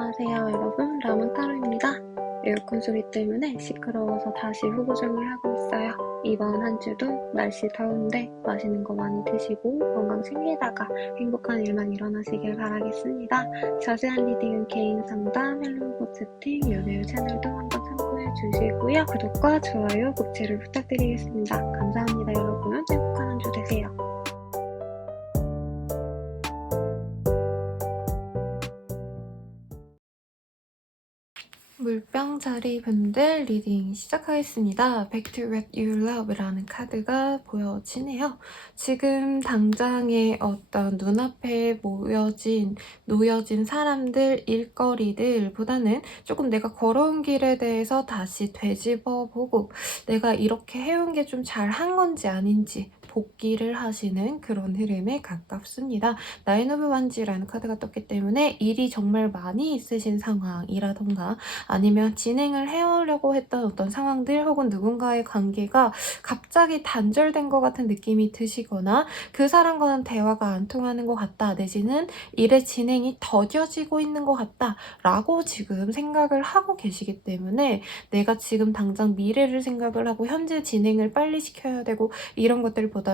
안녕하세요 여러분, 라망타로입니다. 에어컨 소리 때문에 시끄러워서 다시 후보정을 하고 있어요. 이번 한 주도 날씨 더운데 맛있는 거 많이 드시고 건강 챙기다가 행복한 일만 일어나시길 바라겠습니다. 자세한 리딩은 개인 상담, 헬로우 채팅, 요네요 채널도 한번 참고해 주시고요. 구독과 좋아요, 복제를 부탁드리겠습니다. 감사합니다 여러분. 행복한 한 주 되세요. 물병자리 분들 리딩 시작하겠습니다. Back to What You Love라는 카드가 보여지네요. 지금 당장의 어떤 눈앞에 놓여진 사람들, 일거리들보다는 조금 내가 걸어온 길에 대해서 다시 되짚어보고 내가 이렇게 해온 게 좀 잘한 건지 아닌지 복기를 하시는 그런 흐름에 가깝습니다. 나인 오브 완지라는 카드가 떴기 때문에 일이 정말 많이 있으신 상황이라던가 아니면 진행을 해오려고 했던 어떤 상황들 혹은 누군가의 관계가 갑자기 단절된 것 같은 느낌이 드시거나 그 사람과는 대화가 안 통하는 것 같다 내지는 일의 진행이 더뎌지고 있는 것 같다 라고 지금 생각을 하고 계시기 때문에 내가 지금 당장 미래를 생각을 하고 현재 진행을 빨리 시켜야 되고 이런 것들보다는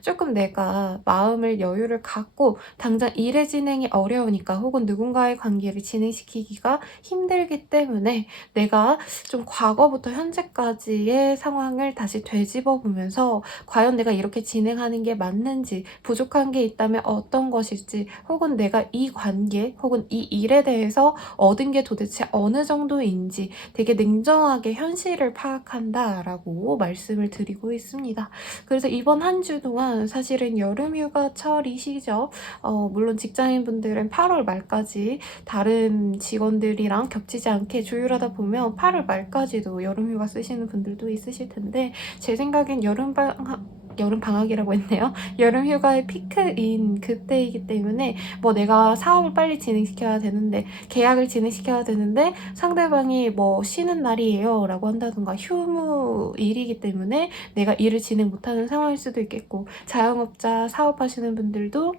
조금 내가 마음을 여유를 갖고 당장 일의 진행이 어려우니까 혹은 누군가의 관계를 진행시키기가 힘들기 때문에 내가 좀 과거부터 현재까지의 상황을 다시 되짚어 보면서 과연 내가 이렇게 진행하는 게 맞는지 부족한 게 있다면 어떤 것일지 혹은 내가 이 관계 혹은 이 일에 대해서 얻은 게 도대체 어느 정도인지 되게 냉정하게 현실을 파악한다라고 말씀을 드리고 있습니다. 그래서 이번 한 주 동안 사실은 여름휴가철이시죠. 물론 직장인분들은 8월 말까지 다른 직원들이랑 겹치지 않게 조율하다 보면 8월 말까지도 여름휴가 쓰시는 분들도 있으실 텐데 제 생각엔 여름방학이라고 했네요. 여름휴가의 피크인 그때이기 때문에 뭐 내가 사업을 빨리 진행시켜야 되는데 계약을 진행시켜야 되는데 상대방이 뭐 쉬는 날이에요 라고 한다던가 휴무일이기 때문에 내가 일을 진행 못하는 상황일 수도 있겠고 자영업자 사업하시는 분들도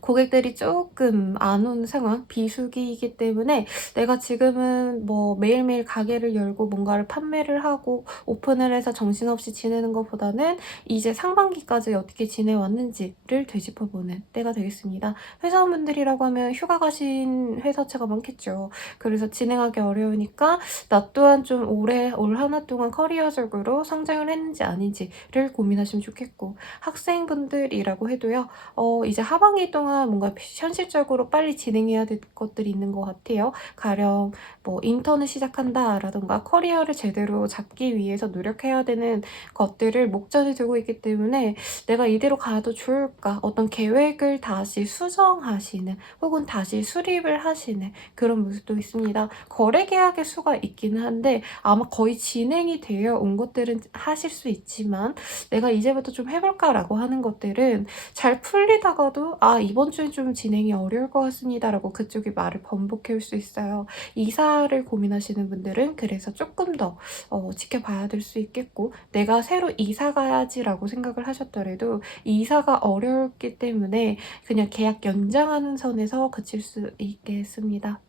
고객들이 조금 안 오는 상황, 비수기이기 때문에 내가 지금은 뭐 매일매일 가게를 열고 뭔가를 판매를 하고 오픈을 해서 정신없이 지내는 것보다는 이제 상반기까지 어떻게 지내왔는지를 되짚어보는 때가 되겠습니다. 회사원분들이라고 하면 휴가 가신 회사채가 많겠죠. 그래서 진행하기 어려우니까 나 또한 좀 올 한 해 동안 커리어적으로 성장을 했는지 아닌지를 고민하시면 좋겠고 학생분들이라고 해도요. 이제 하반기 동안 뭔가 현실적으로 빨리 진행해야 될 것들이 있는 것 같아요. 가령 뭐 인턴을 시작한다라던가 커리어를 제대로 잡기 위해서 노력해야 되는 것들을 목전에 두고 있기 때문에 내가 이대로 가도 좋을까? 어떤 계획을 다시 수정하시는 혹은 다시 수립을 하시는 그런 모습도 있습니다. 거래 계약의 수가 있기는 한데 아마 거의 진행이 되어 온 것들은 하실 수 있지만 내가 이제부터 좀 해볼까라고 하는 것들은 잘 풀리다가도 이번 주엔 좀 진행이 어려울 것 같습니다 라고 그쪽이 말을 번복해 올 수 있어요. 이사를 고민하시는 분들은 그래서 조금 더 지켜봐야 될 수 있겠고 내가 새로 이사 가야지 라고 생각을 하셨더라도 이사가 어렵기 때문에 그냥 계약 연장하는 선에서 그칠 수 있겠습니다.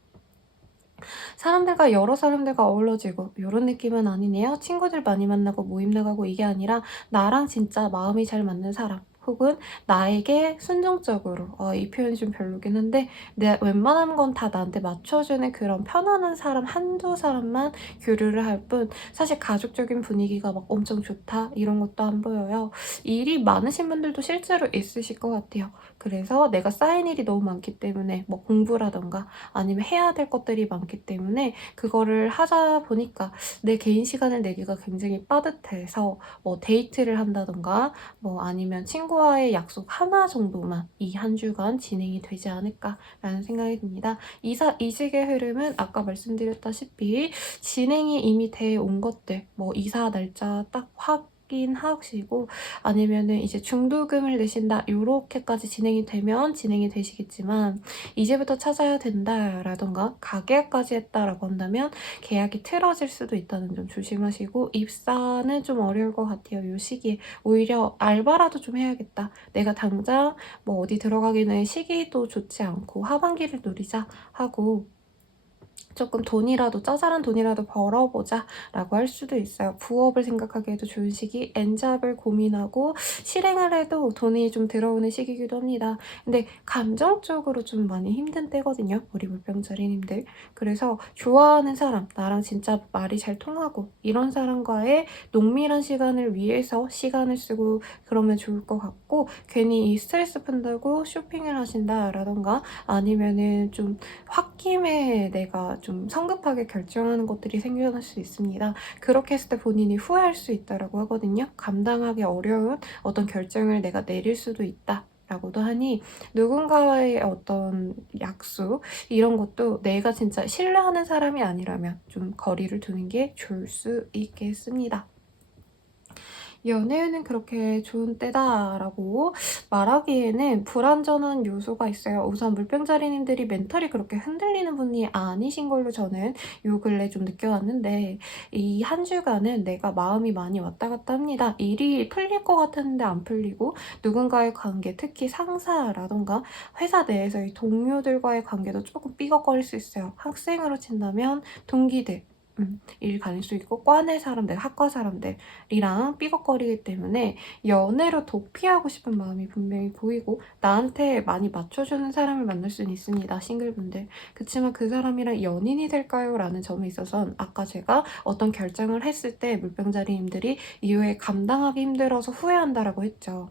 여러 사람들과 어우러지고 이런 느낌은 아니네요. 친구들 많이 만나고 모임 나가고 이게 아니라 나랑 진짜 마음이 잘 맞는 사람 혹은 나에게 순종적으로 이 표현이 좀 별로긴 한데 웬만한 건 다 나한테 맞춰주는 그런 편안한 사람 한두 사람만 교류를 할 뿐 사실 가족적인 분위기가 막 엄청 좋다 이런 것도 안 보여요. 일이 많으신 분들도 실제로 있으실 것 같아요. 그래서 내가 쌓인 일이 너무 많기 때문에 뭐 공부라던가 아니면 해야 될 것들이 많기 때문에 그거를 하다 보니까 내 개인 시간을 내기가 굉장히 빠듯해서 뭐 데이트를 한다던가 뭐 아니면 친구와의 약속 하나 정도만 이 한 주간 진행이 되지 않을까라는 생각이 듭니다. 이직의 흐름은 아까 말씀드렸다시피 진행이 이미 돼 온 것들 뭐 이사 날짜 딱 확인하시고 아니면은 이제 중도금을 내신다 요렇게까지 진행이 되면 진행이 되시겠지만 이제부터 찾아야 된다라던가 가계약까지 했다라고 한다면 계약이 틀어질 수도 있다는 점 조심하시고 입사는 좀 어려울 것 같아요. 이 시기에 오히려 알바라도 좀 해야겠다. 내가 당장 뭐 어디 들어가기는 시기도 좋지 않고 하반기를 노리자 하고 조금 돈이라도 짜잘한 돈이라도 벌어보자 라고 할 수도 있어요. 부업을 생각하기에도 좋은 시기, 엔잡을 고민하고 실행을 해도 돈이 좀 들어오는 시기이기도 합니다. 근데 감정적으로 좀 많이 힘든 때거든요, 우리 물병자리님들. 그래서 좋아하는 사람, 나랑 진짜 말이 잘 통하고 이런 사람과의 농밀한 시간을 위해서 시간을 쓰고 그러면 좋을 것 같고, 괜히 이 스트레스 푼다고 쇼핑을 하신다라던가 아니면은 좀 홧김에 내가 좀 성급하게 결정하는 것들이 생겨날 수 있습니다. 그렇게 했을 때 본인이 후회할 수 있다라고 하거든요. 감당하기 어려운 어떤 결정을 내가 내릴 수도 있다. 라고도 하니, 누군가의 어떤 약속 이런 것도 내가 진짜 신뢰하는 사람이 아니라면 좀 거리를 두는 게 좋을 수 있겠습니다. 연애운은 그렇게 좋은 때다라고 말하기에는 불완전한 요소가 있어요. 우선 물병자리님들이 멘탈이 그렇게 흔들리는 분이 아니신 걸로 저는 요 근래 좀 느껴왔는데, 이 한 주간은 내가 마음이 많이 왔다 갔다 합니다. 일이 풀릴 것 같았는데 안 풀리고, 누군가의 관계, 특히 상사라던가 회사 내에서의 동료들과의 관계도 조금 삐걱거릴 수 있어요. 학생으로 친다면 동기들, 일 가릴 수 있고, 과내 사람들, 학과 사람들이랑 삐걱거리기 때문에 연애로 도피하고 싶은 마음이 분명히 보이고, 나한테 많이 맞춰주는 사람을 만날 수는 있습니다, 싱글분들. 그치만 그 사람이랑 연인이 될까요? 라는 점에 있어서는 아까 제가 어떤 결정을 했을 때 물병자리님들이 이후에 감당하기 힘들어서 후회한다라고 했죠.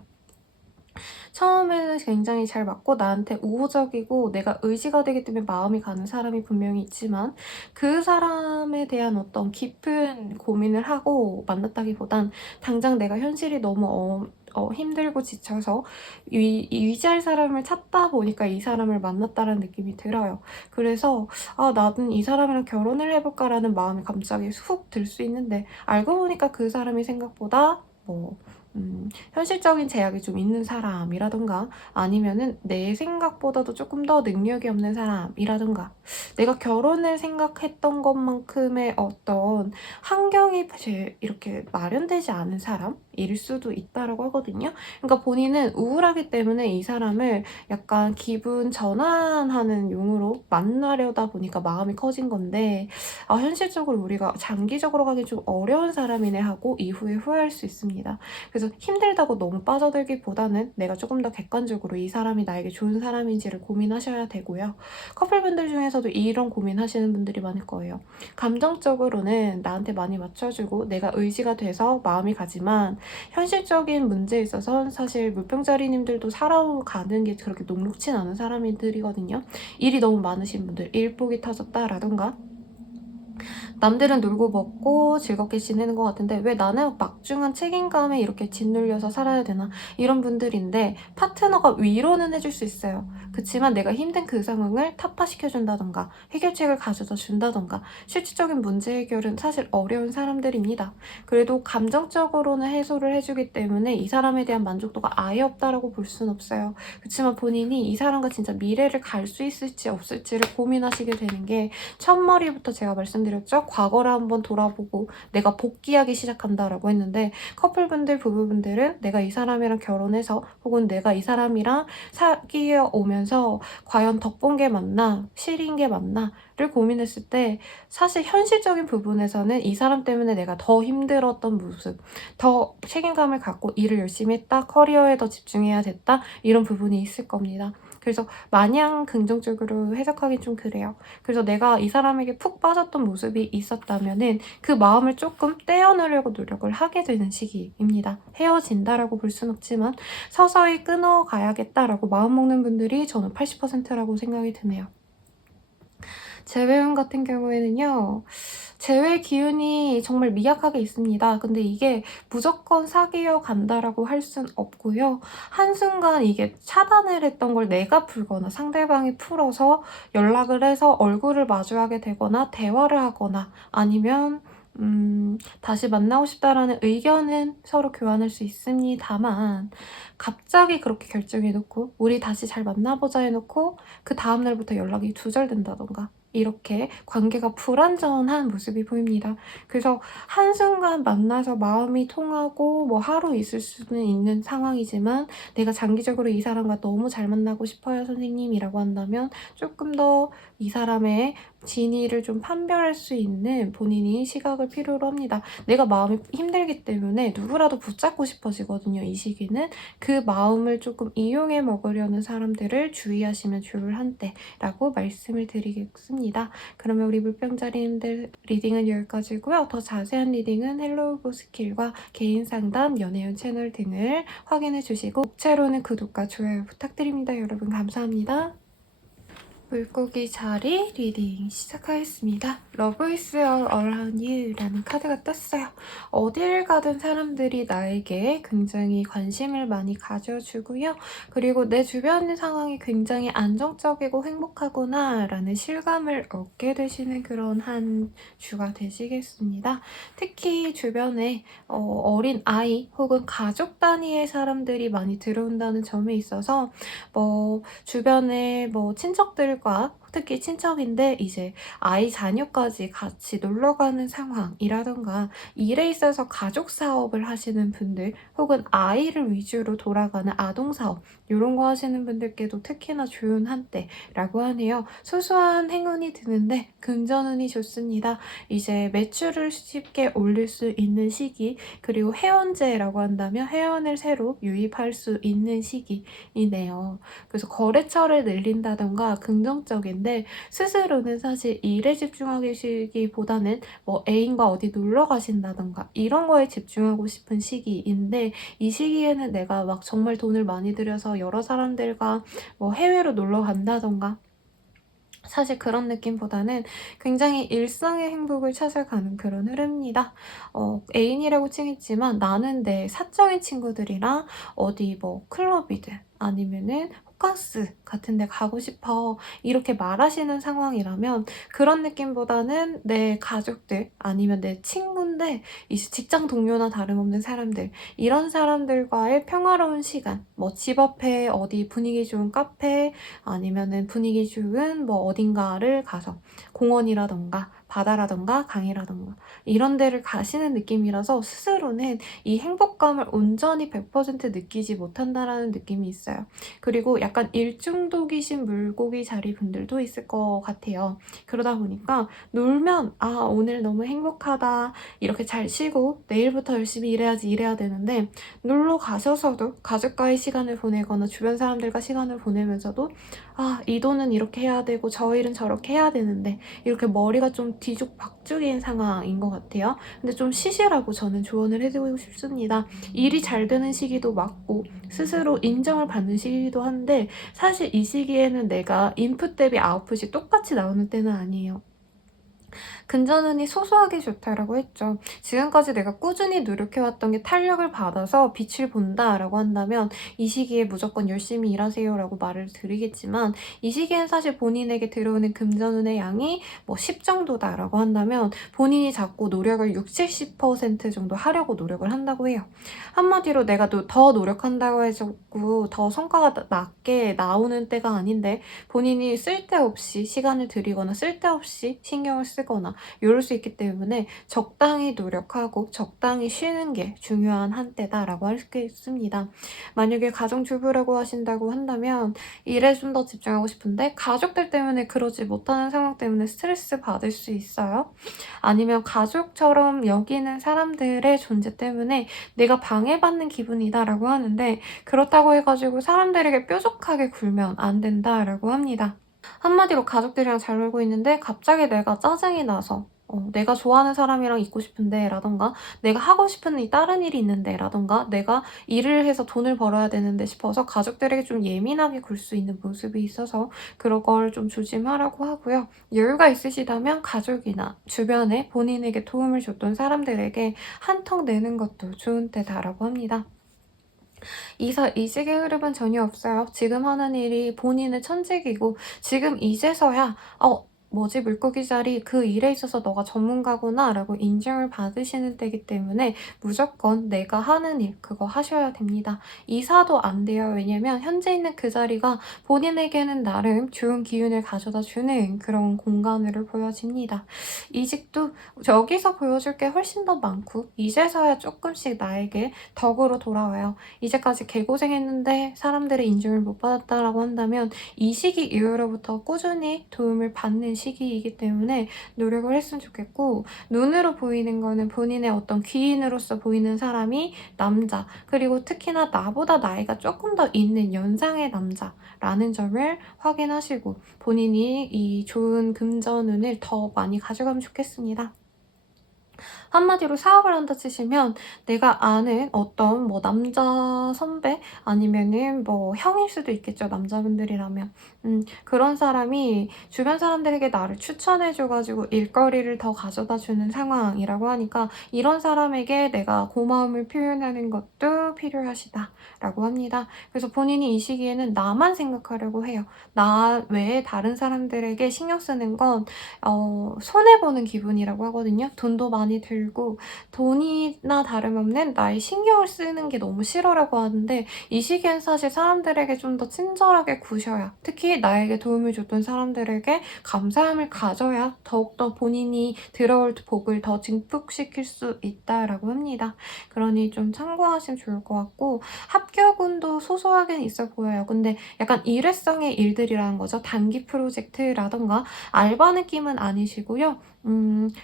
처음에는 굉장히 잘 맞고 나한테 우호적이고 내가 의지가 되기 때문에 마음이 가는 사람이 분명히 있지만, 그 사람에 대한 어떤 깊은 고민을 하고 만났다기보단 당장 내가 현실이 너무 힘들고 지쳐서 유지할 사람을 찾다 보니까 이 사람을 만났다는 느낌이 들어요. 그래서 나는 이 사람이랑 결혼을 해볼까라는 마음이 갑자기 훅 들 수 있는데, 알고 보니까 그 사람이 생각보다 현실적인 제약이 좀 있는 사람이라던가, 아니면은 내 생각보다도 조금 더 능력이 없는 사람이라던가, 내가 결혼을 생각했던 것만큼의 어떤 환경이 이렇게 마련되지 않은 사람일 수도 있다라고 하거든요. 그러니까 본인은 우울하기 때문에 이 사람을 약간 기분 전환하는 용으로 만나려다 보니까 마음이 커진 건데, 현실적으로 우리가 장기적으로 가기 좀 어려운 사람이네 하고 이후에 후회할 수 있습니다. 그래서 힘들다고 너무 빠져들기보다는 내가 조금 더 객관적으로 이 사람이 나에게 좋은 사람인지를 고민하셔야 되고요. 커플분들 중에서도 이런 고민하시는 분들이 많을 거예요. 감정적으로는 나한테 많이 맞춰주고 내가 의지가 돼서 마음이 가지만, 현실적인 문제에 있어서는 사실 물병자리님들도 살아가는 게 그렇게 녹록진 않은 사람들이거든요. 일이 너무 많으신 분들, 일복이 터졌다라던가, 남들은 놀고 먹고 즐겁게 지내는 것 같은데 왜 나는 막중한 책임감에 이렇게 짓눌려서 살아야 되나, 이런 분들인데, 파트너가 위로는 해줄 수 있어요. 그치만 내가 힘든 그 상황을 타파시켜준다던가 해결책을 가져다 준다던가 실질적인 문제 해결은 사실 어려운 사람들입니다. 그래도 감정적으로는 해소를 해주기 때문에 이 사람에 대한 만족도가 아예 없다라고 볼 수는 없어요. 그치만 본인이 이 사람과 진짜 미래를 갈 수 있을지 없을지를 고민하시게 되는 게, 첫머리부터 제가 말씀드렸죠. 과거를 한번 돌아보고 내가 복귀하기 시작한다라고 했는데, 커플분들, 부부분들은 내가 이 사람이랑 결혼해서 혹은 내가 이 사람이랑 사귀어 오면서 과연 덕본 게 맞나, 실인 게 맞나 를 고민했을 때, 사실 현실적인 부분에서는 이 사람 때문에 내가 더 힘들었던 모습, 더 책임감을 갖고 일을 열심히 했다, 커리어에 더 집중해야 됐다, 이런 부분이 있을 겁니다. 그래서 마냥 긍정적으로 해석하기 좀 그래요. 그래서 내가 이 사람에게 푹 빠졌던 모습이 있었다면은 그 마음을 조금 떼어놓으려고 노력을 하게 되는 시기입니다. 헤어진다라고 볼 순 없지만 서서히 끊어가야겠다라고 마음먹는 분들이 저는 80%라고 생각이 드네요. 재회운 같은 경우에는요, 재회 기운이 정말 미약하게 있습니다. 근데 이게 무조건 사귀어 간다라고 할 순 없고요. 한순간 이게 차단을 했던 걸 내가 풀거나 상대방이 풀어서 연락을 해서 얼굴을 마주하게 되거나 대화를 하거나, 아니면 다시 만나고 싶다라는 의견은 서로 교환할 수 있습니다만, 갑자기 그렇게 결정해놓고 우리 다시 잘 만나보자 해놓고 그 다음날부터 연락이 두절된다던가, 이렇게 관계가 불완전한 모습이 보입니다. 그래서 한순간 만나서 마음이 통하고 뭐 하루 있을 수는 있는 상황이지만 내가 장기적으로 이 사람과 너무 잘 만나고 싶어요, 선생님이라고 한다면 조금 더 이 사람의 진위를 좀 판별할 수 있는 본인이 시각을 필요로 합니다. 내가 마음이 힘들기 때문에 누구라도 붙잡고 싶어지거든요, 이 시기는. 그 마음을 조금 이용해 먹으려는 사람들을 주의하시면 좋을 한때라고 말씀을 드리겠습니다. 그러면 우리 물병자리님들 리딩은 여기까지고요. 더 자세한 리딩은 헬로우 보스킬과 개인 상담, 연애운 채널 등을 확인해 주시고 목차로는 구독과 좋아요 부탁드립니다. 여러분 감사합니다. 물고기 자리 리딩 시작하겠습니다. Love is all around you 라는 카드가 떴어요. 어딜 가든 사람들이 나에게 굉장히 관심을 많이 가져주고요. 그리고 내 주변의 상황이 굉장히 안정적이고 행복하구나 라는 실감을 얻게 되시는 그런 한 주가 되시겠습니다. 특히 주변에 어린 아이 혹은 가족 단위의 사람들이 많이 들어온다는 점에 있어서 주변에 친척들과 특히 친척인데 이제 아이 자녀까지 같이 놀러가는 상황이라던가 일에 있어서 가족 사업을 하시는 분들 혹은 아이를 위주로 돌아가는 아동 사업 이런 거 하시는 분들께도 특히나 좋은 한때라고 하네요. 소소한 행운이 드는데 금전운이 좋습니다. 이제 매출을 쉽게 올릴 수 있는 시기 그리고 회원제라고 한다면 회원을 새로 유입할 수 있는 시기이네요. 그래서 거래처를 늘린다던가 긍정적인데 스스로는 사실 일에 집중하시기보다는 애인과 어디 놀러 가신다던가 이런 거에 집중하고 싶은 시기인데 이 시기에는 내가 막 정말 돈을 많이 들여서 여러 사람들과 해외로 놀러 간다던가 사실 그런 느낌보다는 굉장히 일상의 행복을 찾아가는 그런 흐름입니다. 애인이라고 칭했지만 나는 내 사적인 친구들이랑 어디 클럽이든 아니면은 호캉스 같은 데 가고 싶어 이렇게 말하시는 상황이라면 그런 느낌보다는 내 가족들 아니면 내 친구인데 이제 직장 동료나 다름없는 사람들 이런 사람들과의 평화로운 시간 집 앞에 어디 분위기 좋은 카페 아니면은 분위기 좋은 어딘가를 가서 공원이라던가 바다라던가 강이라던가 이런 데를 가시는 느낌이라서 스스로는 이 행복감을 온전히 100% 느끼지 못한다라는 느낌이 있어요. 그리고 약간 일중독이신 물고기 자리 분들도 있을 것 같아요. 그러다 보니까 놀면 오늘 너무 행복하다 이렇게 잘 쉬고 내일부터 열심히 일해야지 이래야 되는데 놀러 가셔서도 가족과의 시간을 보내거나 주변 사람들과 시간을 보내면서도 이 돈은 이렇게 해야 되고 저 일은 저렇게 해야 되는데 이렇게 머리가 좀 뒤죽박죽인 상황인 것 같아요. 근데 좀 쉬시라고 저는 조언을 해드리고 싶습니다. 일이 잘 되는 시기도 맞고 스스로 인정을 받는 시기이기도 한데 사실 이 시기에는 내가 인풋 대비 아웃풋이 똑같이 나오는 때는 아니에요. 금전운이 소소하게 좋다라고 했죠. 지금까지 내가 꾸준히 노력해왔던 게 탄력을 받아서 빛을 본다라고 한다면 이 시기에 무조건 열심히 일하세요라고 말을 드리겠지만 이 시기엔 사실 본인에게 들어오는 금전운의 양이 10 정도다라고 한다면 본인이 자꾸 노력을 60, 70% 정도 하려고 노력을 한다고 해요. 한마디로 내가 더 노력한다고 해서 더 성과가 낮게 나오는 때가 아닌데 본인이 쓸데없이 시간을 들이거나 쓸데없이 신경을 쓰거나 이럴 수 있기 때문에 적당히 노력하고 적당히 쉬는 게 중요한 한때다라고 할 수 있습니다. 만약에 가정주부라고 하신다고 한다면 일에 좀 더 집중하고 싶은데 가족들 때문에 그러지 못하는 상황 때문에 스트레스 받을 수 있어요. 아니면 가족처럼 여기는 사람들의 존재 때문에 내가 방해받는 기분이다라고 하는데 그렇다고 해가지고 사람들에게 뾰족하게 굴면 안 된다라고 합니다. 한마디로 가족들이랑 잘 놀고 있는데 갑자기 내가 짜증이 나서 내가 좋아하는 사람이랑 있고 싶은데 라던가 내가 하고 싶은 다른 일이 있는데 라던가 내가 일을 해서 돈을 벌어야 되는데 싶어서 가족들에게 좀 예민하게 굴 수 있는 모습이 있어서 그런 걸 좀 조심하라고 하고요. 여유가 있으시다면 가족이나 주변에 본인에게 도움을 줬던 사람들에게 한턱 내는 것도 좋은 때다라고 합니다. 이직의 흐름은 전혀 없어요. 지금 하는 일이 본인의 천직이고 지금 이제서야 물고기 자리 그 일에 있어서 너가 전문가구나 라고 인정을 받으시는 때이기 때문에 무조건 내가 하는 일 그거 하셔야 됩니다. 이사도 안 돼요. 왜냐면 현재 있는 그 자리가 본인에게는 나름 좋은 기운을 가져다 주는 그런 공간으로 보여집니다. 이직도 여기서 보여줄 게 훨씬 더 많고 이제서야 조금씩 나에게 덕으로 돌아와요. 이제까지 개고생했는데 사람들의 인정을 못 받았다라고 한다면 이 시기 이후로부터 꾸준히 도움을 받는 시기이기 때문에 노력을 했으면 좋겠고, 눈으로 보이는 거는 본인의 어떤 귀인으로서 보이는 사람이 남자, 그리고 특히나 나보다 나이가 조금 더 있는 연상의 남자라는 점을 확인하시고 본인이 이 좋은 금전운을 더 많이 가져가면 좋겠습니다. 한마디로 사업을 한다 치시면 내가 아는 어떤 뭐 남자 선배 아니면은 뭐 형일 수도 있겠죠. 남자분들이라면. 그런 사람이 주변 사람들에게 나를 추천해줘가지고 일거리를 더 가져다주는 상황이라고 하니까 이런 사람에게 내가 고마움을 표현하는 것도 필요하시다라고 합니다. 그래서 본인이 이 시기에는 나만 생각하려고 해요. 나 외에 다른 사람들에게 신경 쓰는 건 손해보는 기분이라고 하거든요. 돈도 많이 들고 돈이나 다름없는 나의 신경을 쓰는 게 너무 싫어라고 하는데 이 시기엔 사실 사람들에게 좀 더 친절하게 구셔야, 특히 나에게 도움을 줬던 사람들에게 감사함을 가져야 더욱더 본인이 들어올 복을 더 증폭시킬 수 있다라고 합니다. 그러니 좀 참고하시면 좋을 것 같고, 합격운도 소소하게 있어 보여요. 근데 약간 일회성의 일들이라는 거죠. 단기 프로젝트라던가 알바 느낌은 아니시고요.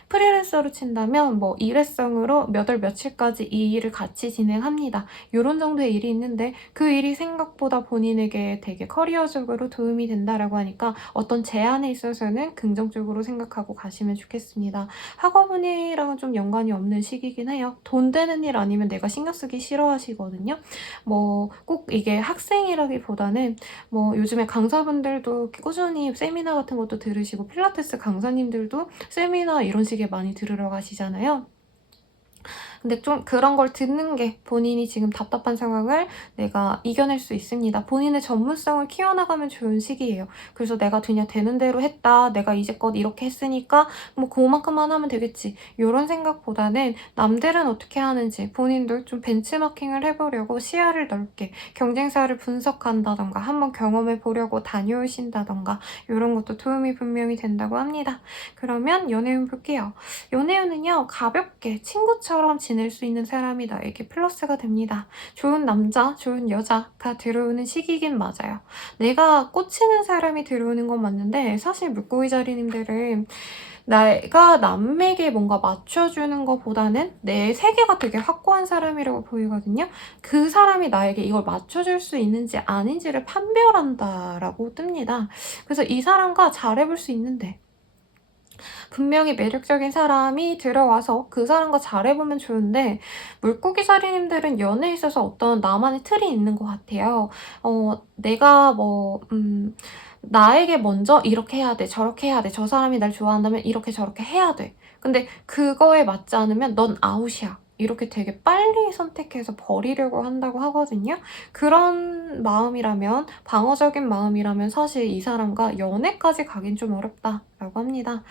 프리랜서로 친다면 뭐 일회성으로 몇 월 며칠까지 이 일을 같이 진행합니다. 이런 정도의 일이 있는데 그 일이 생각보다 본인에게 되게 커리어적으로 도움이 된다라고 하니까 어떤 제안에 있어서는 긍정적으로 생각하고 가시면 좋겠습니다. 학업운이랑은 좀 연관이 없는 시기긴 해요. 돈 되는 일 아니면 내가 신경 쓰기 싫어하시거든요. 뭐 꼭 이게 학생이라기보다는 뭐 요즘에 강사분들도 꾸준히 세미나 같은 것도 들으시고 필라테스 강사님들도 세미나 이런 식의 많이 들으러 가시잖아요. 근데 좀 그런 걸 듣는 게 본인이 지금 답답한 상황을 내가 이겨낼 수 있습니다. 본인의 전문성을 키워나가면 좋은 시기예요. 그래서 내가 그냥 되는 대로 했다. 내가 이제껏 이렇게 했으니까 뭐 그만큼만 하면 되겠지. 이런 생각보다는 남들은 어떻게 하는지 본인도 좀 벤치마킹을 해보려고 시야를 넓게 경쟁사를 분석한다던가 한번 경험해 보려고 다녀오신다던가 이런 것도 도움이 분명히 된다고 합니다. 그러면 연애운 볼게요. 연애운은요, 가볍게 친구처럼 지낼 수 있는 사람이 나에게 플러스가 됩니다. 좋은 남자, 좋은 여자가 들어오는 시기긴 맞아요. 내가 꽂히는 사람이 들어오는 건 맞는데 사실 물고기 자리님들은 내가 남에게 뭔가 맞춰주는 것보다는 내 세계가 되게 확고한 사람이라고 보이거든요. 그 사람이 나에게 이걸 맞춰줄 수 있는지 아닌지를 판별한다라고 뜹니다. 그래서 이 사람과 잘해볼 수 있는데 분명히 매력적인 사람이 들어와서 그 사람과 잘해보면 좋은데, 물고기 자리님들은 연애에 있어서 어떤 나만의 틀이 있는 것 같아요. 내가 나에게 먼저 이렇게 해야 돼, 저렇게 해야 돼, 저 사람이 날 좋아한다면 이렇게 저렇게 해야 돼. 근데 그거에 맞지 않으면 넌 아웃이야. 이렇게 되게 빨리 선택해서 버리려고 한다고 하거든요. 그런 마음이라면, 방어적인 마음이라면 사실 이 사람과 연애까지 가긴 좀 어렵다라고 합니다.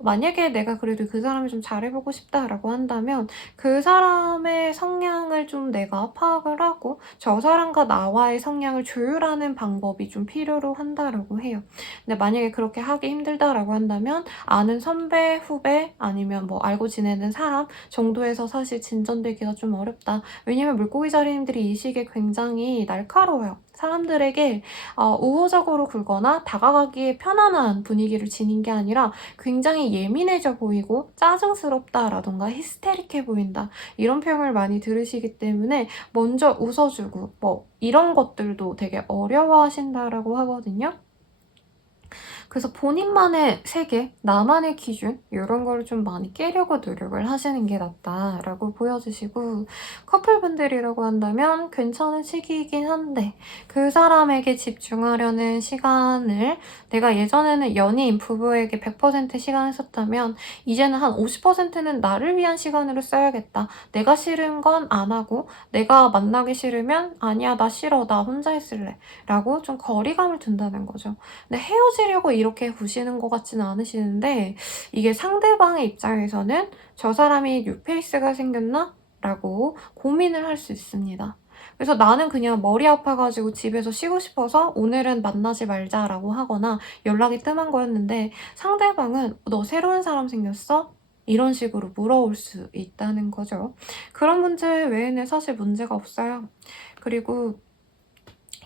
만약에 내가 그래도 그 사람을 좀 잘해보고 싶다라고 한다면 그 사람의 성향을 좀 내가 파악을 하고 저 사람과 나와의 성향을 조율하는 방법이 좀 필요로 한다라고 해요. 근데 만약에 그렇게 하기 힘들다라고 한다면 아는 선배, 후배 아니면 뭐 알고 지내는 사람 정도에서 사실 진전되기가 좀 어렵다. 왜냐면 물고기 자리님들이 이 시기에 굉장히 날카로워요. 사람들에게 우호적으로 굴거나 다가가기에 편안한 분위기를 지닌 게 아니라 굉장히 예민해져 보이고 짜증스럽다라던가 히스테릭해 보인다. 이런 표현을 많이 들으시기 때문에 먼저 웃어주고 뭐 이런 것들도 되게 어려워하신다라고 하거든요. 그래서 본인만의 세계, 나만의 기준 이런 거를 좀 많이 깨려고 노력을 하시는 게 낫다라고 보여주시고, 커플분들이라고 한다면 괜찮은 시기이긴 한데 그 사람에게 집중하려는 시간을 내가 예전에는 연인, 부부에게 100% 시간을 썼다면 이제는 한 50%는 나를 위한 시간으로 써야겠다. 내가 싫은 건 안 하고 내가 만나기 싫으면 아니야 나 싫어 나 혼자 있을래 라고 좀 거리감을 둔다는 거죠. 근데 헤어지려고 이렇게 보시는 것 같지는 않으시는데 이게 상대방의 입장에서는 '저 사람이 뉴페이스가 생겼나?' 라고 고민을 할 수 있습니다. 그래서 나는 그냥 머리 아파 가지고 집에서 쉬고 싶어서 "오늘은 만나지 말자."라고 하거나 연락이 뜸한 거였는데 상대방은 "너 새로운 사람 생겼어?" 이런 식으로 물어올 수 있다는 거죠. 그런 문제 외에는 사실 문제가 없어요. 그리고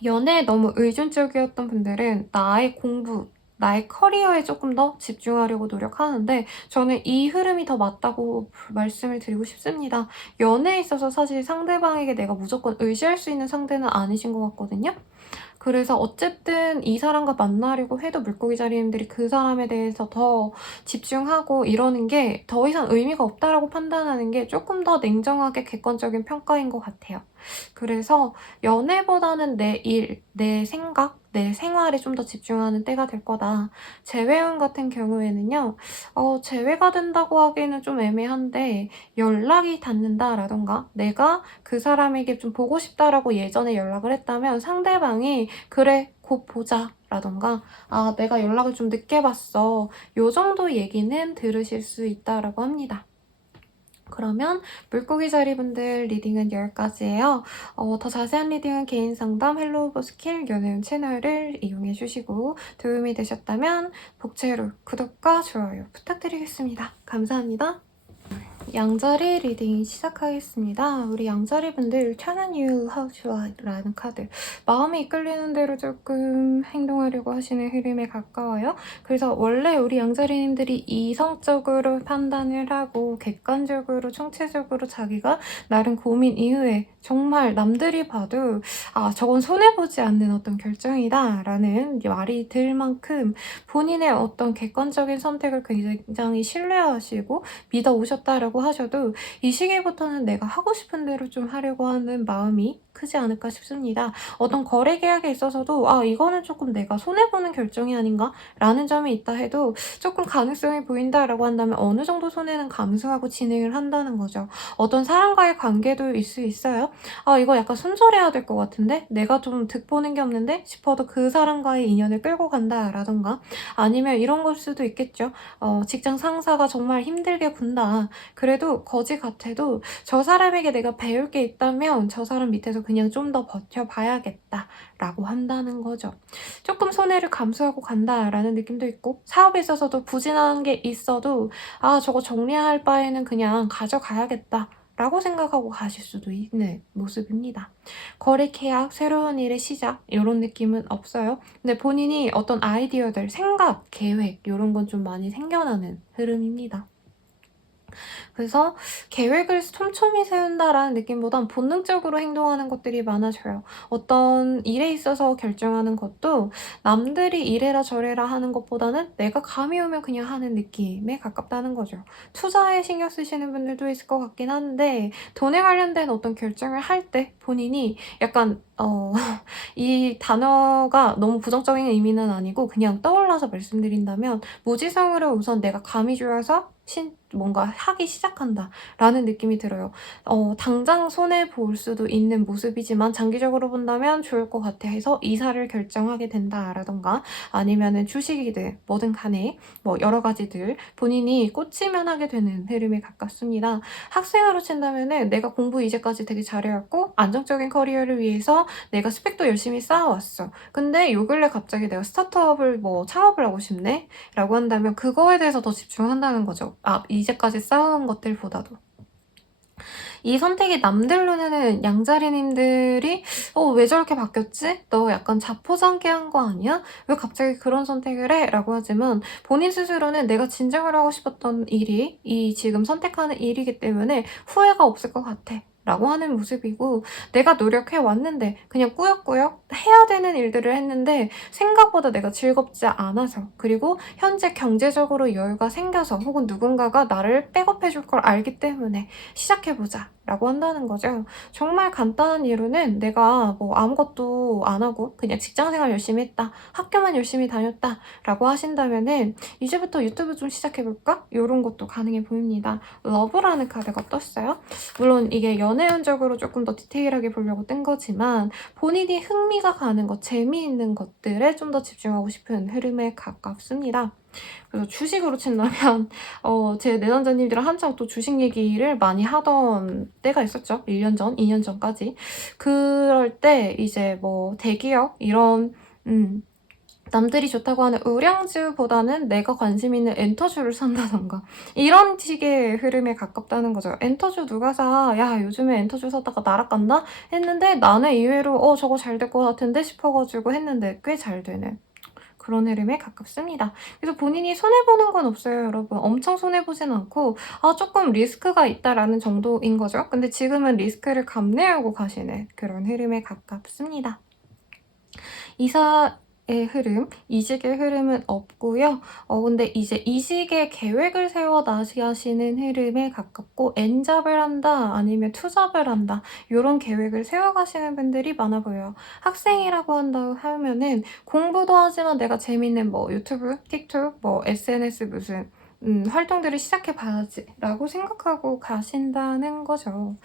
연애에 너무 의존적이었던 분들은 나의 공부, 나의 커리어에 조금 더 집중하려고 노력하는데 저는 이 흐름이 더 맞다고 말씀을 드리고 싶습니다. 연애에 있어서 사실 상대방에게 내가 무조건 의지할 수 있는 상대는 아니신 것 같거든요. 그래서 어쨌든 이 사람과 만나려고 해도 물고기 자리님들이 그 사람에 대해서 더 집중하고 이러는 게 더 이상 의미가 없다라고 판단하는 게 조금 더 냉정하게 객관적인 평가인 것 같아요. 그래서 연애보다는 내 일, 내 생각, 내 생활에 좀 더 집중하는 때가 될 거다. 재회원 같은 경우에는요. 재회가 된다고 하기에는 좀 애매한데 연락이 닿는다라든가 내가 그 사람에게 좀 보고 싶다라고 예전에 연락을 했다면 상대방이 "그래, 곧 보자." 라든가 "아, 내가 연락을 좀 늦게 봤어." 요 정도 얘기는 들으실 수 있다라고 합니다. 그러면 물고기 자리분들 리딩은 여기까지예요. 더 자세한 리딩은 개인 상담 헬로우 버스킬 연애운 채널을 이용해 주시고 도움이 되셨다면 복채로 구독과 좋아요 부탁드리겠습니다. 감사합니다. 양자리 리딩 시작하겠습니다. 우리 양자리 분들 Turn You How to Like라는 카드. 마음이 이끌리는 대로 조금 행동하려고 하시는 흐름에 가까워요. 그래서 원래 우리 양자리님들이 이성적으로 판단을 하고 객관적으로 총체적으로 자기가 나름 고민 이후에 정말 남들이 봐도 아, 저건 손해보지 않는 어떤 결정이다 라는 말이 들 만큼 본인의 어떤 객관적인 선택을 굉장히 신뢰하시고 믿어오셨다라고 하셔도 이 시기부터는 내가 하고 싶은 대로 좀 하려고 하는 마음이 크지 않을까 싶습니다. 어떤 거래 계약에 있어서도 아, 이거는 조금 내가 손해보는 결정이 아닌가? 라는 점이 있다 해도 조금 가능성이 보인다라고 한다면 어느 정도 손해는 감수하고 진행을 한다는 거죠. 어떤 사람과의 관계도 있을 수 있어요. 아, 이거 약간 손절해야 될 것 같은데? 내가 좀 득보는 게 없는데? 싶어도 그 사람과의 인연을 끌고 간다라던가 아니면 이런 걸 수도 있겠죠. 직장 상사가 정말 힘들게 군다. 그래도 거지 같아도 저 사람에게 내가 배울 게 있다면 저 사람 밑에서 그냥 좀 더 버텨봐야겠다 라고 한다는 거죠. 조금 손해를 감수하고 간다라는 느낌도 있고 사업에 있어서도 부진한 게 있어도 아, 저거 정리할 바에는 그냥 가져가야겠다 라고 생각하고 가실 수도 있는 모습입니다. 거래 계약, 새로운 일의 시작 이런 느낌은 없어요. 근데 본인이 어떤 아이디어들, 생각, 계획 이런 건 좀 많이 생겨나는 흐름입니다. 그래서 계획을 촘촘히 세운다라는 느낌보단 본능적으로 행동하는 것들이 많아져요. 어떤 일에 있어서 결정하는 것도 남들이 이래라 저래라 하는 것보다는 내가 감이 오면 그냥 하는 느낌에 가깝다는 거죠. 투자에 신경 쓰시는 분들도 있을 것 같긴 한데 돈에 관련된 어떤 결정을 할 때 본인이 약간 이 단어가 너무 부정적인 의미는 아니고 그냥 떠올라서 말씀드린다면 무지성으로 우선 내가 감이 좋아서 뭔가 하기 시작한다 라는 느낌이 들어요. 당장 손해볼 수도 있는 모습이지만 장기적으로 본다면 좋을 것 같아 해서 이사를 결정하게 된다라던가 아니면은 주식이든 뭐든 간에 뭐 여러 가지들 본인이 꽂히면 하게 되는 흐름에 가깝습니다. 학생으로 친다면은 내가 공부 이제까지 되게 잘해왔고 안정적인 커리어를 위해서 내가 스펙도 열심히 쌓아왔어. 근데 요 근래 갑자기 내가 스타트업을 뭐 창업을 하고 싶네? 라고 한다면 그거에 대해서 더 집중한다는 거죠. 아, 이제까지 쌓아온 것들보다도. 이 선택이 남들 눈에는 양자리님들이 왜 저렇게 바뀌었지? 너 약간 자포자기한 거 아니야? 왜 갑자기 그런 선택을 해? 라고 하지만 본인 스스로는 내가 진정을 하고 싶었던 일이 이 지금 선택하는 일이기 때문에 후회가 없을 것 같아. 라고 하는 모습이고 내가 노력해 왔는데 그냥 꾸역꾸역 해야 되는 일들을 했는데 생각보다 내가 즐겁지 않아서 그리고 현재 경제적으로 여유가 생겨서 혹은 누군가가 나를 백업해 줄 걸 알기 때문에 시작해보자 라고 한다는 거죠. 정말 간단한 예로는 내가 뭐 아무것도 안 하고 그냥 직장생활 열심히 했다. 학교만 열심히 다녔다. 라고 하신다면은 이제부터 유튜브 좀 시작해볼까? 이런 것도 가능해 보입니다. 러브라는 카드가 떴어요. 물론 이게 연애운적으로 조금 더 디테일하게 보려고 뜬 거지만 본인이 흥미가 가는 것, 재미있는 것들에 좀 더 집중하고 싶은 흐름에 가깝습니다. 그래서 주식으로 친다면 제 내담자님들이랑 한창 또 주식 얘기를 많이 하던 때가 있었죠. 1년 전, 2년 전까지. 그럴 때 이제 뭐 대기업 이런 남들이 좋다고 하는 우량주보다는 내가 관심 있는 엔터주를 산다던가 이런 식의 흐름에 가깝다는 거죠. 엔터주 누가 사? 야, 요즘에 엔터주 사다가 날아간다? 했는데 나는 의외로 저거 잘 될 것 같은데 싶어가지고 했는데 꽤 잘 되는 그런 흐름에 가깝습니다. 그래서 본인이 손해보는 건 없어요, 여러분. 엄청 손해보진 않고 조금 리스크가 있다라는 정도인 거죠. 근데 지금은 리스크를 감내하고 가시는 그런 흐름에 가깝습니다. 이사의 흐름, 이직의 흐름은 없고요. 근데 이제 이직의 계획을 세워 나가시는 흐름에 가깝고 N잡을 한다 아니면 투잡을 한다 이런 계획을 세워가시는 분들이 많아 보여요. 학생이라고 한다 하면은 공부도 하지만 내가 재밌는 뭐 유튜브, 틱톡, 뭐 SNS 무슨 활동들을 시작해봐야지 라고 생각하고 가신다는 거죠.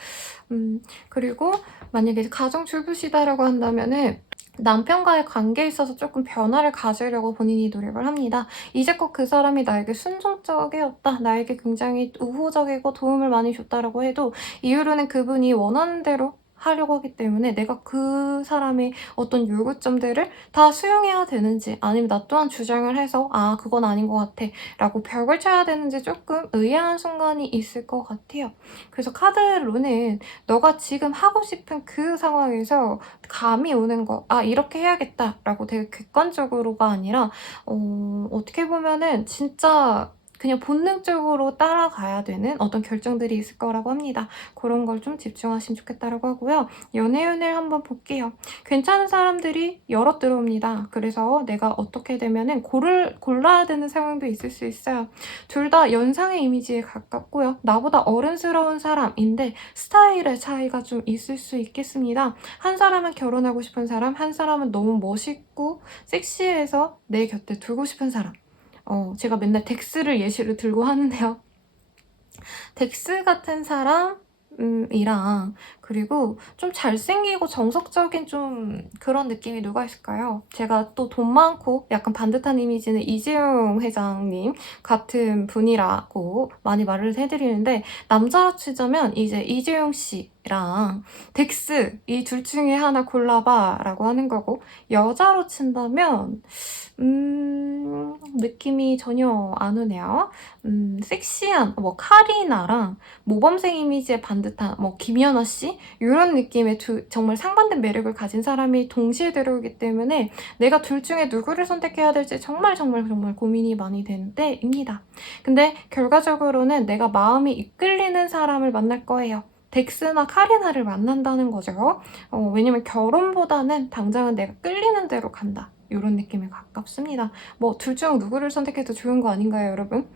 그리고 만약에 가정주부시다라고 한다면은 남편과의 관계에 있어서 조금 변화를 가지려고 본인이 노력을 합니다. 이제껏 그 사람이 나에게 순종적이었다, 나에게 굉장히 우호적이고 도움을 많이 줬다라고 해도 이후로는 그분이 원하는 대로 하려고 하기 때문에 내가 그 사람의 어떤 요구점들을 다 수용해야 되는지 아니면 나 또한 주장을 해서 그건 아닌 것 같아 라고 벽을 쳐야 되는지 조금 의아한 순간이 있을 것 같아요. 그래서 카드로는 너가 지금 하고 싶은 그 상황에서 감이 오는 거, 이렇게 해야겠다라고 되게 객관적으로가 아니라 어떻게 보면은 진짜 그냥 본능적으로 따라가야 되는 어떤 결정들이 있을 거라고 합니다. 그런 걸 좀 집중하시면 좋겠다라고 하고요. 연애운을 한번 볼게요. 괜찮은 사람들이 여럿 들어옵니다. 그래서 내가 어떻게 되면은 골라야 되는 상황도 있을 수 있어요. 둘 다 연상의 이미지에 가깝고요. 나보다 어른스러운 사람인데 스타일의 차이가 좀 있을 수 있겠습니다. 한 사람은 결혼하고 싶은 사람, 한 사람은 너무 멋있고 섹시해서 내 곁에 두고 싶은 사람. 제가 맨날 덱스를 예시로 들고 하는데요. 덱스 같은 사람이랑 그리고 좀 잘생기고 정석적인 좀 그런 느낌이 누가 있을까요? 제가 또 돈 많고 약간 반듯한 이미지는 이재용 회장님 같은 분이라고 많이 말을 해드리는데 남자로 치자면 이제 이재용 씨랑 덱스 이 둘 중에 하나 골라봐 라고 하는 거고, 여자로 친다면 느낌이 전혀 안 오네요. 섹시한 뭐 카리나랑 모범생 이미지의 반듯한 뭐 김연아 씨 이런 느낌의 정말 상반된 매력을 가진 사람이 동시에 들어오기 때문에 내가 둘 중에 누구를 선택해야 될지 정말 고민이 많이 되는 때입니다. 근데 결과적으로는 내가 마음이 이끌리는 사람을 만날 거예요. 덱스나 카리나를 만난다는 거죠. 왜냐면 결혼보다는 당장은 내가 끌리는 대로 간다. 이런 느낌에 가깝습니다. 뭐 둘 중 누구를 선택해도 좋은 거 아닌가요, 여러분?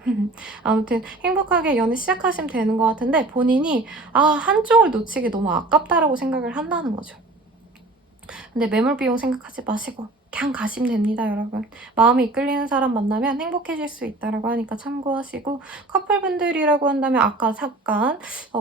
아무튼 행복하게 연애 시작하시면 되는 것 같은데 본인이 한쪽을 놓치기 너무 아깝다라고 생각을 한다는 거죠. 근데 매몰 비용 생각하지 마시고 그냥 가시면 됩니다, 여러분. 마음이 이끌리는 사람 만나면 행복해질 수 있다라고 하니까 참고하시고, 커플분들이라고 한다면 아까 잠깐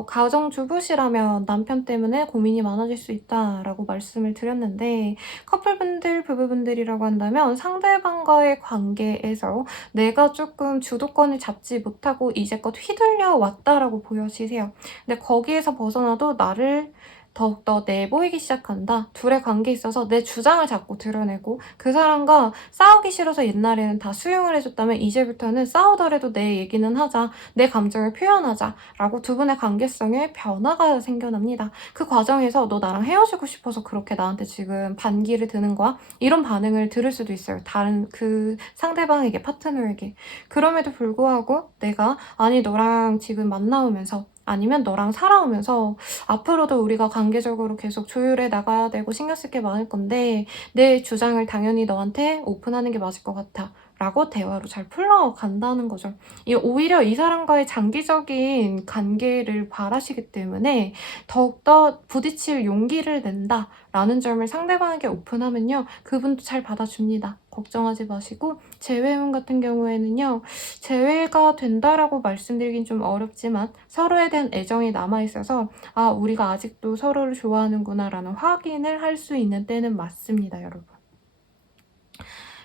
가정주부시라면 남편 때문에 고민이 많아질 수 있다라고 말씀을 드렸는데, 커플분들, 부부분들이라고 한다면 상대방과의 관계에서 내가 조금 주도권을 잡지 못하고 이제껏 휘둘려 왔다라고 보여지세요. 근데 거기에서 벗어나도 나를 더욱더 내보이기 시작한다. 둘의 관계에 있어서 내 주장을 자꾸 드러내고, 그 사람과 싸우기 싫어서 옛날에는 다 수용을 해줬다면 이제부터는 싸우더라도 내 얘기는 하자, 내 감정을 표현하자 라고 두 분의 관계성에 변화가 생겨납니다. 그 과정에서 너 나랑 헤어지고 싶어서 그렇게 나한테 지금 반기를 드는 거야? 이런 반응을 들을 수도 있어요. 다른 그 상대방에게, 파트너에게. 그럼에도 불구하고 내가 너랑 지금 만나오면서 아니면 너랑 살아오면서 앞으로도 우리가 관계적으로 계속 조율해 나가야 되고 신경 쓸 게 많을 건데 내 주장을 당연히 너한테 오픈하는 게 맞을 것 같아 라고 대화로 잘 풀러간다는 거죠. 오히려 이 사람과의 장기적인 관계를 바라시기 때문에 더욱더 부딪힐 용기를 낸다라는 점을 상대방에게 오픈하면요. 그분도 잘 받아줍니다. 걱정하지 마시고 재회운 같은 경우에는요. 재회가 된다라고 말씀드리긴 좀 어렵지만 서로에 대한 애정이 남아있어서 아, 우리가 아직도 서로를 좋아하는구나 라는 확인을 할 수 있는 때는 맞습니다, 여러분.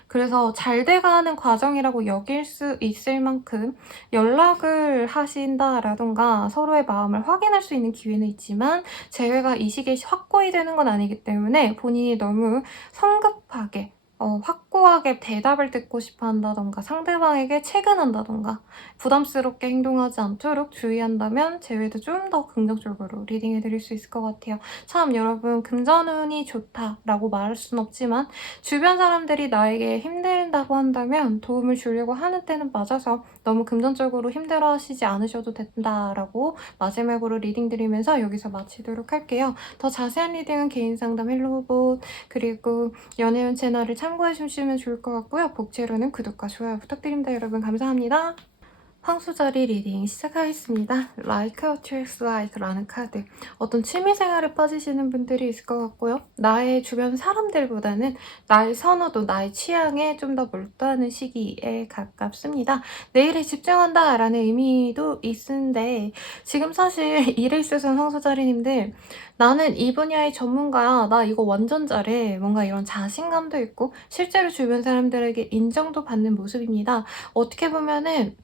그래서 잘 돼가는 과정이라고 여길 수 있을 만큼 연락을 하신다라던가 서로의 마음을 확인할 수 있는 기회는 있지만 재회가 이 시기에 확고히 되는 건 아니기 때문에 본인이 너무 성급하게 확고하게 대답을 듣고 싶어 한다던가 상대방에게 채근한다던가 부담스럽게 행동하지 않도록 주의한다면 재회도 좀 더 긍정적으로 리딩해드릴 수 있을 것 같아요. 참 여러분 금전운이 좋다라고 말할 순 없지만 주변 사람들이 나에게 힘들다고 한다면 도움을 주려고 하는 때는 맞아서 너무 금전적으로 힘들어하시지 않으셔도 된다라고 마지막으로 리딩 드리면서 여기서 마치도록 할게요. 더 자세한 리딩은 개인상담 헬로봇 그리고 연애운 채널을 참고해 주시면 좋을 것 같고요. 복채로는 구독과 좋아요 부탁드립니다. 여러분 감사합니다. 황소자리 리딩 시작하겠습니다. Like attracts like라는 카드. 어떤 취미생활에 빠지시는 분들이 있을 것 같고요. 나의 주변 사람들보다는 나의 선호도, 나의 취향에 좀 더 몰두하는 시기에 가깝습니다. 내 일에 집중한다 라는 의미도 있는데 지금 사실 일에 있어서는 황소자리님들 나는 이 분야의 전문가야. 나 이거 완전 잘해. 뭔가 이런 자신감도 있고 실제로 주변 사람들에게 인정도 받는 모습입니다. 어떻게 보면은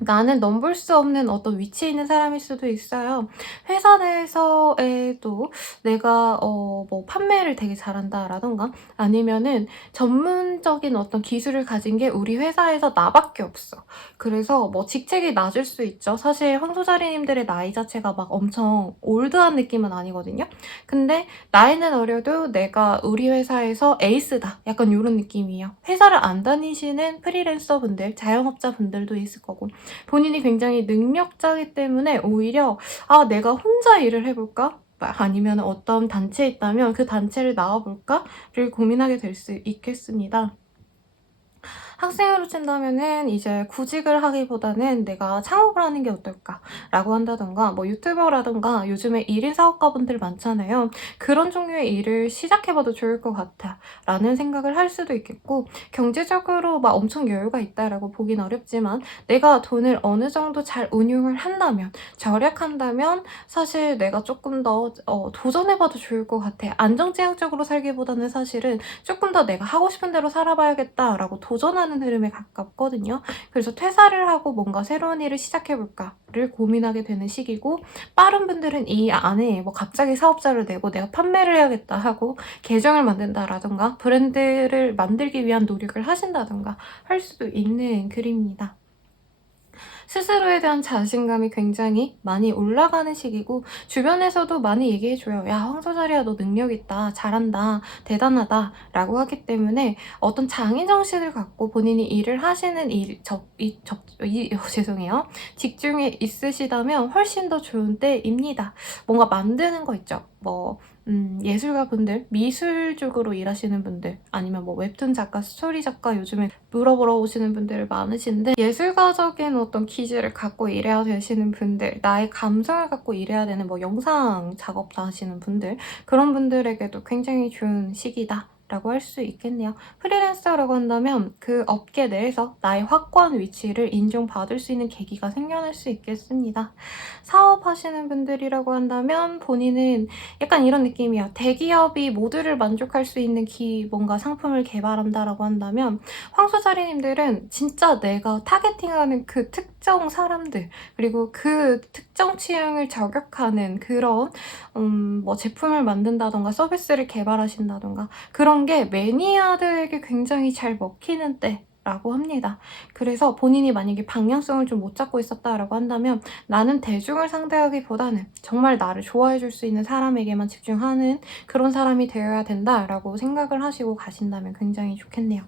나는 넘볼 수 없는 어떤 위치에 있는 사람일 수도 있어요. 회사 내에서에도 내가 뭐 판매를 되게 잘한다라던가 아니면은 전문적인 어떤 기술을 가진 게 우리 회사에서 나밖에 없어. 그래서 뭐 직책이 낮을 수 있죠. 사실 황소자리님들의 나이 자체가 막 엄청 올드한 느낌은 아니거든요. 근데 나이는 어려도 내가 우리 회사에서 에이스다. 약간 이런 느낌이에요. 회사를 안 다니시는 프리랜서 분들, 자영업자 분들도 있을 거고 본인이 굉장히 능력자이기 때문에 오히려 아 내가 혼자 일을 해볼까? 아니면 어떤 단체에 있다면 그 단체를 나와볼까를 고민하게 될 수 있겠습니다. 학생으로 친다면은 이제 구직을 하기보다는 내가 창업을 하는 게 어떨까라고 한다던가 뭐 유튜버라던가 요즘에 1인 사업가분들 많잖아요. 그런 종류의 일을 시작해봐도 좋을 것 같아 라는 생각을 할 수도 있겠고 경제적으로 막 엄청 여유가 있다라고 보긴 어렵지만 내가 돈을 어느 정도 잘 운용을 한다면 절약한다면 사실 내가 조금 더 도전해봐도 좋을 것 같아. 안정지향적으로 살기보다는 사실은 조금 더 내가 하고 싶은 대로 살아봐야겠다라고 도전하는 흐름에 가깝거든요. 그래서 퇴사를 하고 뭔가 새로운 일을 시작해볼까를 고민하게 되는 시기고 빠른 분들은 이 안에 뭐 갑자기 사업자를 내고 내가 판매를 해야겠다 하고 계정을 만든다라던가 브랜드를 만들기 위한 노력을 하신다던가 할 수도 있는 글입니다. 스스로에 대한 자신감이 굉장히 많이 올라가는 시기고 주변에서도 많이 얘기해줘요. 야 황소자리야 너 능력 있다. 잘한다. 대단하다. 라고 하기 때문에 어떤 장인정신을 갖고 본인이 일을 하시는 죄송해요. 직중에 있으시다면 훨씬 더 좋은 때입니다. 뭔가 만드는 거 있죠. 뭐 예술가분들, 미술 쪽으로 일하시는 분들 아니면 뭐 웹툰 작가, 스토리 작가 요즘에 물어보러 오시는 분들 많으신데 예술가적인 어떤 기질을 갖고 일해야 되시는 분들 나의 감성을 갖고 일해야 되는 뭐 영상 작업도 하시는 분들 그런 분들에게도 굉장히 좋은 시기다 라고 할 수 있겠네요. 프리랜서라고 한다면 그 업계 내에서 나의 확고한 위치를 인정받을 수 있는 계기가 생겨날 수 있겠습니다. 사업하시는 분들이라고 한다면 본인은 약간 이런 느낌이에요. 대기업이 모두를 만족할 수 있는 뭔가 상품을 개발한다라고 한다면 황소자리님들은 진짜 내가 타겟팅하는 그 특정 사람들 그리고 그 특정 취향을 저격하는 그런 뭐 제품을 만든다던가 서비스를 개발하신다던가 그런 게 매니아들에게 굉장히 잘 먹히는 때라고 합니다. 그래서 본인이 만약에 방향성을 좀 못 잡고 있었다라고 한다면 나는 대중을 상대하기보다는 정말 나를 좋아해 줄 수 있는 사람에게만 집중하는 그런 사람이 되어야 된다라고 생각을 하시고 가신다면 굉장히 좋겠네요.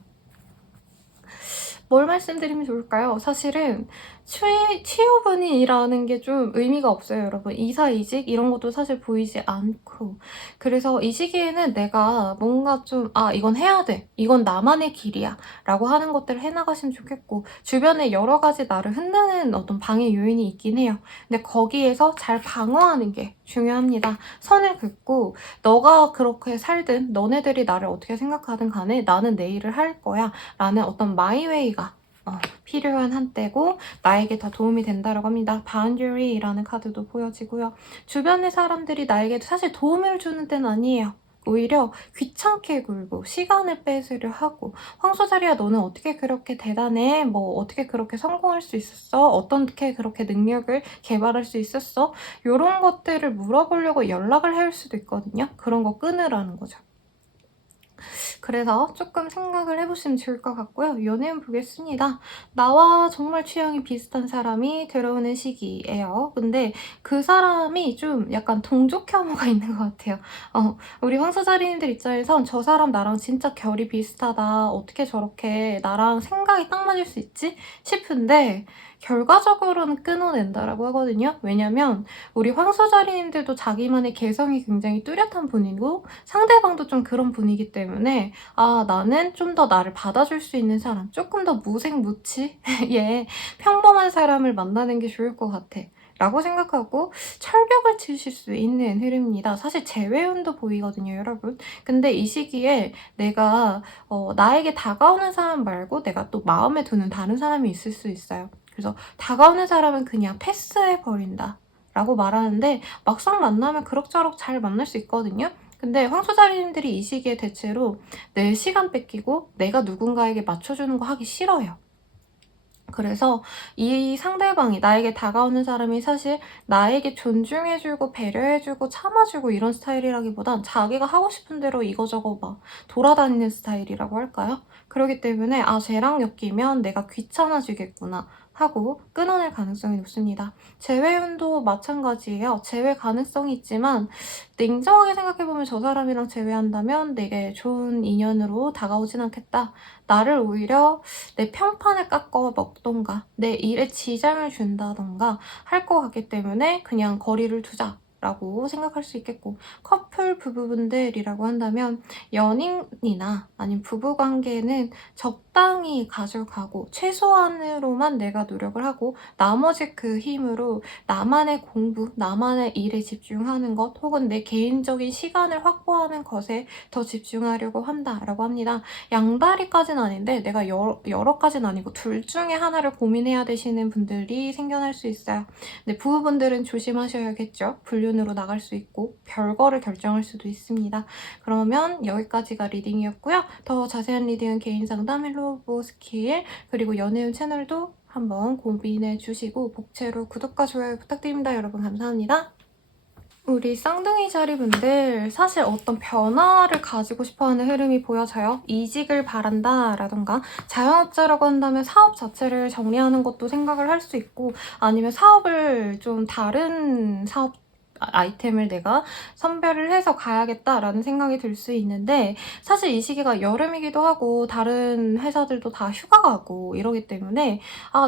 뭘 말씀드리면 좋을까요? 사실은 취업운이라는 게 좀 의미가 없어요, 여러분. 이사, 이직 이런 것도 사실 보이지 않고. 그래서 이 시기에는 내가 뭔가 좀 이건 해야 돼. 이건 나만의 길이야. 라고 하는 것들을 해나가시면 좋겠고, 주변에 여러 가지 나를 흔드는 어떤 방해 요인이 있긴 해요. 근데 거기에서 잘 방어하는 게 중요합니다. 선을 긋고 너가 그렇게 살든 너네들이 나를 어떻게 생각하든 간에 나는 내 일을 할 거야 라는 어떤 마이웨이가 필요한 한때고 나에게 더 도움이 된다고 합니다. Boundary라는 카드도 보여지고요. 주변의 사람들이 나에게 사실 도움을 주는 때는 아니에요. 오히려 귀찮게 굴고 시간을 뺏으려 하고 황소자리야 너는 어떻게 그렇게 대단해? 뭐 어떻게 그렇게 성공할 수 있었어? 어떻게 그렇게 능력을 개발할 수 있었어? 이런 것들을 물어보려고 연락을 할 수도 있거든요. 그런 거 끊으라는 거죠. 그래서 조금 생각을 해보시면 좋을 것 같고요. 연애운 보겠습니다. 나와 정말 취향이 비슷한 사람이 들어오는 시기예요. 근데 그 사람이 좀 약간 동족 혐오가 있는 것 같아요. 우리 황소자리님들 입장에선 저 사람 나랑 진짜 결이 비슷하다. 어떻게 저렇게 나랑 생각이 딱 맞을 수 있지? 싶은데 결과적으로는 끊어낸다라고 하거든요. 왜냐면 우리 황소자리님들도 자기만의 개성이 굉장히 뚜렷한 분이고 상대방도 좀 그런 분이기 때문에 나는 좀 더 나를 받아줄 수 있는 사람, 조금 더 무색무취 예, 평범한 사람을 만나는 게 좋을 것 같아 라고 생각하고 철벽을 치실 수 있는 흐름입니다. 사실 재회운도 보이거든요, 여러분. 근데 이 시기에 내가 나에게 다가오는 사람 말고 내가 또 마음에 두는 다른 사람이 있을 수 있어요. 그래서 다가오는 사람은 그냥 패스해버린다 라고 말하는데 막상 만나면 그럭저럭 잘 만날 수 있거든요. 근데 황소자리님들이 이 시기에 대체로 내 시간 뺏기고 내가 누군가에게 맞춰주는 거 하기 싫어요. 그래서 이 상대방이 나에게 다가오는 사람이 사실 나에게 존중해주고 배려해주고 참아주고 이런 스타일이라기보단 자기가 하고 싶은 대로 이거저거 막 돌아다니는 스타일이라고 할까요? 그렇기 때문에 쟤랑 엮이면 내가 귀찮아지겠구나 하고 끊어낼 가능성이 높습니다. 재회운도 마찬가지예요. 재회 가능성이 있지만 냉정하게 생각해보면 저 사람이랑 재회한다면 내게 좋은 인연으로 다가오진 않겠다. 나를 오히려 내 평판을 깎아 먹던가 내 일에 지장을 준다던가 할 것 같기 때문에 그냥 거리를 두자. 라고 생각할 수 있겠고 커플 부부분들이라고 한다면 연인이나 아니면 부부관계는 적당히 가져가고 최소한으로만 내가 노력을 하고 나머지 그 힘으로 나만의 공부, 나만의 일에 집중하는 것 혹은 내 개인적인 시간을 확보하는 것에 더 집중하려고 한다라고 합니다. 양다리까지는 아닌데 내가 여러 가지는 아니고 둘 중에 하나를 고민해야 되시는 분들이 생겨날 수 있어요. 근데 부부분들은 조심하셔야겠죠. 불륜으로 나갈 수 있고 별거를 결정할 수도 있습니다. 그러면 여기까지가 리딩이었고요. 더 자세한 리딩은 개인 상담 헬로보 스킬 그리고 연애운 채널도 한번 고민해 주시고 복채로 구독과 좋아요 부탁드립니다. 여러분 감사합니다. 우리 쌍둥이 자리분들 사실 어떤 변화를 가지고 싶어하는 흐름이 보여져요. 이직을 바란다 라던가 자영업자라고 한다면 사업 자체를 정리하는 것도 생각을 할 수 있고 아니면 사업을 좀 다른 사업 아이템을 내가 선별을 해서 가야겠다라는 생각이 들 수 있는데 사실 이 시기가 여름이기도 하고 다른 회사들도 다 휴가 가고 이러기 때문에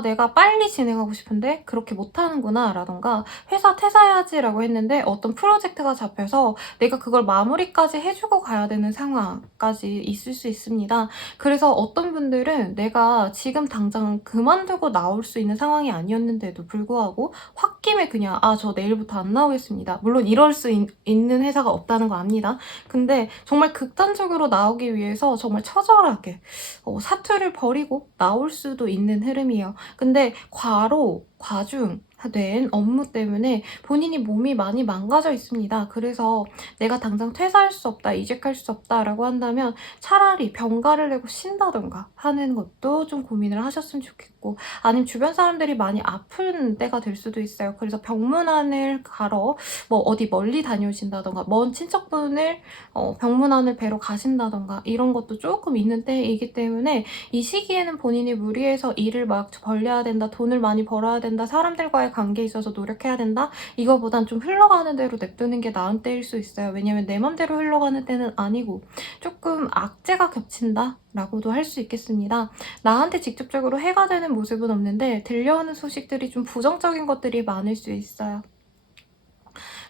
내가 빨리 진행하고 싶은데 그렇게 못하는구나 라던가 회사 퇴사해야지 라고 했는데 어떤 프로젝트가 잡혀서 내가 그걸 마무리까지 해주고 가야 되는 상황까지 있을 수 있습니다. 그래서 어떤 분들은 내가 지금 당장 그만두고 나올 수 있는 상황이 아니었는데도 불구하고 홧김에 그냥 저 내일부터 안 나오겠습니다. 물론 이럴 수 있는 회사가 없다는 거 압니다. 근데 정말 극단적으로 나오기 위해서 정말 처절하게 사투를 벌이고 나올 수도 있는 흐름이에요. 근데 과중 된 업무 때문에 본인이 몸이 많이 망가져 있습니다. 그래서 내가 당장 퇴사할 수 없다, 이직할 수 없다라고 한다면 차라리 병가를 내고 쉰다던가 하는 것도 좀 고민을 하셨으면 좋겠고 아니면 주변 사람들이 많이 아픈 때가 될 수도 있어요. 그래서 병문안을 가러 어디 멀리 다녀오신다던가 먼 친척분을 병문안을 뵈러 가신다던가 이런 것도 조금 있는 때이기 때문에 이 시기에는 본인이 무리해서 일을 막 벌려야 된다, 돈을 많이 벌어야 된다, 사람들과의 관계에 있어서 노력해야 된다? 이거보단 좀 흘러가는 대로 냅두는 게 나은 때일 수 있어요. 왜냐면 내 맘대로 흘러가는 때는 아니고 조금 악재가 겹친다? 라고도 할 수 있겠습니다. 나한테 직접적으로 해가 되는 모습은 없는데 들려오는 소식들이 좀 부정적인 것들이 많을 수 있어요.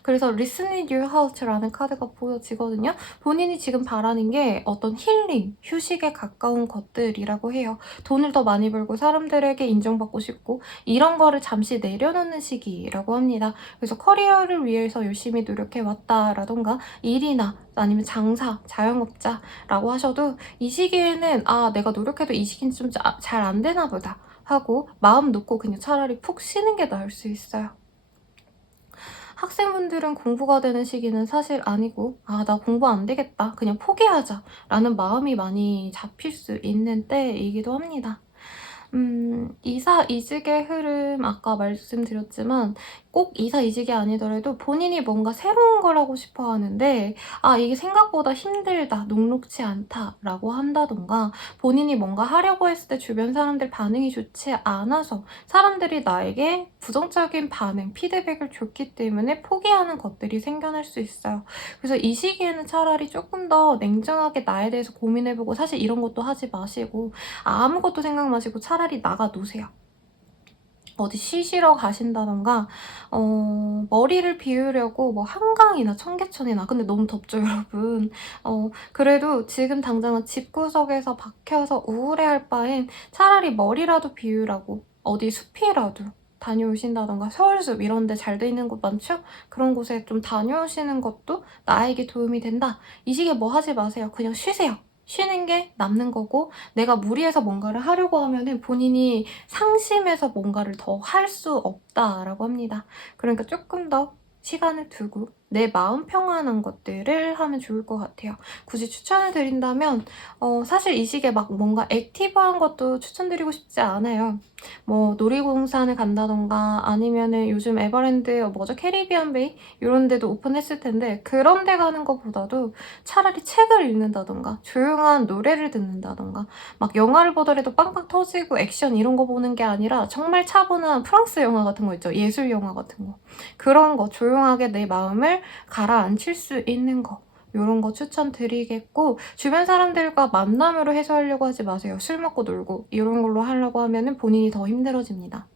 그래서 Listen with your heart라는 카드가 보여지거든요. 본인이 지금 바라는 게 어떤 힐링, 휴식에 가까운 것들이라고 해요. 돈을 더 많이 벌고 사람들에게 인정받고 싶고 이런 거를 잠시 내려놓는 시기라고 합니다. 그래서 커리어를 위해서 열심히 노력해왔다라던가 일이나 아니면 장사, 자영업자라고 하셔도 이 시기에는 아 내가 노력해도 이 시기는 좀 잘 안 되나 보다 하고 마음 놓고 그냥 차라리 푹 쉬는 게 나을 수 있어요. 학생분들은 공부가 되는 시기는 사실 아니고 아 나 공부 안 되겠다 그냥 포기하자 라는 마음이 많이 잡힐 수 있는 때이기도 합니다. 이사이직의 흐름 아까 말씀드렸지만 꼭 이사이직이 아니더라도 본인이 뭔가 새로운 걸 하고 싶어 하는데 아 이게 생각보다 힘들다, 녹록지 않다라고 한다던가 본인이 뭔가 하려고 했을 때 주변 사람들 반응이 좋지 않아서 사람들이 나에게 부정적인 반응, 피드백을 줬기 때문에 포기하는 것들이 생겨날 수 있어요. 그래서 이 시기에는 차라리 조금 더 냉정하게 나에 대해서 고민해보고 사실 이런 것도 하지 마시고 아무것도 생각 마시고 차라리 나가 노세요. 어디 쉬시러 가신다던가 머리를 비우려고 뭐 한강이나 청계천이나 근데 너무 덥죠 여러분. 그래도 지금 당장은 집구석에서 박혀서 우울해할 바엔 차라리 머리라도 비우라고 어디 숲이라도 다녀오신다던가 서울숲 이런 데 잘 돼 있는 곳 많죠? 그런 곳에 좀 다녀오시는 것도 나에게 도움이 된다. 이 시기에 뭐 하지 마세요. 그냥 쉬세요. 쉬는 게 남는 거고 내가 무리해서 뭔가를 하려고 하면은 본인이 상심해서 뭔가를 더 할 수 없다라고 합니다. 그러니까 조금 더 시간을 두고 내 마음 평안한 것들을 하면 좋을 것 같아요. 굳이 추천을 드린다면 사실 이 시기에 막 뭔가 액티브한 것도 추천드리고 싶지 않아요. 뭐 놀이동산을 간다던가 아니면은 요즘 에버랜드 뭐죠? 캐리비안 베이? 이런 데도 오픈했을 텐데 그런 데 가는 것보다도 차라리 책을 읽는다던가 조용한 노래를 듣는다던가 막 영화를 보더라도 빵빵 터지고 액션 이런 거 보는 게 아니라 정말 차분한 프랑스 영화 같은 거 있죠. 예술 영화 같은 거. 그런 거 조용하게 내 마음을 가라앉힐 수 있는 거 이런 거 추천드리겠고 주변 사람들과 만남으로 해소하려고 하지 마세요. 술 먹고 놀고 이런 걸로 하려고 하면 본인이 더 힘들어집니다.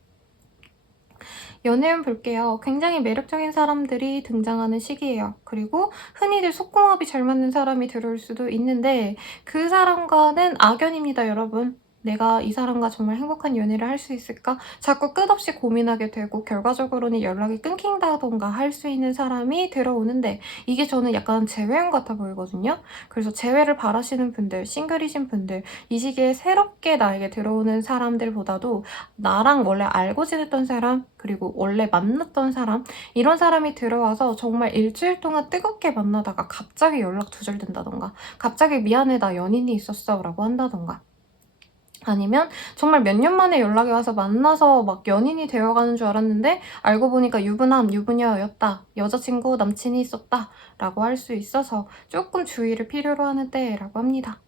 연애운 볼게요. 굉장히 매력적인 사람들이 등장하는 시기예요. 그리고 흔히들 속궁합이 잘 맞는 사람이 들어올 수도 있는데 그 사람과는 악연입니다, 여러분. 내가 이 사람과 정말 행복한 연애를 할 수 있을까? 자꾸 끝없이 고민하게 되고 결과적으로는 연락이 끊긴다던가 할 수 있는 사람이 들어오는데 이게 저는 약간 재회용 같아 보이거든요. 그래서 재회를 바라시는 분들, 싱글이신 분들 이 시기에 새롭게 나에게 들어오는 사람들보다도 나랑 원래 알고 지냈던 사람 그리고 원래 만났던 사람 이런 사람이 들어와서 정말 일주일 동안 뜨겁게 만나다가 갑자기 연락 두절된다던가 갑자기 미안해 나 연인이 있었어 라고 한다던가 아니면 정말 몇 년 만에 연락이 와서 만나서 막 연인이 되어가는 줄 알았는데 알고 보니까 유부남, 유부녀였다. 여자친구, 남친이 있었다. 라고 할 수 있어서 조금 주의를 필요로 하는 때라고 합니다.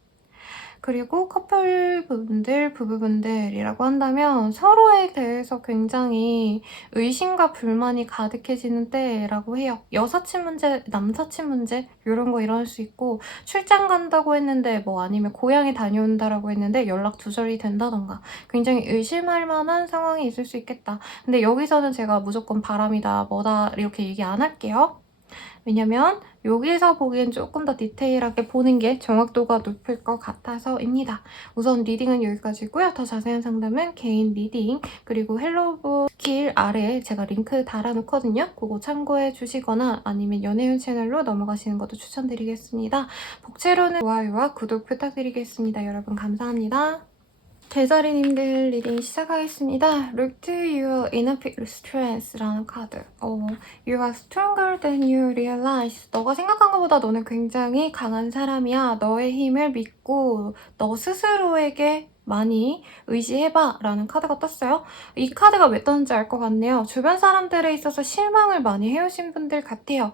그리고 커플분들, 부부분들이라고 한다면 서로에 대해서 굉장히 의심과 불만이 가득해지는 때라고 해요. 여사친 문제, 남사친 문제 이런 거 일어날 수 있고 출장 간다고 했는데 뭐 아니면 고향에 다녀온다라고 했는데 연락 두절이 된다던가 굉장히 의심할 만한 상황이 있을 수 있겠다. 근데 여기서는 제가 무조건 바람이다, 뭐다 이렇게 얘기 안 할게요. 왜냐면 여기서 보기엔 조금 더 디테일하게 보는 게 정확도가 높을 것 같아서입니다. 우선 리딩은 여기까지고요. 더 자세한 상담은 개인 리딩 그리고 헬로브 스킬 아래에 제가 링크 달아놓거든요. 그거 참고해 주시거나 아니면 연애운 채널로 넘어가시는 것도 추천드리겠습니다. 복채로는 좋아요와 구독 부탁드리겠습니다. 여러분 감사합니다. 대자리님들 리딩 시작하겠습니다. Look to your inner strength라는 카드. You are stronger than you realize. 너가 생각한 것보다 너는 굉장히 강한 사람이야. 너의 힘을 믿고 너 스스로에게 많이 의지해봐 라는 카드가 떴어요. 이 카드가 왜 떴는지 알 것 같네요. 주변 사람들에 있어서 실망을 많이 해오신 분들 같아요.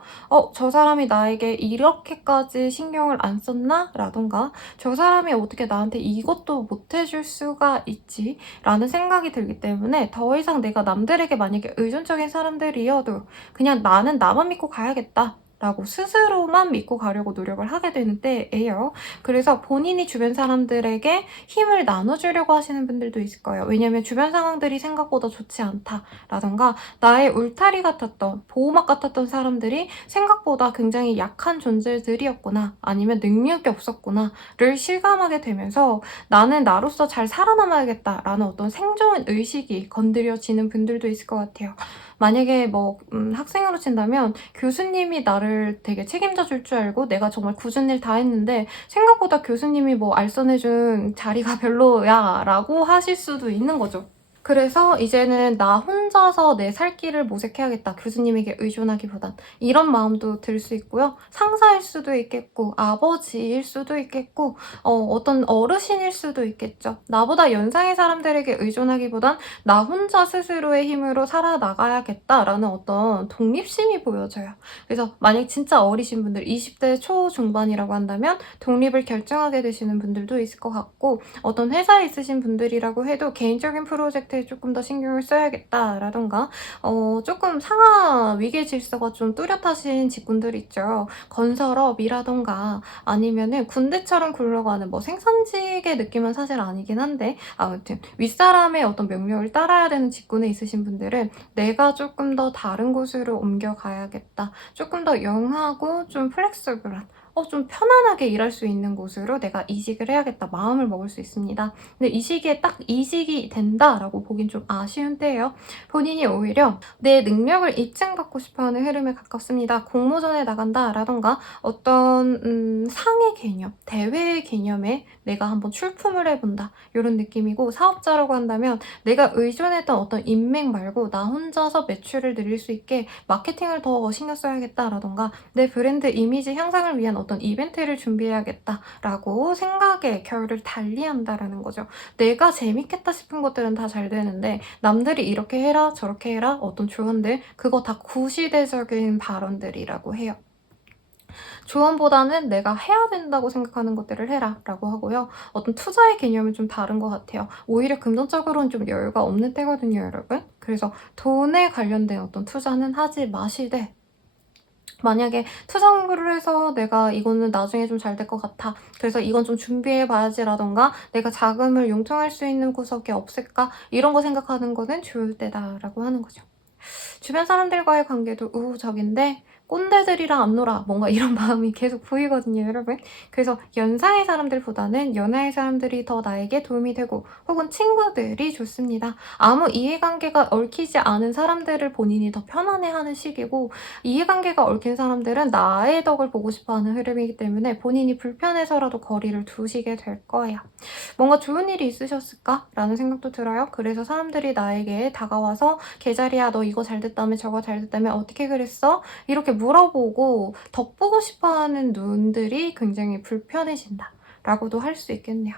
저 사람이 나에게 이렇게까지 신경을 안 썼나? 라던가 저 사람이 어떻게 나한테 이것도 못 해줄 수가 있지? 라는 생각이 들기 때문에 더 이상 내가 남들에게 만약에 의존적인 사람들이어도 그냥 나는 나만 믿고 가야겠다 라고 스스로만 믿고 가려고 노력을 하게 되는 때예요. 그래서 본인이 주변 사람들에게 힘을 나눠주려고 하시는 분들도 있을 거예요. 왜냐면 주변 상황들이 생각보다 좋지 않다라던가 나의 울타리 같았던 보호막 같았던 사람들이 생각보다 굉장히 약한 존재들이었구나 아니면 능력이 없었구나를 실감하게 되면서 나는 나로서 잘 살아남아야겠다라는 어떤 생존 의식이 건드려지는 분들도 있을 것 같아요. 만약에 학생으로 친다면 교수님이 나를 되게 책임져 줄 줄 알고 내가 정말 굳은 일 다 했는데 생각보다 교수님이 알선해준 자리가 별로야 라고 하실 수도 있는 거죠. 그래서 이제는 나 혼자서 내 살 길을 모색해야겠다. 교수님에게 의존하기보단. 이런 마음도 들 수 있고요. 상사일 수도 있겠고, 아버지일 수도 있겠고, 어떤 어르신일 수도 있겠죠. 나보다 연상의 사람들에게 의존하기보단 나 혼자 스스로의 힘으로 살아나가야겠다라는 어떤 독립심이 보여져요. 그래서 만약 진짜 어리신 분들, 20대 초중반이라고 한다면 독립을 결정하게 되시는 분들도 있을 것 같고, 어떤 회사에 있으신 분들이라고 해도 개인적인 프로젝트에 조금 더 신경을 써야겠다라던가 조금 상하 위계 질서가 좀 뚜렷하신 직군들 있죠. 건설업이라던가 아니면은 군대처럼 굴러가는 생산직의 느낌은 사실 아니긴 한데 아무튼 윗사람의 어떤 명령을 따라야 되는 직군에 있으신 분들은 내가 조금 더 다른 곳으로 옮겨가야겠다. 조금 더 영하고 좀 플렉서블한 좀 편안하게 일할 수 있는 곳으로 내가 이직을 해야겠다 마음을 먹을 수 있습니다. 근데 이 시기에 딱 이직이 된다라고 보긴 좀 아쉬운 때예요. 본인이 오히려 내 능력을 입증받고 싶어하는 흐름에 가깝습니다. 공모전에 나간다라던가 어떤 상의 개념, 대회의 개념에 내가 한번 출품을 해본다 이런 느낌이고 사업자라고 한다면 내가 의존했던 어떤 인맥 말고 나 혼자서 매출을 늘릴 수 있게 마케팅을 더 신경 써야겠다라던가 내 브랜드 이미지 향상을 위한 어떤 이벤트를 준비해야겠다라고 생각의 결을 달리한다라는 거죠. 내가 재밌겠다 싶은 것들은 다 잘 되는데 남들이 이렇게 해라 저렇게 해라 어떤 조언들 그거 다 구시대적인 발언들이라고 해요. 조언보다는 내가 해야 된다고 생각하는 것들을 해라 라고 하고요. 어떤 투자의 개념은 좀 다른 것 같아요. 오히려 금전적으로는 좀 여유가 없는 때거든요, 여러분. 그래서 돈에 관련된 어떤 투자는 하지 마시되 만약에 투자 공부를 해서 내가 이거는 나중에 좀 잘 될 것 같아. 그래서 이건 좀 준비해봐야지 라던가 내가 자금을 융통할 수 있는 구석이 없을까? 이런 거 생각하는 거는 좋을 때다라고 하는 거죠. 주변 사람들과의 관계도 우호적인데 꼰대들이랑 안 놀아 뭔가 이런 마음이 계속 보이거든요, 여러분. 그래서 연상의 사람들보다는 연하의 사람들이 더 나에게 도움이 되고 혹은 친구들이 좋습니다. 아무 이해관계가 얽히지 않은 사람들을 본인이 더 편안해하는 시기고 이해관계가 얽힌 사람들은 나의 덕을 보고 싶어하는 흐름이기 때문에 본인이 불편해서라도 거리를 두시게 될 거예요. 뭔가 좋은 일이 있으셨을까? 라는 생각도 들어요. 그래서 사람들이 나에게 다가와서 계자리야 너 이거 잘 됐다며 저거 잘 됐다며 어떻게 그랬어? 이렇게 물어보고 덕보고 싶어하는 눈들이 굉장히 불편해진다 라고도 할 수 있겠네요.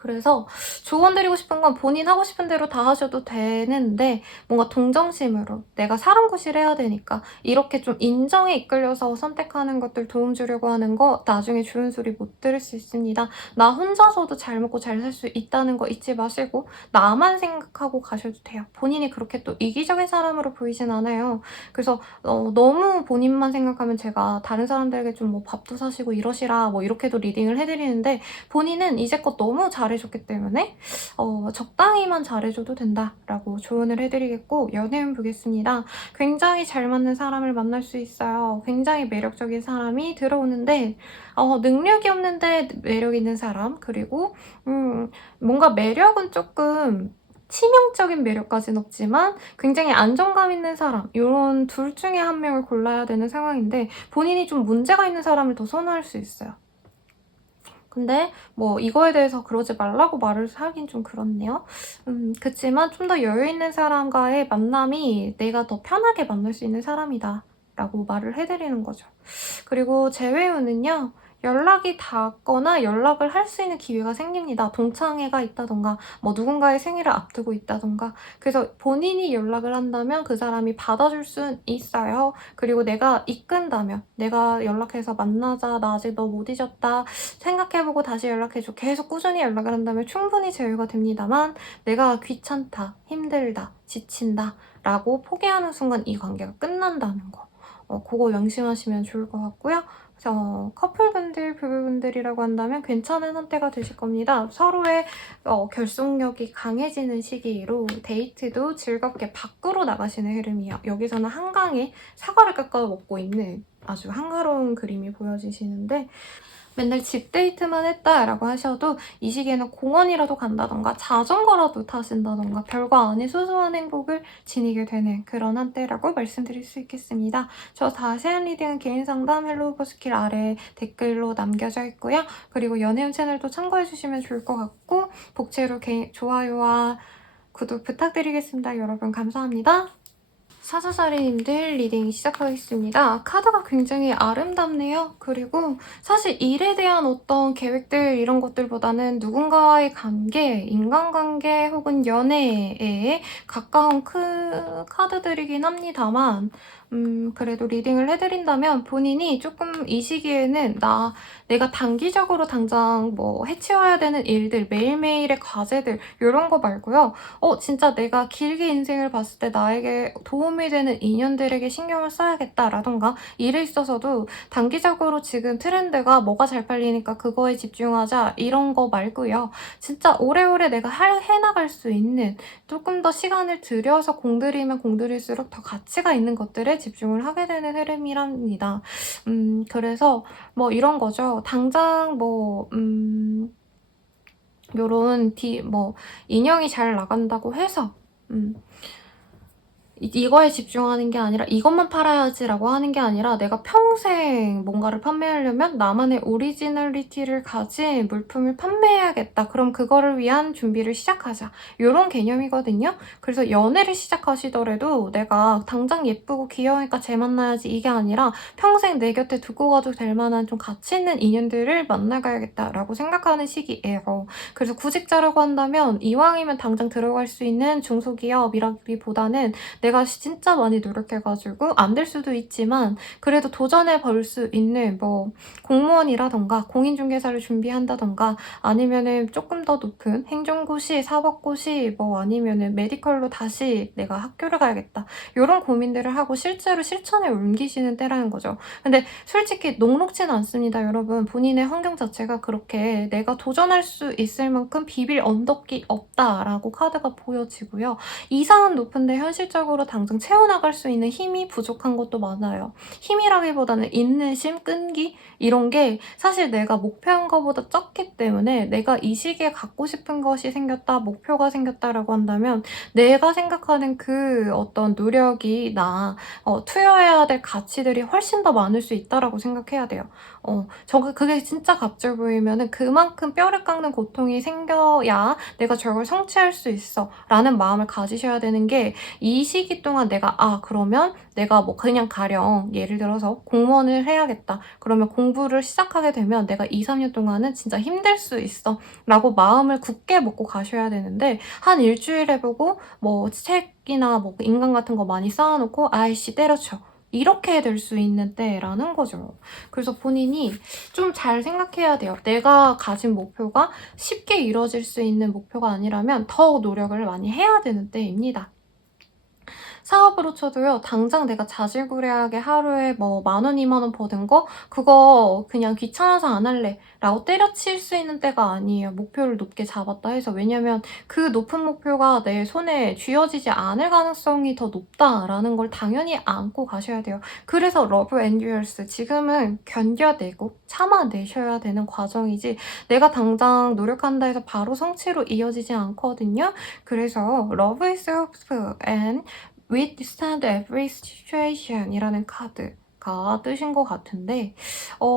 그래서 조언 드리고 싶은 건 본인 하고 싶은 대로 다 하셔도 되는데 뭔가 동정심으로 내가 사람 구실해야 되니까 이렇게 좀 인정에 이끌려서 선택하는 것들 도움 주려고 하는 거 나중에 좋은 소리 못 들을 수 있습니다. 나 혼자서도 잘 먹고 잘 살 수 있다는 거 잊지 마시고 나만 생각하고 가셔도 돼요. 본인이 그렇게 또 이기적인 사람으로 보이진 않아요. 그래서 너무 본인만 생각하면 제가 다른 사람들에게 좀 밥도 사시고 이러시라 이렇게도 리딩을 해드리는데 본인은 이제껏 너무 잘해줬기 때문에 적당히만 잘해줘도 된다라고 조언을 해드리겠고 연애운 보겠습니다. 굉장히 잘 맞는 사람을 만날 수 있어요. 굉장히 매력적인 사람이 들어오는데 능력이 없는데 매력 있는 사람 그리고 뭔가 매력은 조금 치명적인 매력까지는 없지만 굉장히 안정감 있는 사람 이런 둘 중에 한 명을 골라야 되는 상황인데 본인이 좀 문제가 있는 사람을 더 선호할 수 있어요. 근데 이거에 대해서 그러지 말라고 말을 하긴 좀 그렇네요. 그치만 좀 더 여유 있는 사람과의 만남이 내가 더 편하게 만날 수 있는 사람이다 라고 말을 해드리는 거죠. 그리고 재회운은요. 연락이 닿거나 연락을 할 수 있는 기회가 생깁니다. 동창회가 있다던가 뭐 누군가의 생일을 앞두고 있다던가. 그래서 본인이 연락을 한다면 그 사람이 받아줄 수 있어요. 그리고 내가 이끈다면, 내가 연락해서 만나자, 나 아직 너 못 잊었다, 생각해보고 다시 연락해줘, 계속 꾸준히 연락을 한다면 충분히 제휴가 됩니다만, 내가 귀찮다, 힘들다, 지친다 라고 포기하는 순간 이 관계가 끝난다는 거, 그거 명심하시면 좋을 것 같고요. 커플분들, 부부분들이라고 한다면 괜찮은 한때가 되실 겁니다. 서로의 결속력이 강해지는 시기로 데이트도 즐겁게 밖으로 나가시는 흐름이에요. 여기서는 한강에 사과를 깎아 먹고 있는 아주 한가로운 그림이 보여지시는데, 맨날 집 데이트만 했다라고 하셔도 이 시기에는 공원이라도 간다던가 자전거라도 타신다던가 별거 아닌 소소한 행복을 지니게 되는 그런 한때라고 말씀드릴 수 있겠습니다. 저 자세한 리딩은 개인 상담 헬로우 버스킬 아래 댓글로 남겨져 있고요. 그리고 연애운 채널도 참고해주시면 좋을 것 같고, 복채로 좋아요와 구독 부탁드리겠습니다. 여러분 감사합니다. 사자자리님들 리딩 시작하겠습니다. 카드가 굉장히 아름답네요. 그리고 사실 일에 대한 어떤 계획들 이런 것들보다는 누군가와의 관계, 인간관계 혹은 연애에 가까운 카드들이긴 합니다만, 그래도 리딩을 해드린다면 본인이 조금 이 시기에는 내가 단기적으로 당장 뭐 해치워야 되는 일들, 매일매일의 과제들 이런 거 말고요. 진짜 내가 길게 인생을 봤을 때 나에게 도움이 되는 인연들에게 신경을 써야겠다라던가, 일에 있어서도 단기적으로 지금 트렌드가 뭐가 잘 팔리니까 그거에 집중하자 이런 거 말고요. 진짜 오래오래 내가 해나갈 수 있는, 조금 더 시간을 들여서 공들이면 공들일수록 더 가치가 있는 것들에 집중을 하게 되는 흐름이랍니다. 그래서 뭐 이런 거죠. 당장 요런 인형이 잘 나간다고 해서 이거에 집중하는 게 아니라 이것만 팔아야지라고 하는 게 아니라 내가 평생 뭔가를 판매하려면 나만의 오리지널리티를 가진 물품을 판매해야겠다. 그럼 그거를 위한 준비를 시작하자. 이런 개념이거든요. 그래서 연애를 시작하시더라도 내가 당장 예쁘고 귀여우니까 쟤 만나야지 이게 아니라 평생 내 곁에 두고 가도 될 만한 좀 가치 있는 인연들을 만나가야겠다라고 생각하는 시기예요. 그래서 구직자라고 한다면 이왕이면 당장 들어갈 수 있는 중소기업이라기보다는 내가 진짜 많이 노력해가지고 안 될 수도 있지만 그래도 도전해 볼 수 있는 뭐 공무원이라던가 공인중개사를 준비한다던가, 아니면은 조금 더 높은 행정고시, 사법고시, 뭐 아니면은 메디컬로 다시 내가 학교를 가야겠다, 이런 고민들을 하고 실제로 실천에 옮기시는 때라는 거죠. 근데 솔직히 녹록진 않습니다, 여러분. 본인의 환경 자체가 그렇게 내가 도전할 수 있을 만큼 비빌 언덕이 없다라고 카드가 보여지고요. 이상은 높은데 현실적으로 당장 채워나갈 수 있는 힘이 부족한 것도 많아요. 힘이라기보다는 인내심, 끈기 이런 게 사실 내가 목표한 것보다 적기 때문에, 내가 이 시기에 갖고 싶은 것이 생겼다, 목표가 생겼다라고 한다면 내가 생각하는 그 어떤 노력이 투여해야 될 가치들이 훨씬 더 많을 수 있다라고 생각해야 돼요. 그게 진짜 값져 보이면은 그만큼 뼈를 깎는 고통이 생겨야 내가 저걸 성취할 수 있어 라는 마음을 가지셔야 되는 게, 이 시기 동안 그러면 내가 뭐 그냥 가령 예를 들어서 공무원을 해야겠다, 그러면 공부를 시작하게 되면 내가 2, 3년 동안은 진짜 힘들 수 있어 라고 마음을 굳게 먹고 가셔야 되는데, 한 일주일 해보고 뭐 책이나 뭐 인강 같은 거 많이 쌓아놓고 아이씨 때려쳐 이렇게 될 수 있는 때라는 거죠. 그래서 본인이 좀 잘 생각해야 돼요. 내가 가진 목표가 쉽게 이루어질 수 있는 목표가 아니라면 더 노력을 많이 해야 되는 때입니다. 사업으로 쳐도요, 당장 내가 자질구레하게 하루에 뭐 10,000원, 20,000원 버는 거 그거 그냥 귀찮아서 안 할래 라고 때려칠 수 있는 때가 아니에요. 목표를 높게 잡았다 해서. 왜냐면 그 높은 목표가 내 손에 쥐어지지 않을 가능성이 더 높다라는 걸 당연히 안고 가셔야 돼요. 그래서 러브 엔듀얼스, 지금은 견뎌내고 참아내셔야 되는 과정이지, 내가 당장 노력한다 해서 바로 성취로 이어지지 않거든요. 그래서 Love is hope and withstand every situation 이라는 카드가 다 뜨신 것 같은데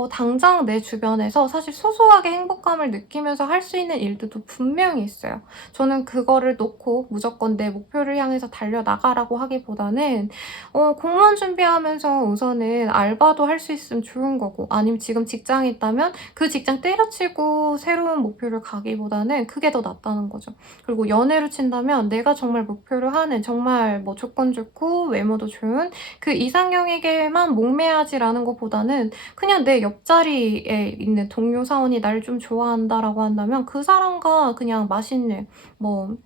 당장 내 주변에서 사실 소소하게 행복감을 느끼면서 할 수 있는 일들도 분명히 있어요. 저는 그거를 놓고 무조건 내 목표를 향해서 달려나가라고 하기보다는 공무원 준비하면서 우선은 알바도 할 수 있으면 좋은 거고, 아니면 지금 직장에 있다면 그 직장 때려치고 새로운 목표를 가기보다는 그게 더 낫다는 거죠. 그리고 연애로 친다면 내가 정말 목표로 하는, 정말 뭐 조건 좋고 외모도 좋은 그 이상형에게만 목매하지라는 것보다는 그냥 내 옆자리에 있는 동료 사원이 날 좀 좋아한다라고 한다면 그 사람과 그냥 맛있는 뭐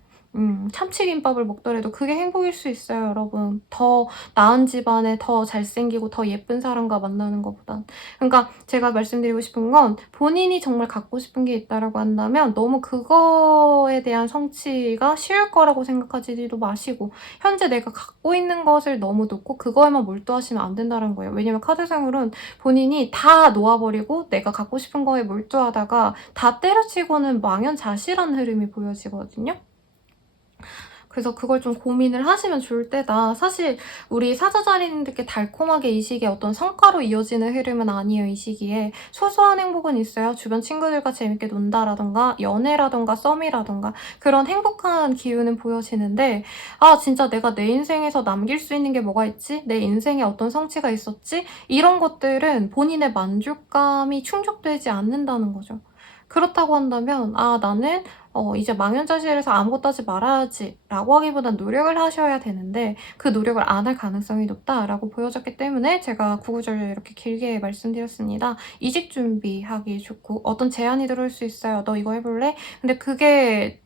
참치김밥을 먹더라도 그게 행복일 수 있어요, 여러분. 더 나은 집안에 더 잘생기고 더 예쁜 사람과 만나는 것보단. 그러니까 제가 말씀드리고 싶은 건, 본인이 정말 갖고 싶은 게 있다라고 한다면 너무 그거에 대한 성취가 쉬울 거라고 생각하지도 마시고, 현재 내가 갖고 있는 것을 너무 놓고 그거에만 몰두하시면 안 된다는 거예요. 왜냐면 카드상으로는 본인이 다 놓아버리고 내가 갖고 싶은 거에 몰두하다가 다 때려치고는 망연자실한 흐름이 보여지거든요. 그래서 그걸 좀 고민을 하시면 좋을 때다. 사실 우리 사자자리님들께 달콤하게 이 시기에 어떤 성과로 이어지는 흐름은 아니에요, 이 시기에. 소소한 행복은 있어요. 주변 친구들과 재밌게 논다라던가 연애라던가 썸이라던가 그런 행복한 기운은 보여지는데, 진짜 내가 내 인생에서 남길 수 있는 게 뭐가 있지? 내 인생에 어떤 성취가 있었지? 이런 것들은 본인의 만족감이 충족되지 않는다는 거죠. 그렇다고 한다면 나는 이제 망연자실해서 아무것도 하지 말아야지 라고 하기보단 노력을 하셔야 되는데, 그 노력을 안 할 가능성이 높다라고 보여졌기 때문에 제가 구구절절 이렇게 길게 말씀드렸습니다. 이직 준비하기 좋고, 어떤 제안이 들어올 수 있어요. 너 이거 해볼래? 근데 그게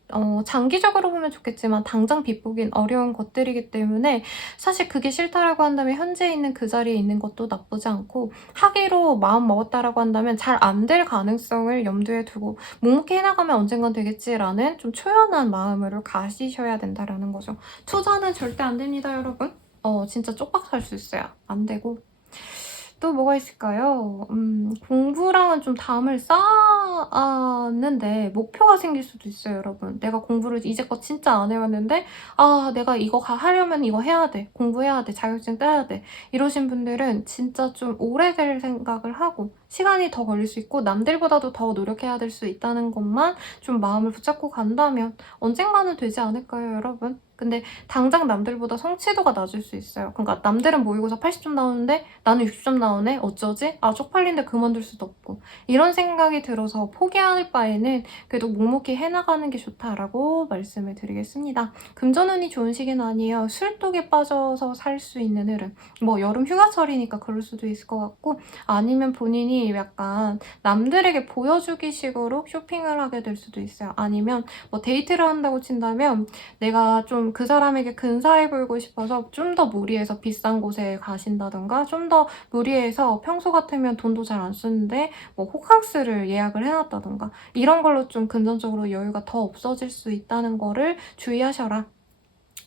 장기적으로 보면 좋겠지만 당장 빗보긴 어려운 것들이기 때문에, 사실 그게 싫다라고 한다면 현재 있는 그 자리에 있는 것도 나쁘지 않고, 하기로 마음 먹었다라고 한다면 잘 안 될 가능성을 염두에 두고 묵묵히 해나가면 언젠간 되겠지라는 좀 초연한 마음으로 가시셔야 된다라는 거죠. 투자는 절대 안 됩니다, 여러분. 진짜 쪽박 살 수 있어요. 안 되고. 또 뭐가 있을까요? 공부랑은 좀 담을 쌓았는데 목표가 생길 수도 있어요, 여러분. 내가 공부를 이제껏 진짜 안 해왔는데 내가 이거 하려면 이거 해야 돼. 공부해야 돼. 자격증 따야 돼. 이러신 분들은 진짜 좀 오래될 생각을 하고 시간이 더 걸릴 수 있고 남들보다도 더 노력해야 될 수 있다는 것만 좀 마음을 붙잡고 간다면 언젠가는 되지 않을까요, 여러분? 근데 당장 남들보다 성취도가 낮을 수 있어요. 그러니까 남들은 모의고사 80점 나오는데 나는 60점 나오네? 어쩌지? 쪽팔린데 그만둘 수도 없고. 이런 생각이 들어서 포기할 바에는 그래도 묵묵히 해나가는 게 좋다라고 말씀을 드리겠습니다. 금전운이 좋은 시기는 아니에요. 술독에 빠져서 살 수 있는 흐름. 뭐 여름 휴가철이니까 그럴 수도 있을 것 같고, 아니면 본인이 약간 남들에게 보여주기 식으로 쇼핑을 하게 될 수도 있어요. 아니면 뭐 데이트를 한다고 친다면 내가 좀 그 사람에게 근사해 보이고 싶어서 좀 더 무리해서 비싼 곳에 가신다던가, 좀 더 무리해서 평소 같으면 돈도 잘 안 쓰는데 뭐 호캉스를 예약을 해놨다던가, 이런 걸로 좀 금전적으로 여유가 더 없어질 수 있다는 거를 주의하셔라.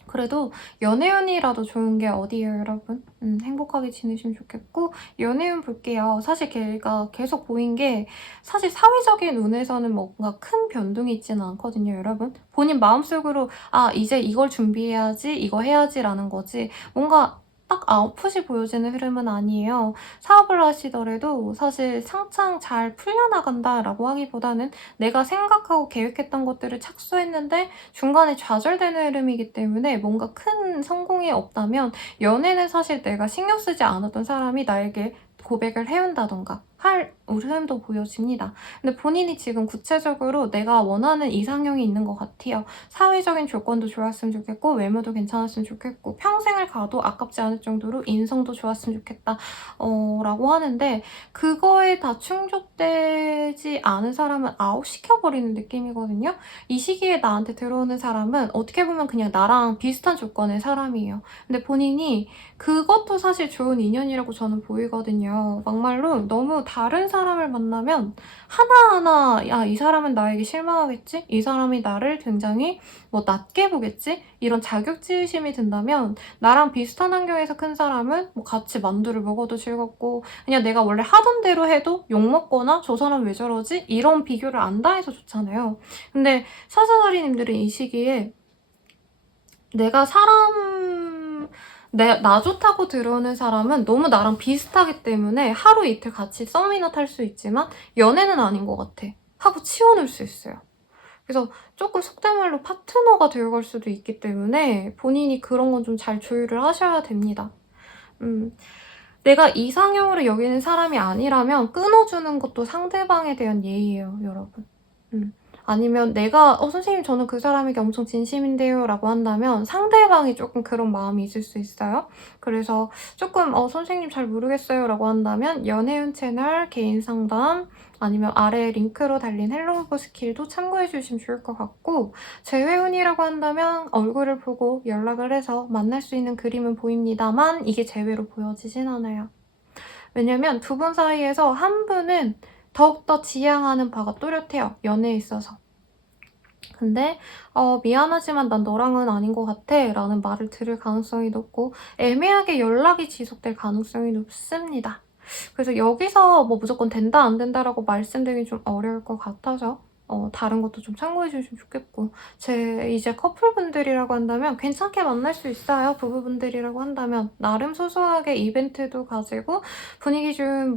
그래도 연애운이라도 좋은 게 어디예요, 여러분? 행복하게 지내시면 좋겠고, 연애운 볼게요. 사실 걔가 계속 보인 게, 사실 사회적인 운에서는 뭔가 큰 변동이 있지는 않거든요, 여러분. 본인 마음속으로 이제 이걸 준비해야지, 이거 해야지라는 거지, 뭔가 딱 아웃풋이 보여지는 흐름은 아니에요. 사업을 하시더라도 사실 상창 잘 풀려나간다라고 하기보다는 내가 생각하고 계획했던 것들을 착수했는데 중간에 좌절되는 흐름이기 때문에, 뭔가 큰 성공이 없다면 연애는 사실 내가 신경 쓰지 않았던 사람이 나에게 고백을 해온다던가 할 흐름도 보여집니다. 근데 본인이 지금 구체적으로 내가 원하는 이상형이 있는 것 같아요. 사회적인 조건도 좋았으면 좋겠고, 외모도 괜찮았으면 좋겠고, 평생을 가도 아깝지 않을 정도로 인성도 좋았으면 좋겠다 라고 하는데, 그거에 다 충족되지 않은 사람은 아웃시켜버리는 느낌이거든요. 이 시기에 나한테 들어오는 사람은 어떻게 보면 그냥 나랑 비슷한 조건의 사람이에요. 근데 본인이 그것도 사실 좋은 인연이라고 저는 보이거든요. 막말로 너무 다른 사람을 만나면 하나하나 이 사람은 나에게 실망하겠지? 이 사람이 나를 굉장히 뭐 낮게 보겠지? 이런 자격지심이 든다면, 나랑 비슷한 환경에서 큰 사람은 뭐 같이 만두를 먹어도 즐겁고, 그냥 내가 원래 하던 대로 해도 욕먹거나 저 사람 왜 저러지? 이런 비교를 안 당해서 좋잖아요. 근데 사자자리님들은 이 시기에 내가 사람을 나 좋다고 들어오는 사람은 너무 나랑 비슷하기 때문에 하루 이틀 같이 썸이나 탈 수 있지만 연애는 아닌 것 같아 하고 치워놓을 수 있어요. 그래서 조금 속된 말로 파트너가 되어갈 수도 있기 때문에 본인이 그런 건 좀 잘 조율을 하셔야 됩니다. 내가 이상형으로 여기는 사람이 아니라면 끊어주는 것도 상대방에 대한 예의예요, 여러분. 아니면 내가 선생님 저는 그 사람에게 엄청 진심인데요 라고 한다면 상대방이 조금 그런 마음이 있을 수 있어요. 그래서 조금 선생님 잘 모르겠어요 라고 한다면 연애운 채널 개인 상담 아니면 아래 링크로 달린 헬로우버 스킬도 참고해 주시면 좋을 것 같고, 재회운이라고 한다면 얼굴을 보고 연락을 해서 만날 수 있는 그림은 보입니다만 이게 재회로 보여지진 않아요. 왜냐면 두 분 사이에서 한 분은 더욱더 지향하는 바가 또렷해요. 연애에 있어서. 근데 미안하지만 난 너랑은 아닌 것 같아 라는 말을 들을 가능성이 높고 애매하게 연락이 지속될 가능성이 높습니다. 그래서 여기서 뭐 무조건 된다 안 된다라고 말씀드리기 좀 어려울 것 같아서 다른 것도 좀 참고해 주시면 좋겠고, 제 이제 커플분들이라고 한다면 괜찮게 만날 수 있어요. 부부분들이라고 한다면 나름 소소하게 이벤트도 가지고 분위기 좀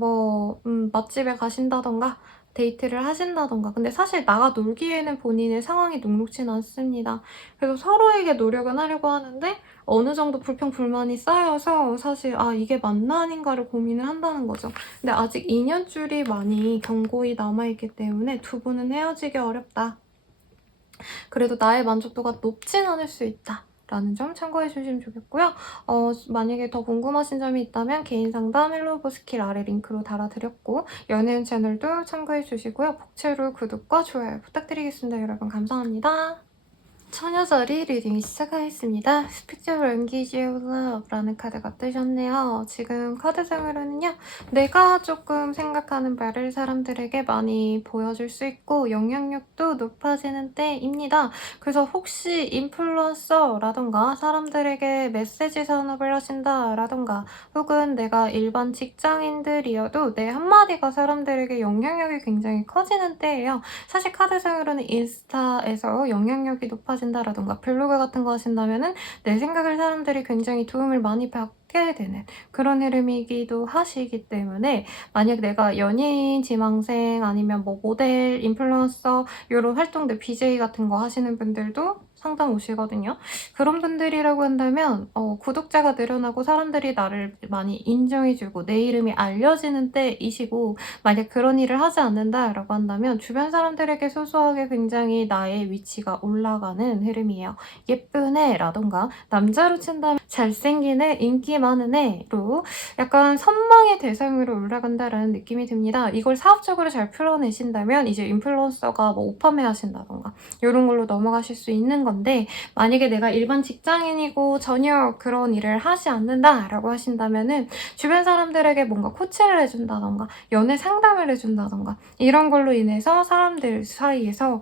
맛집에 가신다던가 데이트를 하신다던가. 근데 사실 나가 놀기에는 본인의 상황이 녹록진 않습니다. 그래서 서로에게 노력은 하려고 하는데 어느 정도 불평불만이 쌓여서 사실 이게 맞나 아닌가를 고민을 한다는 거죠. 근데 아직 2년줄이 많이 경고히 남아있기 때문에 두 분은 헤어지기 어렵다. 그래도 나의 만족도가 높진 않을 수 있다 라는 점 참고해 주시면 좋겠고요. 만약에 더 궁금하신 점이 있다면 개인 상담 헬로우버 스킬 아래 링크로 달아드렸고, 연예인 채널도 참고해 주시고요. 복채로 구독과 좋아요 부탁드리겠습니다. 여러분 감사합니다. 처녀자리 리딩 시작하겠습니다. Speak your language of love라는 카드가 뜨셨네요. 지금 카드상으로는요, 내가 조금 생각하는 바를 사람들에게 많이 보여줄 수 있고 영향력도 높아지는 때입니다. 그래서 혹시 인플루언서라던가 사람들에게 메시지 산업을 하신다라던가 혹은 내가 일반 직장인들이어도 내 한마디가 사람들에게 영향력이 굉장히 커지는 때예요. 사실 카드상으로는 인스타에서 영향력이 높아진다라던가 블로그 같은 거 하신다면은 내 생각을 사람들이 굉장히 도움을 많이 받게 되는 그런 흐름이기도 하시기 때문에, 만약 내가 연예인, 지망생 아니면 뭐 모델, 인플루언서 이런 활동들 BJ 같은 거 하시는 분들도 상담 오시거든요. 그런 분들이라고 한다면 구독자가 늘어나고 사람들이 나를 많이 인정해주고 내 이름이 알려지는 때이시고, 만약 그런 일을 하지 않는다라고 한다면 주변 사람들에게 소소하게 굉장히 나의 위치가 올라가는 흐름이에요. 예쁜 애라던가 남자로 친다면 잘생긴 애, 인기 많은 애로 약간 선망의 대상으로 올라간다라는 느낌이 듭니다. 이걸 사업적으로 잘 풀어내신다면 이제 인플루언서가 뭐 옷 판매하신다던가 이런 걸로 넘어가실 수 있는 건데, 만약에 내가 일반 직장인이고 전혀 그런 일을 하지 않는다라고 하신다면은 주변 사람들에게 뭔가 코치를 해준다던가 연애 상담을 해준다던가 이런 걸로 인해서 사람들 사이에서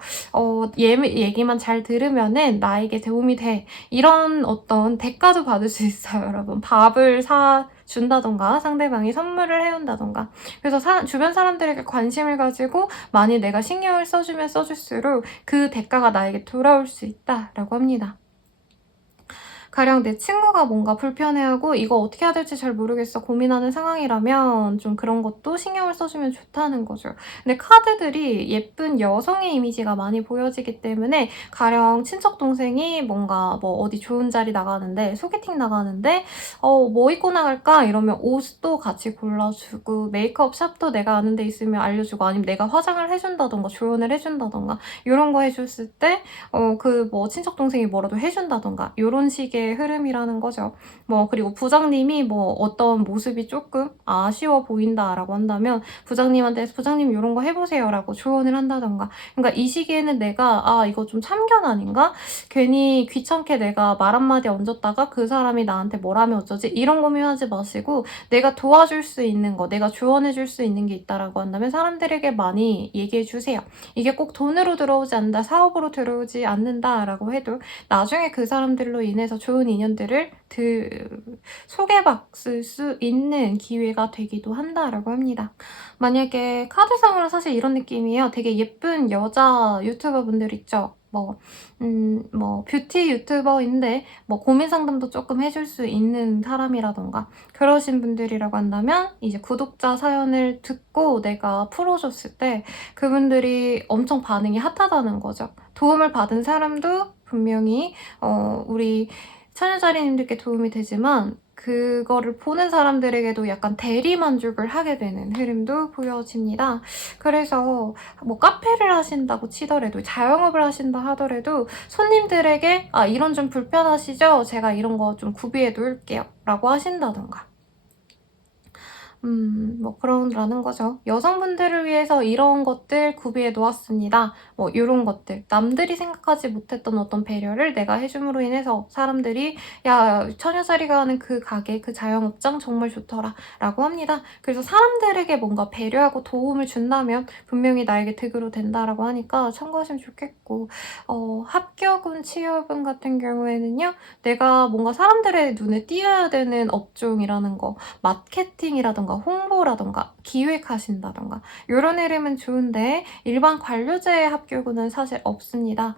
얘기만 잘 들으면은 나에게 도움이 돼, 이런 어떤 대가도 받을 수 있어요. 여러분, 밥을 준다던가 상대방이 선물을 해온다던가. 그래서 주변 사람들에게 관심을 가지고 많이 내가 신경을 써주면 써줄수록 그 대가가 나에게 돌아올 수 있다라고 합니다. 가령 내 친구가 뭔가 불편해하고 이거 어떻게 해야 될지 잘 모르겠어 고민하는 상황이라면 좀 그런 것도 신경을 써주면 좋다는 거죠. 근데 카드들이 예쁜 여성의 이미지가 많이 보여지기 때문에 가령 친척 동생이 뭔가 뭐 어디 좋은 자리 나가는데 소개팅 나가는데 뭐 입고 나갈까 이러면 옷도 같이 골라주고 메이크업 샵도 내가 아는 데 있으면 알려주고, 아니면 내가 화장을 해준다던가 조언을 해준다던가 이런 거 해줬을 때 그 뭐 친척 동생이 뭐라도 해준다던가 이런 식의 흐름이라는 거죠. 그리고 부장님이 뭐 어떤 모습이 조금 아쉬워 보인다라고 한다면 부장님한테 부장님 이런 거 해보세요 라고 조언을 한다던가. 그러니까 이 시기에는 내가 이거 좀 참견 아닌가? 괜히 귀찮게 내가 말 한마디 얹었다가 그 사람이 나한테 뭘 하면 어쩌지? 이런 고민하지 마시고 내가 도와줄 수 있는 거, 내가 조언해줄 수 있는 게 있다라고 한다면 사람들에게 많이 얘기해 주세요. 이게 꼭 돈으로 들어오지 않는다, 사업으로 들어오지 않는다라고 해도 나중에 그 사람들로 인해서 좋은 인연들을 소개받을 수 있는 기회가 되기도 한다라고 합니다. 만약에 카드상으로 사실 이런 느낌이에요. 되게 예쁜 여자 유튜버 분들 있죠? 뭐 뷰티 유튜버인데 뭐 고민 상담도 조금 해줄 수 있는 사람이라던가 그러신 분들이라고 한다면 이제 구독자 사연을 듣고 내가 풀어줬을 때 그분들이 엄청 반응이 핫하다는 거죠. 도움을 받은 사람도 분명히 우리 처녀자리님들께 도움이 되지만 그거를 보는 사람들에게도 약간 대리 만족을 하게 되는 흐름도 보여집니다. 그래서 뭐 카페를 하신다고 치더라도 자영업을 하신다 하더라도 손님들에게 이런 좀 불편하시죠? 제가 이런 거 좀 구비해 놓을게요 라고 하신다던가 뭐 그런다는 거죠. 여성분들을 위해서 이런 것들 구비해 놓았습니다. 뭐 이런 것들. 남들이 생각하지 못했던 어떤 배려를 내가 해줌으로 인해서 사람들이 야, 처녀자리가 하는 그 가게, 그 자영업장 정말 좋더라 라고 합니다. 그래서 사람들에게 뭔가 배려하고 도움을 준다면 분명히 나에게 득으로 된다라고 하니까 참고하시면 좋겠고 합격운 취업운 같은 경우에는요. 내가 뭔가 사람들의 눈에 띄어야 되는 업종이라는 거 마케팅이라던가 홍보라던가 기획하신다던가 이런 이름은 좋은데 일반 관료제의 합격은 사실 없습니다.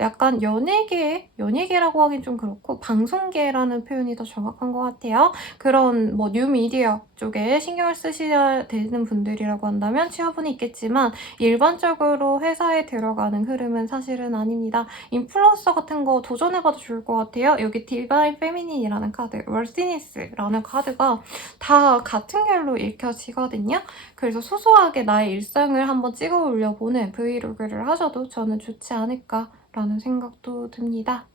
약간 연예계라고 하긴 좀 그렇고 방송계라는 표현이 더 정확한 것 같아요. 그런 뭐 뉴미디어 쪽에 신경을 쓰셔야 되는 분들이라고 한다면 취업은 있겠지만 일반적으로 회사에 들어가는 흐름은 사실은 아닙니다. 인플루언서 같은 거 도전해봐도 좋을 것 같아요. 여기 디바인 페미닌이라는 카드, 월시니스라는 카드가 다 같은 결로 읽혀지거든요. 그래서 소소하게 나의 일상을 한번 찍어 올려보는 브이로그를 하셔도 저는 좋지 않을까라는 생각도 듭니다.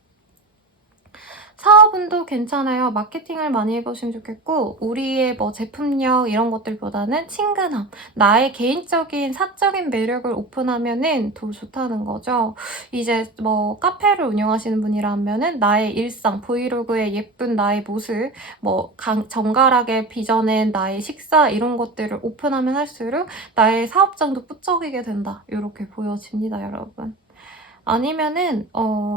사업운도 괜찮아요. 마케팅을 많이 해보시면 좋겠고 우리의 뭐 제품력 이런 것들보다는 친근함, 나의 개인적인 사적인 매력을 오픈하면은 더 좋다는 거죠. 이제 뭐 카페를 운영하시는 분이라면은 나의 일상, 브이로그의 예쁜 나의 모습, 뭐 정갈하게 빚어낸 나의 식사 이런 것들을 오픈하면 할수록 나의 사업장도 뿌쩍이게 된다. 이렇게 보여집니다, 여러분. 아니면은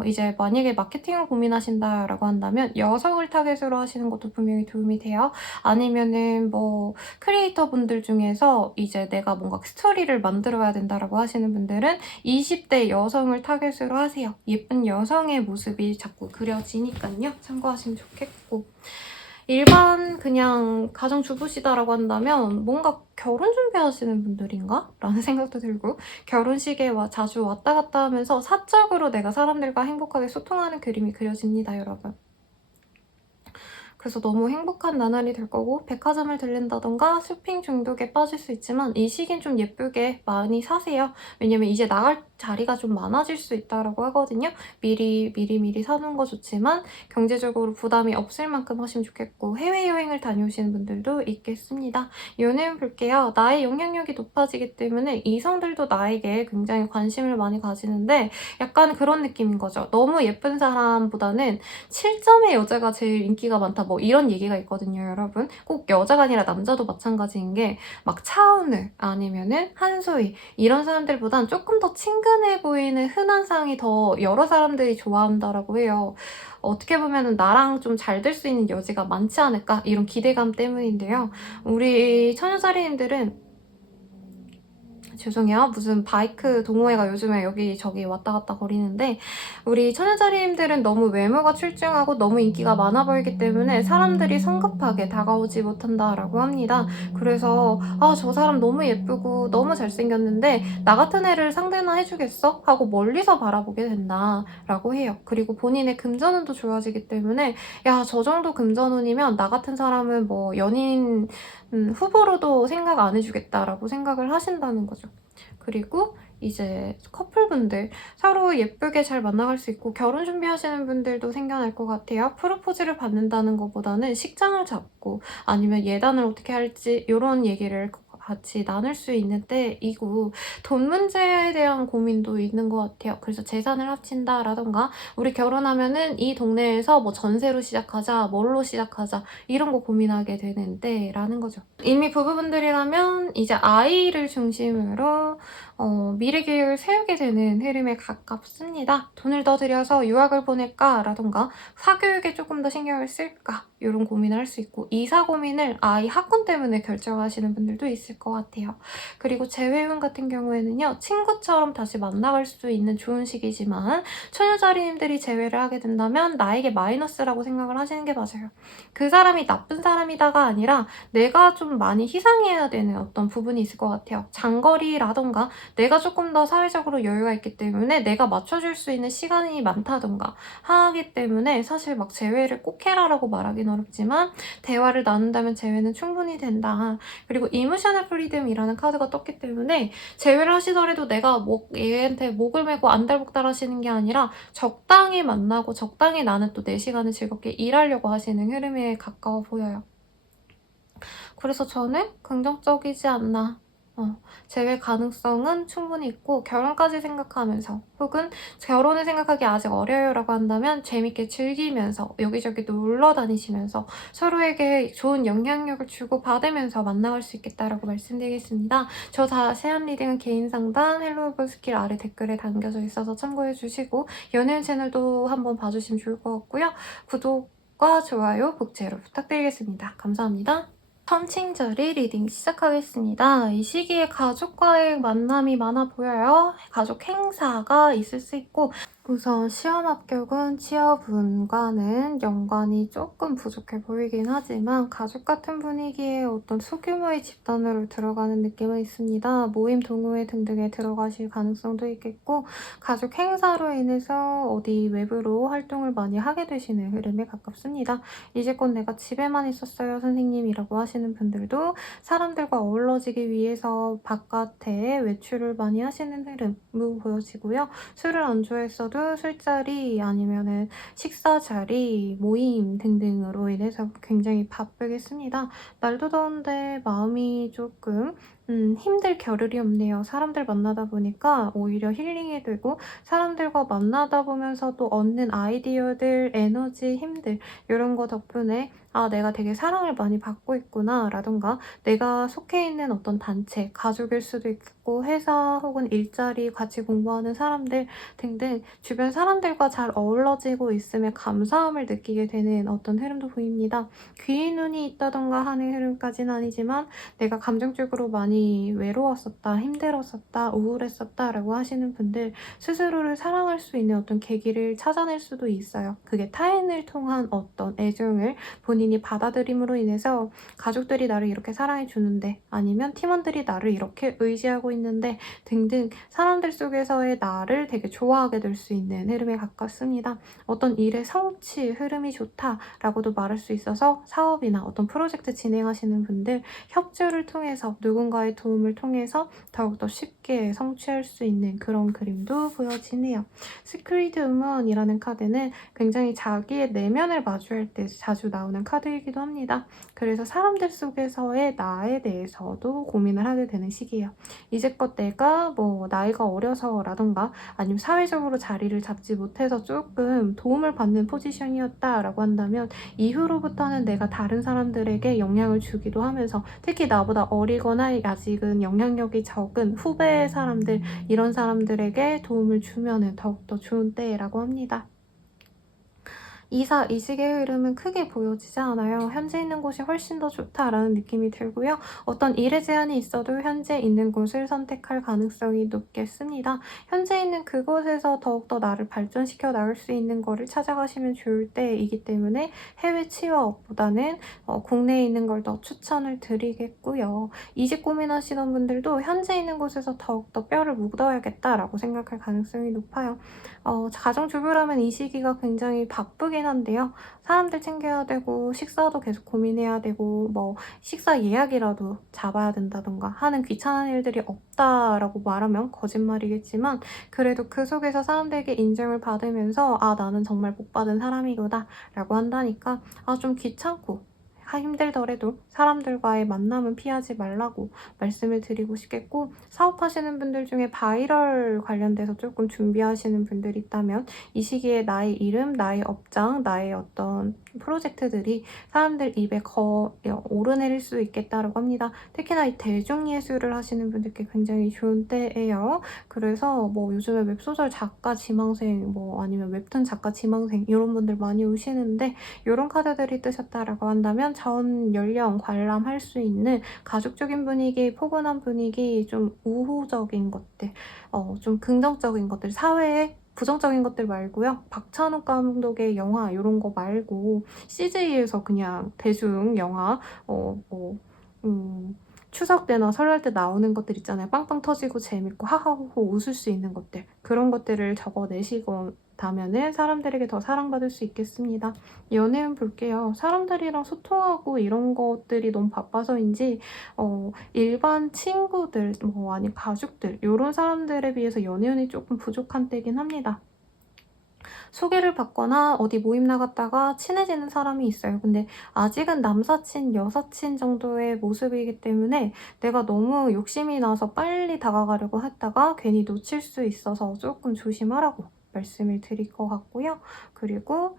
이제 만약에 마케팅을 고민하신다라고 한다면 여성을 타겟으로 하시는 것도 분명히 도움이 돼요. 아니면은 뭐 크리에이터 분들 중에서 이제 내가 뭔가 스토리를 만들어야 된다라고 하시는 분들은 20대 여성을 타겟으로 하세요. 예쁜 여성의 모습이 자꾸 그려지니까요. 참고하시면 좋겠고. 일반 그냥 가정주부시다라고 한다면 뭔가 결혼 준비하시는 분들인가? 라는 생각도 들고 결혼식에 자주 왔다 갔다 하면서 사적으로 내가 사람들과 행복하게 소통하는 그림이 그려집니다, 여러분. 그래서 너무 행복한 나날이 될 거고 백화점을 들린다던가 쇼핑 중독에 빠질 수 있지만 이 시기는 좀 예쁘게 많이 사세요. 왜냐면 이제 나갈 자리가 좀 많아질 수 있다고 하거든요. 미리 사는 거 좋지만 경제적으로 부담이 없을 만큼 하시면 좋겠고 해외여행을 다녀오시는 분들도 있겠습니다. 연애운 볼게요. 나의 영향력이 높아지기 때문에 이성들도 나에게 굉장히 관심을 많이 가지는데 약간 그런 느낌인 거죠. 너무 예쁜 사람보다는 7점의 여자가 제일 인기가 많다. 뭐 이런 얘기가 있거든요, 여러분. 꼭 여자가 아니라 남자도 마찬가지인 게 막 차은우 아니면은 한소희 이런 사람들보단 조금 더 친근해 보이는 흔한 상이 더 여러 사람들이 좋아한다라고 해요. 어떻게 보면은 나랑 좀 잘 될 수 있는 여지가 많지 않을까 이런 기대감 때문인데요. 우리 처녀자리님들은 죄송해요. 무슨 바이크 동호회가 요즘에 여기저기 왔다 갔다 거리는데 우리 처녀자리님들은 너무 외모가 출중하고 너무 인기가 많아 보이기 때문에 사람들이 성급하게 다가오지 못한다라고 합니다. 그래서 저 사람 너무 예쁘고 너무 잘생겼는데 나 같은 애를 상대나 해주겠어? 하고 멀리서 바라보게 된다라고 해요. 그리고 본인의 금전운도 좋아지기 때문에 야, 저 정도 금전운이면 나 같은 사람은 뭐 연인 후보로도 생각 안 해주겠다라고 생각을 하신다는 거죠. 그리고 이제 커플분들 서로 예쁘게 잘 만나갈 수 있고 결혼 준비하시는 분들도 생겨날 것 같아요. 프로포즈를 받는다는 것보다는 식장을 잡고 아니면 예단을 어떻게 할지 이런 얘기를 같이 나눌 수 있는 때이고 돈 문제에 대한 고민도 있는 것 같아요. 그래서 재산을 합친다라던가 우리 결혼하면은 이 동네에서 뭐 전세로 시작하자 뭘로 시작하자 이런 거 고민하게 되는 때라는 거죠. 이미 부부분들이라면 이제 아이를 중심으로 미래 계획을 세우게 되는 흐름에 가깝습니다. 돈을 더 들여서 유학을 보낼까? 라던가 사교육에 조금 더 신경을 쓸까? 이런 고민을 할 수 있고 이사 고민을 아이 학군 때문에 결정하시는 분들도 있을 것 같아요. 그리고 재회운 같은 경우에는요. 친구처럼 다시 만나갈 수 있는 좋은 시기지만 처녀자리님들이 재회를 하게 된다면 나에게 마이너스라고 생각을 하시는 게 맞아요. 그 사람이 나쁜 사람이다가 아니라 내가 좀 많이 희생해야 되는 어떤 부분이 있을 것 같아요. 장거리라던가 내가 조금 더 사회적으로 여유가 있기 때문에 내가 맞춰줄 수 있는 시간이 많다던가 하기 때문에 사실 막 재회를 꼭 해라라고 말하기는 어렵지만 대화를 나눈다면 재회는 충분히 된다. 그리고 이모셔널 프리덤이라는 카드가 떴기 때문에 재회를 하시더라도 내가 얘한테 목을 메고 안달복달 하시는 게 아니라 적당히 만나고 적당히 나는 또 내 시간을 즐겁게 일하려고 하시는 흐름에 가까워 보여요. 그래서 저는 긍정적이지 않나. 재회 가능성은 충분히 있고 결혼까지 생각하면서 혹은 결혼을 생각하기 아직 어려요 라고 한다면 재밌게 즐기면서 여기저기 놀러 다니시면서 서로에게 좋은 영향력을 주고 받으면서 만나갈 수 있겠다라고 말씀드리겠습니다. 저 자세한 리딩은 개인 상담 헬로우볼 스킬 아래 댓글에 담겨져 있어서 참고해 주시고 연예인 채널도 한번 봐주시면 좋을 것 같고요. 구독과 좋아요, 복제로 부탁드리겠습니다. 감사합니다. 천칭자리 리딩 시작하겠습니다. 이 시기에 가족과의 만남이 많아 보여요. 가족 행사가 있을 수 있고 우선 시험 합격은 취업운과는 연관이 조금 부족해 보이긴 하지만 가족 같은 분위기에 어떤 소규모의 집단으로 들어가는 느낌은 있습니다. 모임, 동호회 등등에 들어가실 가능성도 있겠고 가족 행사로 인해서 어디 외부로 활동을 많이 하게 되시는 흐름에 가깝습니다. 이제껏 내가 집에만 있었어요 선생님이라고 하시는 분들도 사람들과 어우러지기 위해서 바깥에 외출을 많이 하시는 흐름으로 보여지고요. 술을 안 좋아했어도 술자리 아니면은 식사 자리, 모임 등등으로 인해서 굉장히 바쁘겠습니다. 날도 더운데 마음이 조금 힘들 겨를이 없네요. 사람들 만나다 보니까 오히려 힐링이 되고 사람들과 만나다 보면서 또 얻는 아이디어들, 에너지, 힘들 이런 거 덕분에 아, 내가 되게 사랑을 많이 받고 있구나 라던가 내가 속해 있는 어떤 단체, 가족일 수도 있고 회사 혹은 일자리 같이 공부하는 사람들 등등 주변 사람들과 잘 어우러지고 있음에 감사함을 느끼게 되는 어떤 흐름도 보입니다. 귀에 눈이 있다던가 하는 흐름까지는 아니지만 내가 감정적으로 많이 외로웠었다, 힘들었었다, 우울했었다 라고 하시는 분들 스스로를 사랑할 수 있는 어떤 계기를 찾아낼 수도 있어요. 그게 타인을 통한 어떤 애정을 본인이 받아들임으로 인해서 가족들이 나를 이렇게 사랑해주는데 아니면 팀원들이 나를 이렇게 의지하고 있는데 등등 사람들 속에서의 나를 되게 좋아하게 될 수 있는 흐름에 가깝습니다. 어떤 일의 성취 흐름이 좋다라고도 말할 수 있어서 사업이나 어떤 프로젝트 진행하시는 분들 협조를 통해서 누군가의 도움을 통해서 더욱더 쉽게 성취할 수 있는 그런 그림도 보여지네요. 시크릿 우먼이라는 카드는 굉장히 자기의 내면을 마주할 때 자주 나오는 카드이기도 합니다. 그래서 사람들 속에서의 나에 대해서도 고민을 하게 되는 시기예요. 이제껏 내가 뭐 나이가 어려서라던가 아니면 사회적으로 자리를 잡지 못해서 조금 도움을 받는 포지션이었다라고 한다면 이후로부터는 내가 다른 사람들에게 영향을 주기도 하면서 특히 나보다 어리거나 아직은 영향력이 적은 후배 사람들 이런 사람들에게 도움을 주면 더욱더 좋은 때라고 합니다. 이사, 이직의 흐름은 크게 보여지지 않아요. 현재 있는 곳이 훨씬 더 좋다라는 느낌이 들고요. 어떤 일의 제한이 있어도 현재 있는 곳을 선택할 가능성이 높겠습니다. 현재 있는 그곳에서 더욱더 나를 발전시켜 나갈 수 있는 거를 찾아가시면 좋을 때이기 때문에 해외 취업보다는 국내에 있는 걸 더 추천을 드리겠고요. 이직 고민하시는 분들도 현재 있는 곳에서 더욱더 뼈를 묻어야겠다라고 생각할 가능성이 높아요. 가정주부라면 이 시기가 굉장히 바쁘긴 한데요. 사람들 챙겨야 되고 식사도 계속 고민해야 되고 뭐 식사 예약이라도 잡아야 된다던가 하는 귀찮은 일들이 없다라고 말하면 거짓말이겠지만 그래도 그 속에서 사람들에게 인정을 받으면서 아 나는 정말 복 받은 사람이구나 라고 한다니까 아 좀 귀찮고 힘들더라도 사람들과의 만남은 피하지 말라고 말씀을 드리고 싶겠고, 사업하시는 분들 중에 바이럴 관련돼서 조금 준비하시는 분들이 있다면 이 시기에 나의 이름, 나의 업장, 나의 어떤 프로젝트들이 사람들 입에 오르내릴 수 있겠다라고 합니다. 특히나 이 대중예술을 하시는 분들께 굉장히 좋은 때예요. 그래서 뭐 요즘에 웹소설 작가 지망생, 뭐 아니면 웹툰 작가 지망생 이런 분들 많이 오시는데, 이런 카드들이 뜨셨다라고 한다면 전 연령 관람할 수 있는 가족적인 분위기, 포근한 분위기, 좀 우호적인 것들, 좀 긍정적인 것들, 사회에 부정적인 것들 말고요. 박찬욱 감독의 영화 이런 거 말고 CJ에서 그냥 대중 영화, 뭐 추석 때나 설날 때 나오는 것들 있잖아요. 빵빵 터지고 재밌고 하하호호 웃을 수 있는 것들, 그런 것들을 적어내시다면은 사람들에게 더 사랑받을 수 있겠습니다. 연애운 볼게요. 사람들이랑 소통하고 이런 것들이 너무 바빠서인지 일반 친구들, 뭐 아니면 가족들 이런 사람들에 비해서 연애운이 조금 부족한 때긴 합니다. 소개를 받거나 어디 모임 나갔다가 친해지는 사람이 있어요. 근데 아직은 남사친, 여사친 정도의 모습이기 때문에 내가 너무 욕심이 나서 빨리 다가가려고 했다가 괜히 놓칠 수 있어서 조금 조심하라고 말씀을 드릴 것 같고요. 그리고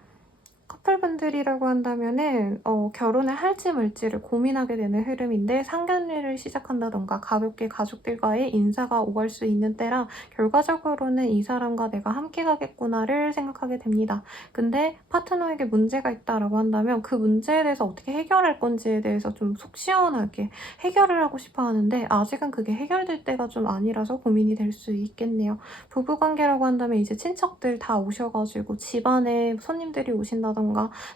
커플분들이라고 한다면은 결혼을 할지 말지를 고민하게 되는 흐름인데, 상견례를 시작한다던가 가볍게 가족들과의 인사가 오갈 수 있는 때라 결과적으로는 이 사람과 내가 함께 가겠구나를 생각하게 됩니다. 근데 파트너에게 문제가 있다라고 한다면 그 문제에 대해서 어떻게 해결할 건지에 대해서 좀 속 시원하게 해결을 하고 싶어 하는데, 아직은 그게 해결될 때가 좀 아니라서 고민이 될 수 있겠네요. 부부관계라고 한다면 이제 친척들 다 오셔가지고 집안에 손님들이 오신다던가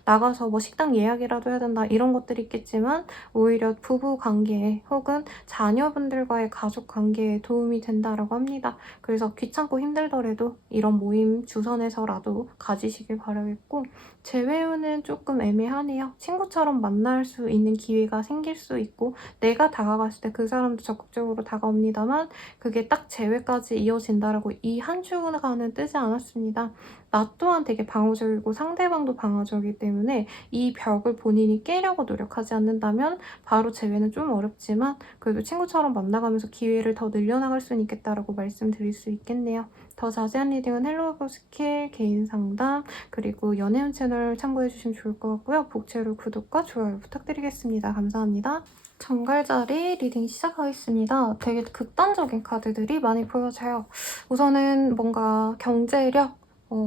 나가서 뭐 식당 예약이라도 해야 된다 이런 것들이 있겠지만, 오히려 부부관계에 혹은 자녀분들과의 가족관계에 도움이 된다라고 합니다. 그래서 귀찮고 힘들더라도 이런 모임 주선해서라도 가지시길 바라겠고, 재회운은 조금 애매하네요. 친구처럼 만날 수 있는 기회가 생길 수 있고 내가 다가갔을 때 그 사람도 적극적으로 다가옵니다만, 그게 딱 재회까지 이어진다라고 이 한 주간은 뜨지 않았습니다. 나 또한 되게 방어적이고 상대방도 방어적이기 때문에 이 벽을 본인이 깨려고 노력하지 않는다면 바로 재회는 좀 어렵지만, 그래도 친구처럼 만나가면서 기회를 더 늘려나갈 수는 있겠다라고 말씀드릴 수 있겠네요. 더 자세한 리딩은 헬로우 스킬, 개인 상담, 그리고 연애운 채널 참고해주시면 좋을 것 같고요. 복채로 구독과 좋아요 부탁드리겠습니다. 감사합니다. 정갈자리 리딩 시작하겠습니다. 되게 극단적인 카드들이 많이 보여져요. 우선은 뭔가 경제력,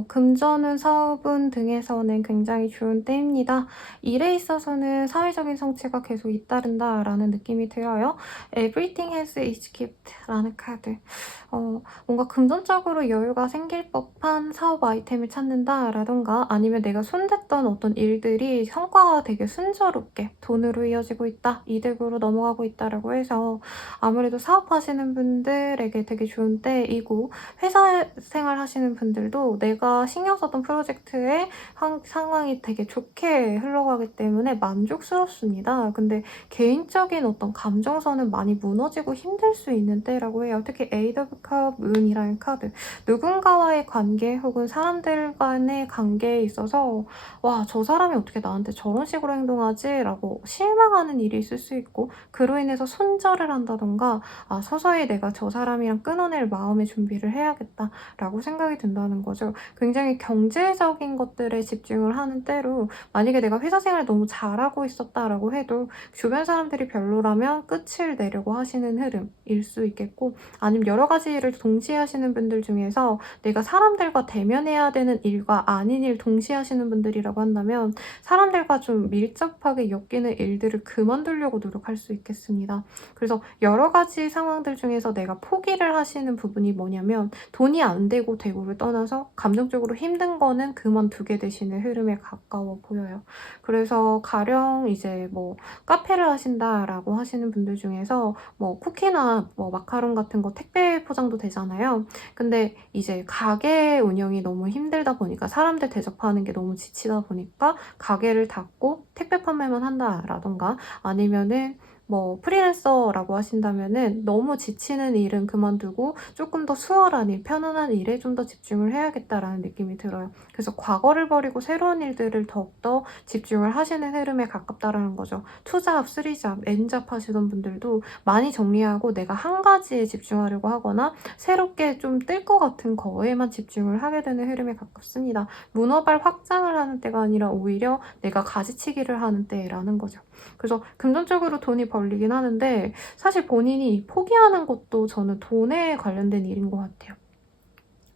금전운, 사업운 등에서는 굉장히 좋은 때입니다. 일에 있어서는 사회적인 성취가 계속 잇따른다라는 느낌이 들어요. Everything has its gift라는 카드. 뭔가 금전적으로 여유가 생길 법한 사업 아이템을 찾는다라던가, 아니면 내가 손댔던 어떤 일들이 성과가 되게 순조롭게 돈으로 이어지고 있다, 이득으로 넘어가고 있다라고 해서 아무래도 사업하시는 분들에게 되게 좋은 때이고, 회사 생활 하시는 분들도 내가 신경 썼던 프로젝트의 상황이 되게 좋게 흘러가기 때문에 만족스럽습니다. 근데 개인적인 어떤 감정선은 많이 무너지고 힘들 수 있는 때라고 해요. 특히 에이드 오브 컵 운이라는 카드. 누군가와의 관계 혹은 사람들 간의 관계에 있어서 와, 저 사람이 어떻게 나한테 저런 식으로 행동하지? 라고 실망하는 일이 있을 수 있고, 그로 인해서 손절을 한다던가, 아, 서서히 내가 저 사람이랑 끊어낼 마음의 준비를 해야겠다 라고 생각이 든다는 거죠. 굉장히 경제적인 것들에 집중을 하는 때로, 만약에 내가 회사 생활 너무 잘하고 있었다라고 해도 주변 사람들이 별로라면 끝을 내려고 하시는 흐름일 수 있겠고, 아니면 여러 가지 일을 동시에 하시는 분들 중에서 내가 사람들과 대면해야 되는 일과 아닌 일 동시에 하시는 분들이라고 한다면 사람들과 좀 밀접하게 엮이는 일들을 그만두려고 노력할 수 있겠습니다. 그래서 여러 가지 상황들 중에서 내가 포기를 하시는 부분이 뭐냐면, 돈이 안 되고 되고를 떠나서 감정적으로 힘든 거는 그만두게 되시는 흐름에 가까워 보여요. 그래서 가령 이제 뭐 카페를 하신다라고 하시는 분들 중에서 뭐 쿠키나 뭐 마카롱 같은 거 택배 포장도 되잖아요. 근데 이제 가게 운영이 너무 힘들다 보니까, 사람들 대접하는 게 너무 지치다 보니까 가게를 닫고 택배 판매만 한다라던가, 아니면은 뭐 프리랜서라고 하신다면은 너무 지치는 일은 그만두고 조금 더 수월한 일, 편안한 일에 좀 더 집중을 해야겠다라는 느낌이 들어요. 그래서 과거를 버리고 새로운 일들을 더욱더 집중을 하시는 흐름에 가깝다라는 거죠. 투잡, 쓰리잡, N잡 하시던 분들도 많이 정리하고 내가 한 가지에 집중하려고 하거나 새롭게 좀 뜰 것 같은 거에만 집중을 하게 되는 흐름에 가깝습니다. 문어발 확장을 하는 때가 아니라 오히려 내가 가지치기를 하는 때라는 거죠. 그래서 금전적으로 돈이 벌리긴 하는데 사실 본인이 포기하는 것도 저는 돈에 관련된 일인 것 같아요.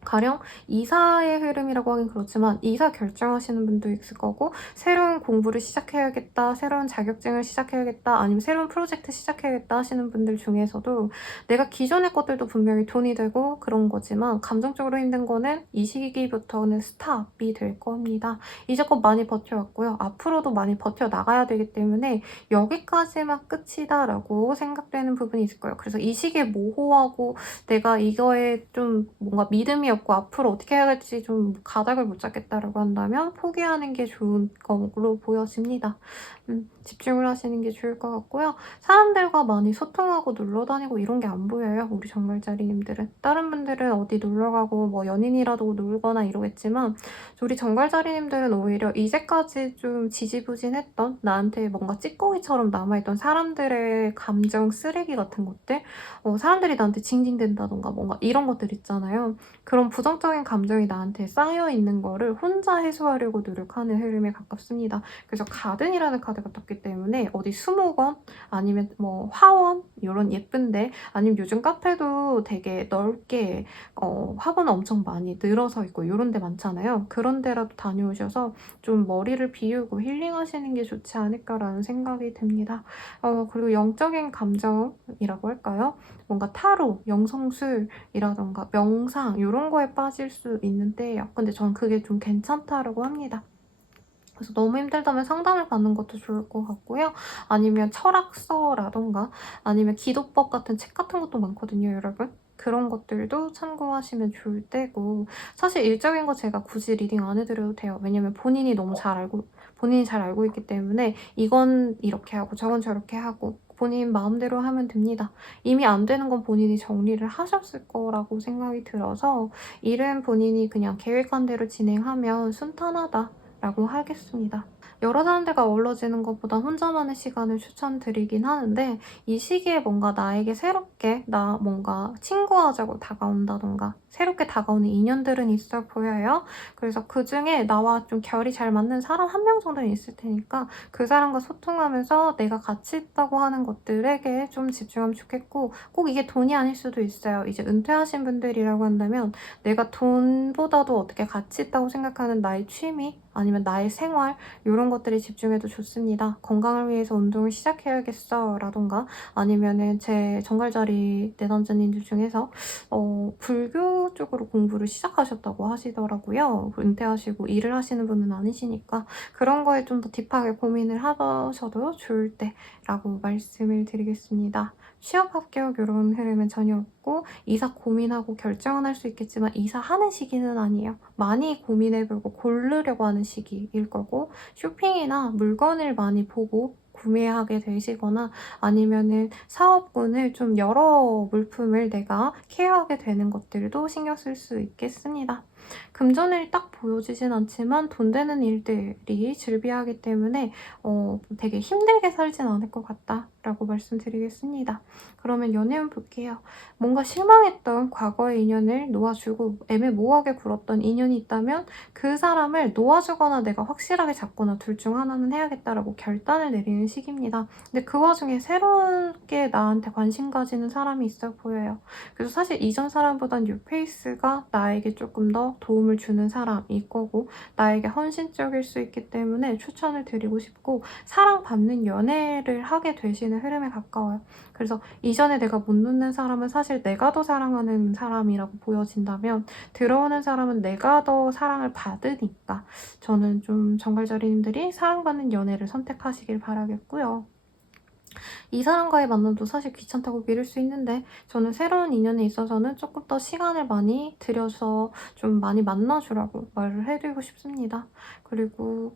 가령 이사의 흐름이라고 하긴 그렇지만 이사 결정하시는 분도 있을 거고 새로운 공부를 시작해야겠다, 새로운 자격증을 시작해야겠다, 아니면 새로운 프로젝트 시작해야겠다 하시는 분들 중에서도 내가 기존의 것들도 분명히 돈이 되고 그런 거지만 감정적으로 힘든 거는 이 시기부터는 스탑이 될 겁니다. 이제껏 많이 버텨왔고요. 앞으로도 많이 버텨나가야 되기 때문에 여기까지만 끝이다 라고 생각되는 부분이 있을 거예요. 그래서 이 시기에 모호하고 내가 이거에 좀 뭔가 믿음이 없고 앞으로 어떻게 해야 될지 좀 가닥을 못 잡겠다라고 한다면 포기하는 게 좋은 걸로 보여집니다. 집중을 하시는 게 좋을 것 같고요. 사람들과 많이 소통하고 놀러 다니고 이런 게 안 보여요. 우리 정갈자리님들은. 다른 분들은 어디 놀러 가고 뭐 연인이라도 놀거나 이러겠지만 우리 정갈자리님들은 오히려 이제까지 좀 지지부진했던 나한테 뭔가 찌꺼기처럼 남아있던 사람들의 감정 쓰레기 같은 것들 사람들이 나한테 징징댄다던가 뭔가 이런 것들 있잖아요. 그런 부정적인 감정이 나한테 쌓여있는 거를 혼자 해소하려고 노력하는 흐름에 가깝습니다. 그래서 가든이라는 카드가 떴기 때문에 어디 수목원 아니면 뭐 화원 이런 예쁜데 아니면 요즘 카페도 되게 넓게 화분 엄청 많이 늘어서 있고 이런 데 많잖아요. 그런 데라도 다녀오셔서 좀 머리를 비우고 힐링하시는 게 좋지 않을까라는 생각이 듭니다. 그리고 영적인 감정이라고 할까요? 뭔가 타로, 영성술이라던가 명상 이런 거에 빠질 수 있는데요. 근데 전 그게 좀 괜찮다라고 합니다. 그래서 너무 힘들다면 상담을 받는 것도 좋을 것 같고요. 아니면 철학서라던가 아니면 기도법 같은 책 같은 것도 많거든요, 여러분. 그런 것들도 참고하시면 좋을 때고 사실 일적인 거 제가 굳이 리딩 안 해드려도 돼요. 왜냐면 본인이 잘 알고 있기 때문에 이건 이렇게 하고 저건 저렇게 하고 본인 마음대로 하면 됩니다. 이미 안 되는 건 본인이 정리를 하셨을 거라고 생각이 들어서 일은 본인이 그냥 계획한 대로 진행하면 순탄하다. 라고 하겠습니다. 여러 사람들과 어우러지는 것보다 혼자만의 시간을 추천드리긴 하는데 이 시기에 뭔가 나에게 새롭게 뭔가 친구하자고 다가온다던가 새롭게 다가오는 인연들은 있어 보여요. 그래서 그중에 나와 좀 결이 잘 맞는 사람 한 명 정도는 있을 테니까 그 사람과 소통하면서 내가 가치 있다고 하는 것들에게 좀 집중하면 좋겠고 꼭 이게 돈이 아닐 수도 있어요. 이제 은퇴하신 분들이라고 한다면 내가 돈보다도 어떻게 가치 있다고 생각하는 나의 취미 아니면 나의 생활 이런 것들에 집중해도 좋습니다. 건강을 위해서 운동을 시작해야겠어 라던가 아니면은 제 정갈자리 내담자님들 중에서 불교 쪽으로 공부를 시작하셨다고 하시더라고요. 은퇴하시고 일을 하시는 분은 아니시니까 그런 거에 좀 더 딥하게 고민을 하셔도 좋을 때라고 말씀을 드리겠습니다. 취업 합격 이런 흐름은 전혀 없고 이사 고민하고 결정은 할 수 있겠지만 이사하는 시기는 아니에요. 많이 고민해보고 고르려고 하는 시기일 거고 쇼핑이나 물건을 많이 보고 구매하게 되시거나 아니면은 사업군을 좀 여러 물품을 내가 케어하게 되는 것들도 신경 쓸 수 있겠습니다. 금전을 딱 보여지진 않지만 돈 되는 일들이 즐비하기 때문에 되게 힘들게 살진 않을 것 같다라고 말씀드리겠습니다. 그러면 연애운 볼게요. 뭔가 실망했던 과거의 인연을 놓아주고 애매모호하게 굴었던 인연이 있다면 그 사람을 놓아주거나 내가 확실하게 잡거나 둘 중 하나는 해야겠다라고 결단을 내리는 시기입니다. 근데 그 와중에 새롭게 나한테 관심 가지는 사람이 있어 보여요. 그래서 사실 이전 사람보단 뉴페이스가 나에게 조금 더 도움을 주는 사람일 거고 나에게 헌신적일 수 있기 때문에 추천을 드리고 싶고 사랑받는 연애를 하게 되시는 흐름에 가까워요. 그래서 이전에 내가 못 놓는 사람은 사실 내가 더 사랑하는 사람이라고 보여진다면 들어오는 사람은 내가 더 사랑을 받으니까 저는 좀 정갈자리님들이 사랑받는 연애를 선택하시길 바라겠고요. 이 사람과의 만남도 사실 귀찮다고 미룰 수 있는데 저는 새로운 인연에 있어서는 조금 더 시간을 많이 들여서 좀 많이 만나주라고 말을 해드리고 싶습니다. 그리고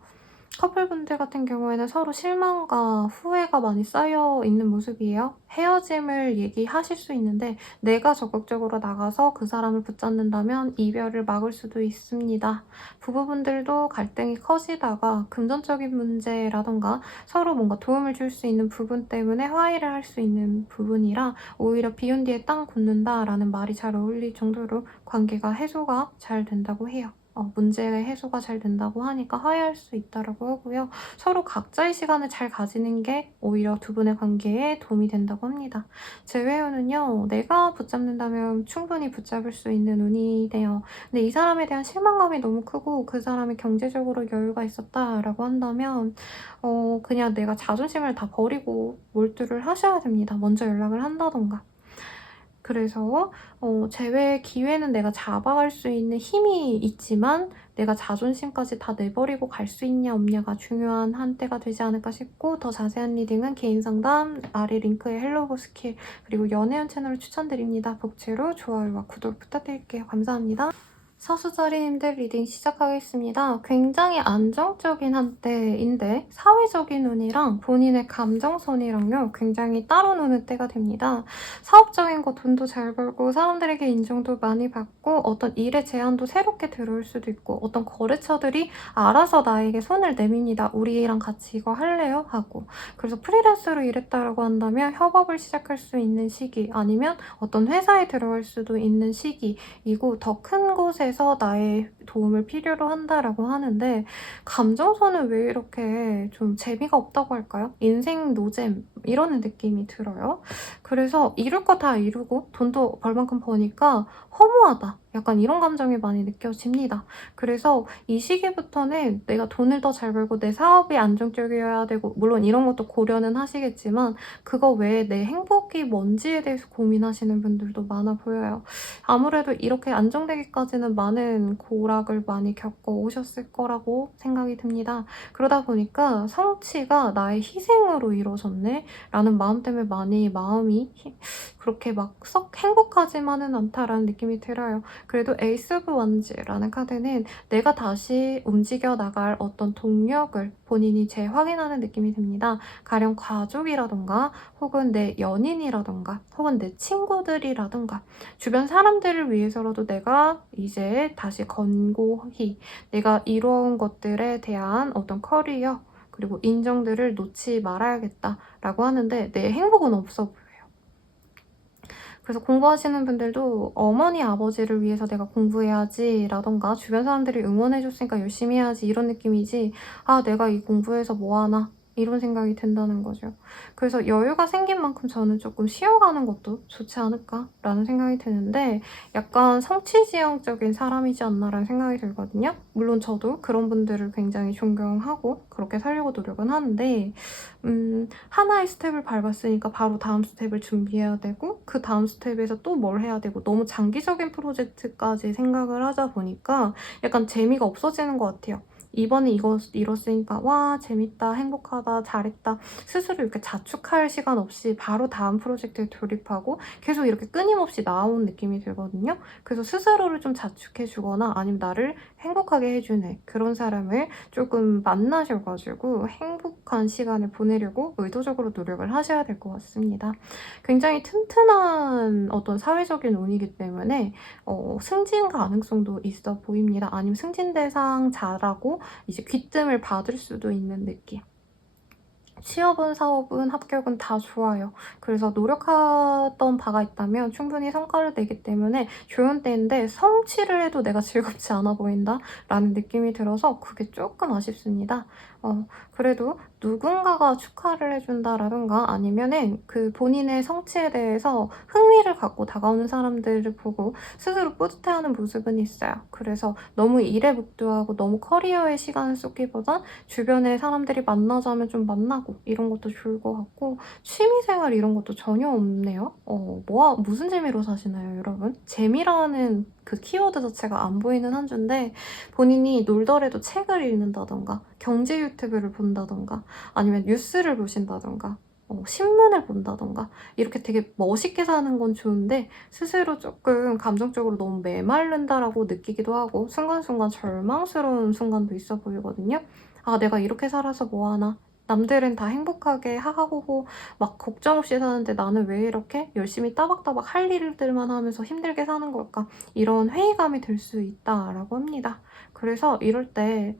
커플분들 같은 경우에는 서로 실망과 후회가 많이 쌓여 있는 모습이에요. 헤어짐을 얘기하실 수 있는데 내가 적극적으로 나가서 그 사람을 붙잡는다면 이별을 막을 수도 있습니다. 부부분들도 갈등이 커지다가 금전적인 문제라던가 서로 뭔가 도움을 줄 수 있는 부분 때문에 화해를 할 수 있는 부분이라 오히려 비온 뒤에 땅 굳는다라는 말이 잘 어울릴 정도로 관계가 해소가 잘 된다고 해요. 문제의 해소가 잘 된다고 하니까 화해할 수 있다라고 하고요. 서로 각자의 시간을 잘 가지는 게 오히려 두 분의 관계에 도움이 된다고 합니다. 제 외에는요, 내가 붙잡는다면 충분히 붙잡을 수 있는 운이 돼요. 근데 이 사람에 대한 실망감이 너무 크고 그 사람이 경제적으로 여유가 있었다라고 한다면 그냥 내가 자존심을 다 버리고 몰두를 하셔야 됩니다. 먼저 연락을 한다던가. 그래서 재회 기회는 내가 잡아갈 수 있는 힘이 있지만 내가 자존심까지 다 내버리고 갈 수 있냐 없냐가 중요한 한때가 되지 않을까 싶고, 더 자세한 리딩은 개인 상담 아래 링크에 헬로우 스킬 그리고 연애운 채널을 추천드립니다. 복채로 좋아요와 구독 부탁드릴게요. 감사합니다. 서수자리님들 리딩 시작하겠습니다. 굉장히 안정적인 한때인데 사회적인 운이랑 본인의 감정선이랑요 굉장히 따로 노는 때가 됩니다. 사업적인 거 돈도 잘 벌고 사람들에게 인정도 많이 받고 어떤 일의 제안도 새롭게 들어올 수도 있고 어떤 거래처들이 알아서 나에게 손을 내밉니다. 우리랑 같이 이거 할래요? 하고. 그래서 프리랜서로 일했다라고 한다면 협업을 시작할 수 있는 시기, 아니면 어떤 회사에 들어갈 수도 있는 시기이고, 더 큰 곳에서 나의 도움을 필요로 한다라고 하는데, 감정선은 왜 이렇게 좀 재미가 없다고 할까요? 인생 노잼 이러는 느낌이 들어요. 그래서 이룰 거 다 이루고 돈도 벌 만큼 버니까 허무하다, 약간 이런 감정이 많이 느껴집니다. 그래서 이 시기부터는 내가 돈을 더 잘 벌고 내 사업이 안정적이어야 되고, 물론 이런 것도 고려는 하시겠지만 그거 외에 내 행복이 뭔지에 대해서 고민하시는 분들도 많아 보여요. 아무래도 이렇게 안정되기까지는 많은 고락을 많이 겪어 오셨을 거라고 생각이 듭니다. 그러다 보니까 성취가 나의 희생으로 이루어졌네 라는 마음 때문에 많이 마음이 그렇게 막 썩 행복하지만은 않다라는 느낌이 들어요. 그래도 에이스 오브 원즈라는 카드는 내가 다시 움직여 나갈 어떤 동력을 본인이 재확인하는 느낌이 듭니다. 가령 가족이라던가 혹은 내 연인이라던가 혹은 내 친구들이라던가 주변 사람들을 위해서라도 내가 이제 다시 권고히 내가 이뤄온 것들에 대한 어떤 커리어 그리고 인정들을 놓지 말아야겠다라고 하는데 내 행복은 없어 보여요. 그래서 공부하시는 분들도 어머니 아버지를 위해서 내가 공부해야지 라던가 주변 사람들이 응원해줬으니까 열심히 해야지 이런 느낌이지, 아 내가 이 공부해서 뭐하나 이런 생각이 든다는 거죠. 그래서 여유가 생긴 만큼 저는 조금 쉬어가는 것도 좋지 않을까라는 생각이 드는데, 약간 성취지향적인 사람이지 않나라는 생각이 들거든요. 물론 저도 그런 분들을 굉장히 존경하고 그렇게 살려고 노력은 하는데, 하나의 스텝을 밟았으니까 바로 다음 스텝을 준비해야 되고 그 다음 스텝에서 또 뭘 해야 되고, 너무 장기적인 프로젝트까지 생각을 하다 보니까 약간 재미가 없어지는 것 같아요. 이번에 이거 이뤘으니까 와 재밌다, 행복하다, 잘했다 스스로 이렇게 자축할 시간 없이 바로 다음 프로젝트에 돌입하고 계속 이렇게 끊임없이 나온 느낌이 들거든요. 그래서 스스로를 좀 자축해주거나 아니면 나를 행복하게 해주는 그런 사람을 조금 만나셔가지고 행복한 시간을 보내려고 의도적으로 노력을 하셔야 될 것 같습니다. 굉장히 튼튼한 어떤 사회적인 운이기 때문에 승진 가능성도 있어 보입니다. 아니면 승진 대상 자라고 이제 귀뜸을 받을 수도 있는 느낌. 취업은 사업은 합격은 다 좋아요. 그래서 노력하던 바가 있다면 충분히 성과를 내기 때문에 좋은 때인데 성취를 해도 내가 즐겁지 않아 보인다라는 느낌이 들어서 그게 조금 아쉽습니다. 그래도 누군가가 축하를 해준다라든가 아니면은 그 본인의 성취에 대해서 흥미를 갖고 다가오는 사람들을 보고 스스로 뿌듯해하는 모습은 있어요. 그래서 너무 일에 묵두하고 너무 커리어에 시간을 쏟기보단 주변에 사람들이 만나자면 좀 만나고 이런 것도 좋을 것 같고, 취미생활 이런 것도 전혀 없네요. 무슨 재미로 사시나요, 여러분? 재미라는 그 키워드 자체가 안 보이는 한 주인데, 본인이 놀더라도 책을 읽는다던가 경제 유튜브를 본다던가 아니면 뉴스를 보신다던가 신문을 본다던가 이렇게 되게 멋있게 사는 건 좋은데 스스로 조금 감정적으로 너무 메마른다라고 느끼기도 하고 순간순간 절망스러운 순간도 있어 보이거든요. 아, 내가 이렇게 살아서 뭐하나? 남들은 다 행복하게 하하호호 막 걱정 없이 사는데 나는 왜 이렇게 열심히 따박따박 할 일들만 하면서 힘들게 사는 걸까? 이런 회의감이 들 수 있다라고 합니다. 그래서 이럴 때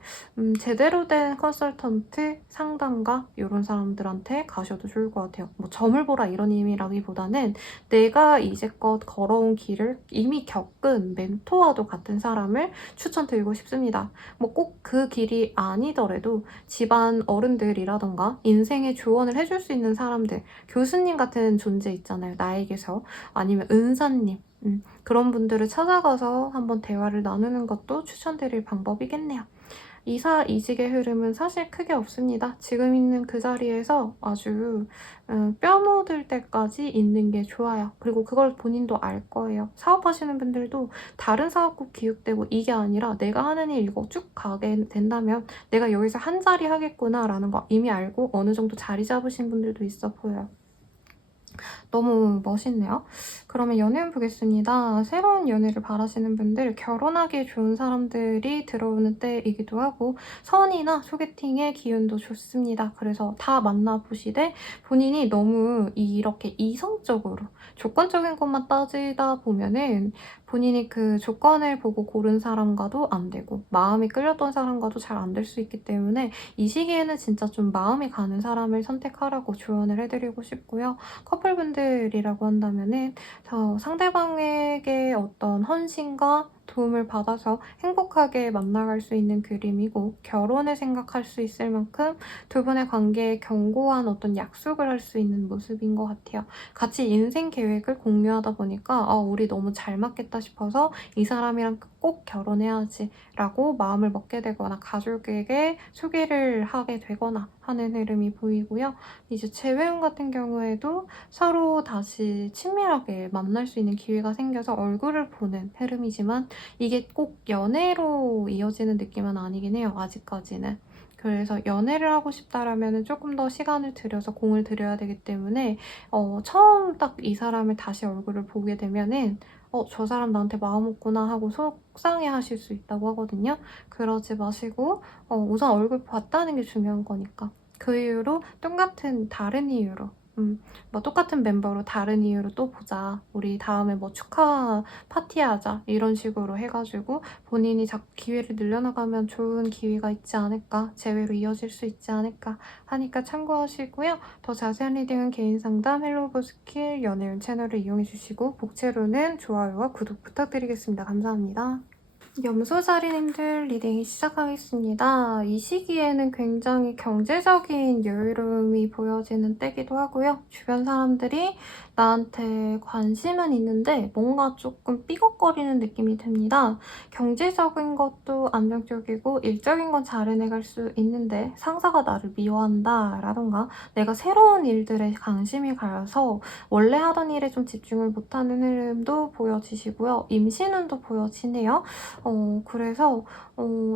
제대로 된 컨설턴트, 상담가 이런 사람들한테 가셔도 좋을 것 같아요. 뭐 점을 보라 이런 의미라기보다는 내가 이제껏 걸어온 길을 이미 겪은 멘토와도 같은 사람을 추천드리고 싶습니다. 뭐 꼭 그 길이 아니더라도 집안 어른들이라던가 인생의 조언을 해줄 수 있는 사람들, 교수님 같은 존재 있잖아요. 나에게서. 아니면 은사님. 그런 분들을 찾아가서 한번 대화를 나누는 것도 추천드릴 방법이겠네요. 이사 이직의 흐름은 사실 크게 없습니다. 지금 있는 그 자리에서 아주 뼈 묻을 때까지 있는 게 좋아요. 그리고 그걸 본인도 알 거예요. 사업하시는 분들도 다른 사업국 기웃대고 이게 아니라 내가 하는 일 이거 쭉 가게 된다면 내가 여기서 한 자리 하겠구나라는 거 이미 알고 어느 정도 자리 잡으신 분들도 있어 보여요. 너무 멋있네요. 그러면 연애운 보겠습니다. 새로운 연애를 바라시는 분들, 결혼하기 좋은 사람들이 들어오는 때이기도 하고 선이나 소개팅의 기운도 좋습니다. 그래서 다 만나보시되 본인이 너무 이렇게 이성적으로 조건적인 것만 따지다 보면은 본인이 그 조건을 보고 고른 사람과도 안 되고 마음이 끌렸던 사람과도 잘 안 될 수 있기 때문에 이 시기에는 진짜 좀 마음이 가는 사람을 선택하라고 조언을 해드리고 싶고요. 커플분들이라고 한다면은 상대방에게 어떤 헌신과 도움을 받아서 행복하게 만나갈 수 있는 그림이고 결혼을 생각할 수 있을 만큼 두 분의 관계에 견고한 어떤 약속을 할 수 있는 모습인 것 같아요. 같이 인생 계획을 공유하다 보니까 우리 너무 잘 맞겠다 싶어서 이 사람이랑 꼭 결혼해야지 라고 마음을 먹게 되거나 가족에게 소개를 하게 되거나 하는 흐름이 보이고요. 이제 재회운 같은 경우에도 서로 다시 친밀하게 만날 수 있는 기회가 생겨서 얼굴을 보는 흐름이지만 이게 꼭 연애로 이어지는 느낌은 아니긴 해요. 아직까지는. 그래서 연애를 하고 싶다라면 조금 더 시간을 들여서 공을 들여야 되기 때문에 처음 딱 이 사람을 다시 얼굴을 보게 되면은 저 사람 나한테 마음 없구나 하고 속상해 하실 수 있다고 하거든요. 그러지 마시고 우선 얼굴 봤다는 게 중요한 거니까. 그 이후로 똑같은 다른 이유로 뭐 똑같은 멤버로 다른 이유로 또 보자. 우리 다음에 뭐 축하 파티하자. 이런 식으로 해가지고 본인이 자꾸 기회를 늘려나가면 좋은 기회가 있지 않을까. 재회로 이어질 수 있지 않을까 하니까 참고하시고요. 더 자세한 리딩은 개인 상담 헬로우 스킬 연애운 채널을 이용해주시고 복채로는 좋아요와 구독 부탁드리겠습니다. 감사합니다. 염소자리님들 리딩이 시작하겠습니다. 이 시기에는 굉장히 경제적인 여유로움이 보여지는 때기도 하고요. 주변 사람들이 나한테 관심은 있는데 뭔가 조금 삐걱거리는 느낌이 듭니다. 경제적인 것도 안정적이고 일적인 건 잘 해내갈 수 있는데 상사가 나를 미워한다 라던가 내가 새로운 일들에 관심이 가서 원래 하던 일에 좀 집중을 못하는 흐름도 보여지시고요. 임신운도 보여지네요. 그래서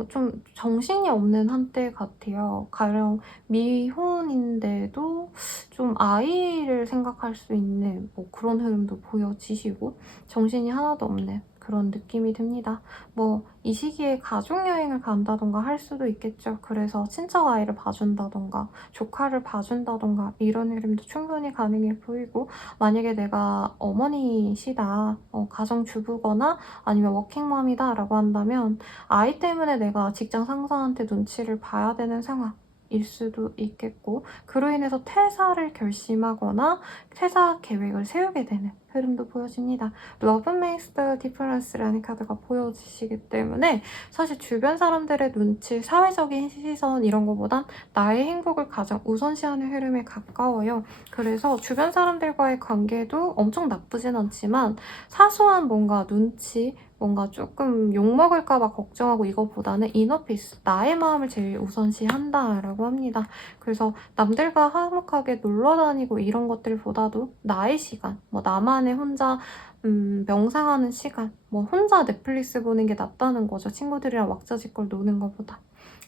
좀 정신이 없는 한때 같아요. 가령 미혼인데도 좀 아이를 생각할 수 있는 뭐 그런 흐름도 보여지시고 정신이 하나도 없는 그런 느낌이 듭니다. 뭐 이 시기에 가족여행을 간다던가 할 수도 있겠죠. 그래서 친척 아이를 봐준다던가 조카를 봐준다던가 이런 흐름도 충분히 가능해 보이고 만약에 내가 어머니시다, 가정주부거나 아니면 워킹맘이다 라고 한다면 아이 때문에 내가 직장 상사한테 눈치를 봐야 되는 상황일 수도 있겠고 그로 인해서 퇴사를 결심하거나 퇴사 계획을 세우게 되는 흐름도 보여집니다. Love makes the difference라는 카드가 보여지시기 때문에 사실 주변 사람들의 눈치, 사회적인 시선 이런 거보단 나의 행복을 가장 우선시하는 흐름에 가까워요. 그래서 주변 사람들과의 관계도 엄청 나쁘진 않지만 사소한 뭔가 눈치, 뭔가 조금 욕먹을까봐 걱정하고 이거보다는 이너피스, 나의 마음을 제일 우선시한다라고 합니다. 그래서 남들과 화목하게 놀러 다니고 이런 것들보다도 나의 시간, 뭐 나만의 혼자 명상하는 시간, 뭐 혼자 넷플릭스 보는 게 낫다는 거죠. 친구들이랑 왁자지껄 노는 것보다.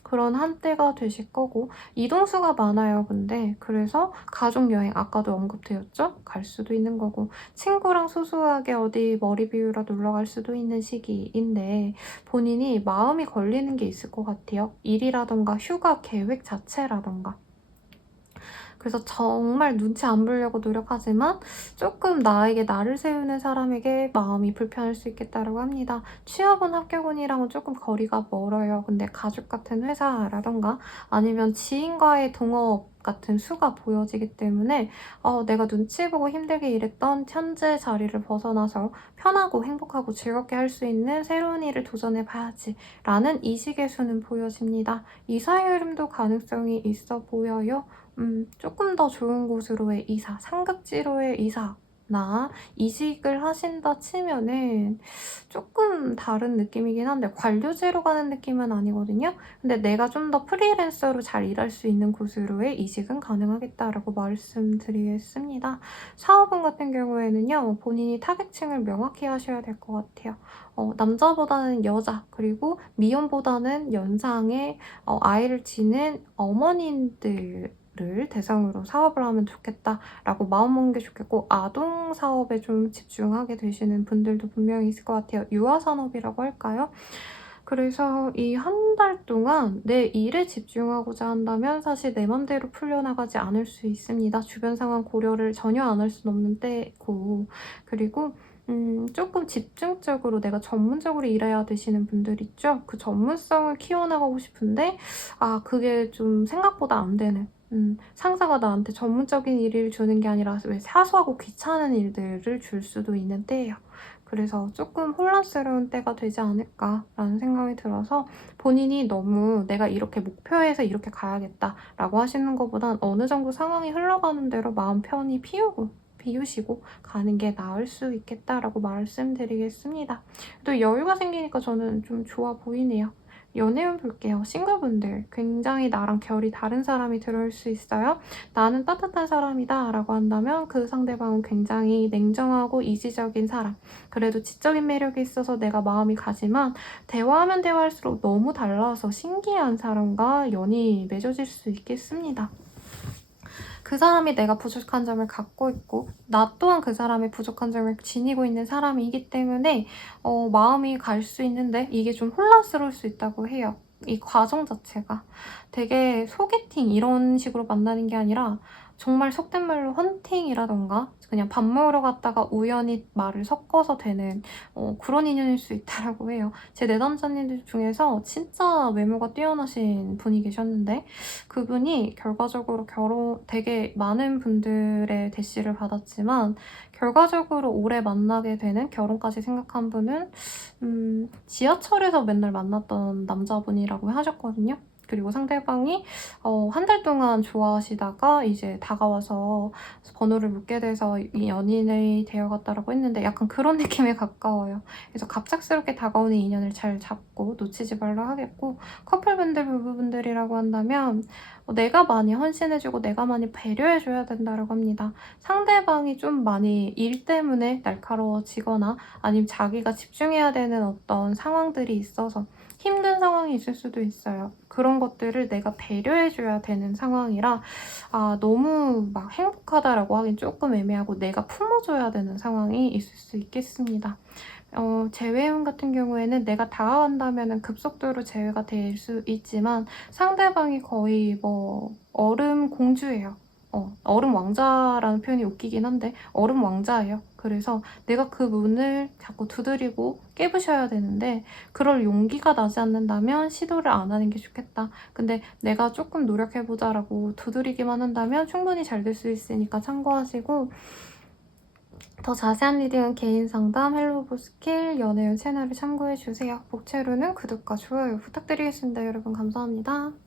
그런 한때가 되실 거고 이동수가 많아요 근데. 그래서 가족여행 아까도 언급드렸죠? 갈 수도 있는 거고 친구랑 소소하게 어디 머리 비우러 놀러 갈 수도 있는 시기인데 본인이 마음이 걸리는 게 있을 것 같아요. 일이라던가 휴가 계획 자체라던가. 그래서 정말 눈치 안 보려고 노력하지만 조금 나에게 나를 세우는 사람에게 마음이 불편할 수 있겠다고 합니다. 취업은 합격운이랑은 조금 거리가 멀어요. 근데 가족 같은 회사라던가 아니면 지인과의 동업 같은 수가 보여지기 때문에 내가 눈치 보고 힘들게 일했던 현재 자리를 벗어나서 편하고 행복하고 즐겁게 할 수 있는 새로운 일을 도전해봐야지 라는 이직의 수는 보여집니다. 이사의 흐름도 가능성이 있어 보여요. 조금 더 좋은 곳으로의 이사, 상급지로의 이사나 이직을 하신다 치면은 조금 다른 느낌이긴 한데 관료제로 가는 느낌은 아니거든요. 근데 내가 좀 더 프리랜서로 잘 일할 수 있는 곳으로의 이직은 가능하겠다라고 말씀드리겠습니다. 사업운 같은 경우에는요. 본인이 타겟층을 명확히 하셔야 될 것 같아요. 남자보다는 여자, 그리고 미혼보다는 연상의 아이를 지닌 어머님들 를 대상으로 사업을 하면 좋겠다라고 마음먹는 게 좋겠고 아동 사업에 좀 집중하게 되시는 분들도 분명히 있을 것 같아요. 유아 산업이라고 할까요? 그래서 이 한 달 동안 내 일에 집중하고자 한다면 사실 내 맘대로 풀려나가지 않을 수 있습니다. 주변 상황 고려를 전혀 안 할 수는 없는 때고 그리고 조금 집중적으로 내가 전문적으로 일해야 되시는 분들 있죠? 그 전문성을 키워나가고 싶은데 그게 좀 생각보다 안 되는 상사가 나한테 전문적인 일을 주는 게 아니라 왜 사소하고 귀찮은 일들을 줄 수도 있는 때예요. 그래서 조금 혼란스러운 때가 되지 않을까라는 생각이 들어서 본인이 너무 내가 이렇게 목표해서 이렇게 가야겠다라고 하시는 것보단 어느 정도 상황이 흘러가는 대로 마음 편히 비우시고 가는 게 나을 수 있겠다라고 말씀드리겠습니다. 또 여유가 생기니까 저는 좀 좋아 보이네요. 연애운 볼게요. 싱글분들 굉장히 나랑 결이 다른 사람이 들어올 수 있어요. 나는 따뜻한 사람이다 라고 한다면 그 상대방은 굉장히 냉정하고 이지적인 사람. 그래도 지적인 매력이 있어서 내가 마음이 가지만 대화하면 대화할수록 너무 달라서 신기한 사람과 연이 맺어질 수 있겠습니다. 그 사람이 내가 부족한 점을 갖고 있고 나 또한 그 사람의 부족한 점을 지니고 있는 사람이기 때문에 마음이 갈 수 있는데 이게 좀 혼란스러울 수 있다고 해요. 이 과정 자체가 되게 소개팅 이런 식으로 만나는 게 아니라 정말 속된 말로 헌팅이라던가 그냥 밥 먹으러 갔다가 우연히 말을 섞어서 되는 그런 인연일 수 있다고 해요. 제 내담자님들 중에서 진짜 외모가 뛰어나신 분이 계셨는데 그분이 결과적으로 되게 많은 분들의 대시를 받았지만 결과적으로 오래 만나게 되는 결혼까지 생각한 분은 지하철에서 맨날 만났던 남자분이라고 하셨거든요. 그리고 상대방이 한 달 동안 좋아하시다가 이제 다가와서 번호를 묻게 돼서 이 연인이 되어갔다라고 했는데 약간 그런 느낌에 가까워요. 그래서 갑작스럽게 다가오는 인연을 잘 잡고 놓치지 말라 하겠고 커플분들, 부부분들이라고 한다면 내가 많이 헌신해주고 내가 많이 배려해줘야 된다고 합니다. 상대방이 좀 많이 일 때문에 날카로워지거나 아니면 자기가 집중해야 되는 어떤 상황들이 있어서 힘든 상황이 있을 수도 있어요. 그런 것들을 내가 배려해줘야 되는 상황이라 너무 막 행복하다라고 하긴 조금 애매하고 내가 품어줘야 되는 상황이 있을 수 있겠습니다. 재회운 같은 경우에는 내가 다가간다면 급속도로 재회가 될 수 있지만 상대방이 거의 뭐 얼음 공주예요. 얼음 왕자라는 표현이 웃기긴 한데 얼음 왕자예요. 그래서 내가 그 문을 자꾸 두드리고 깨부셔야 되는데 그럴 용기가 나지 않는다면 시도를 안 하는 게 좋겠다. 근데 내가 조금 노력해보자라고 두드리기만 한다면 충분히 잘 될 수 있으니까 참고하시고 더 자세한 리딩은 개인 상담 헬로보스킬 연애운 채널을 참고해주세요. 복채로는 구독과 좋아요 부탁드리겠습니다. 여러분 감사합니다.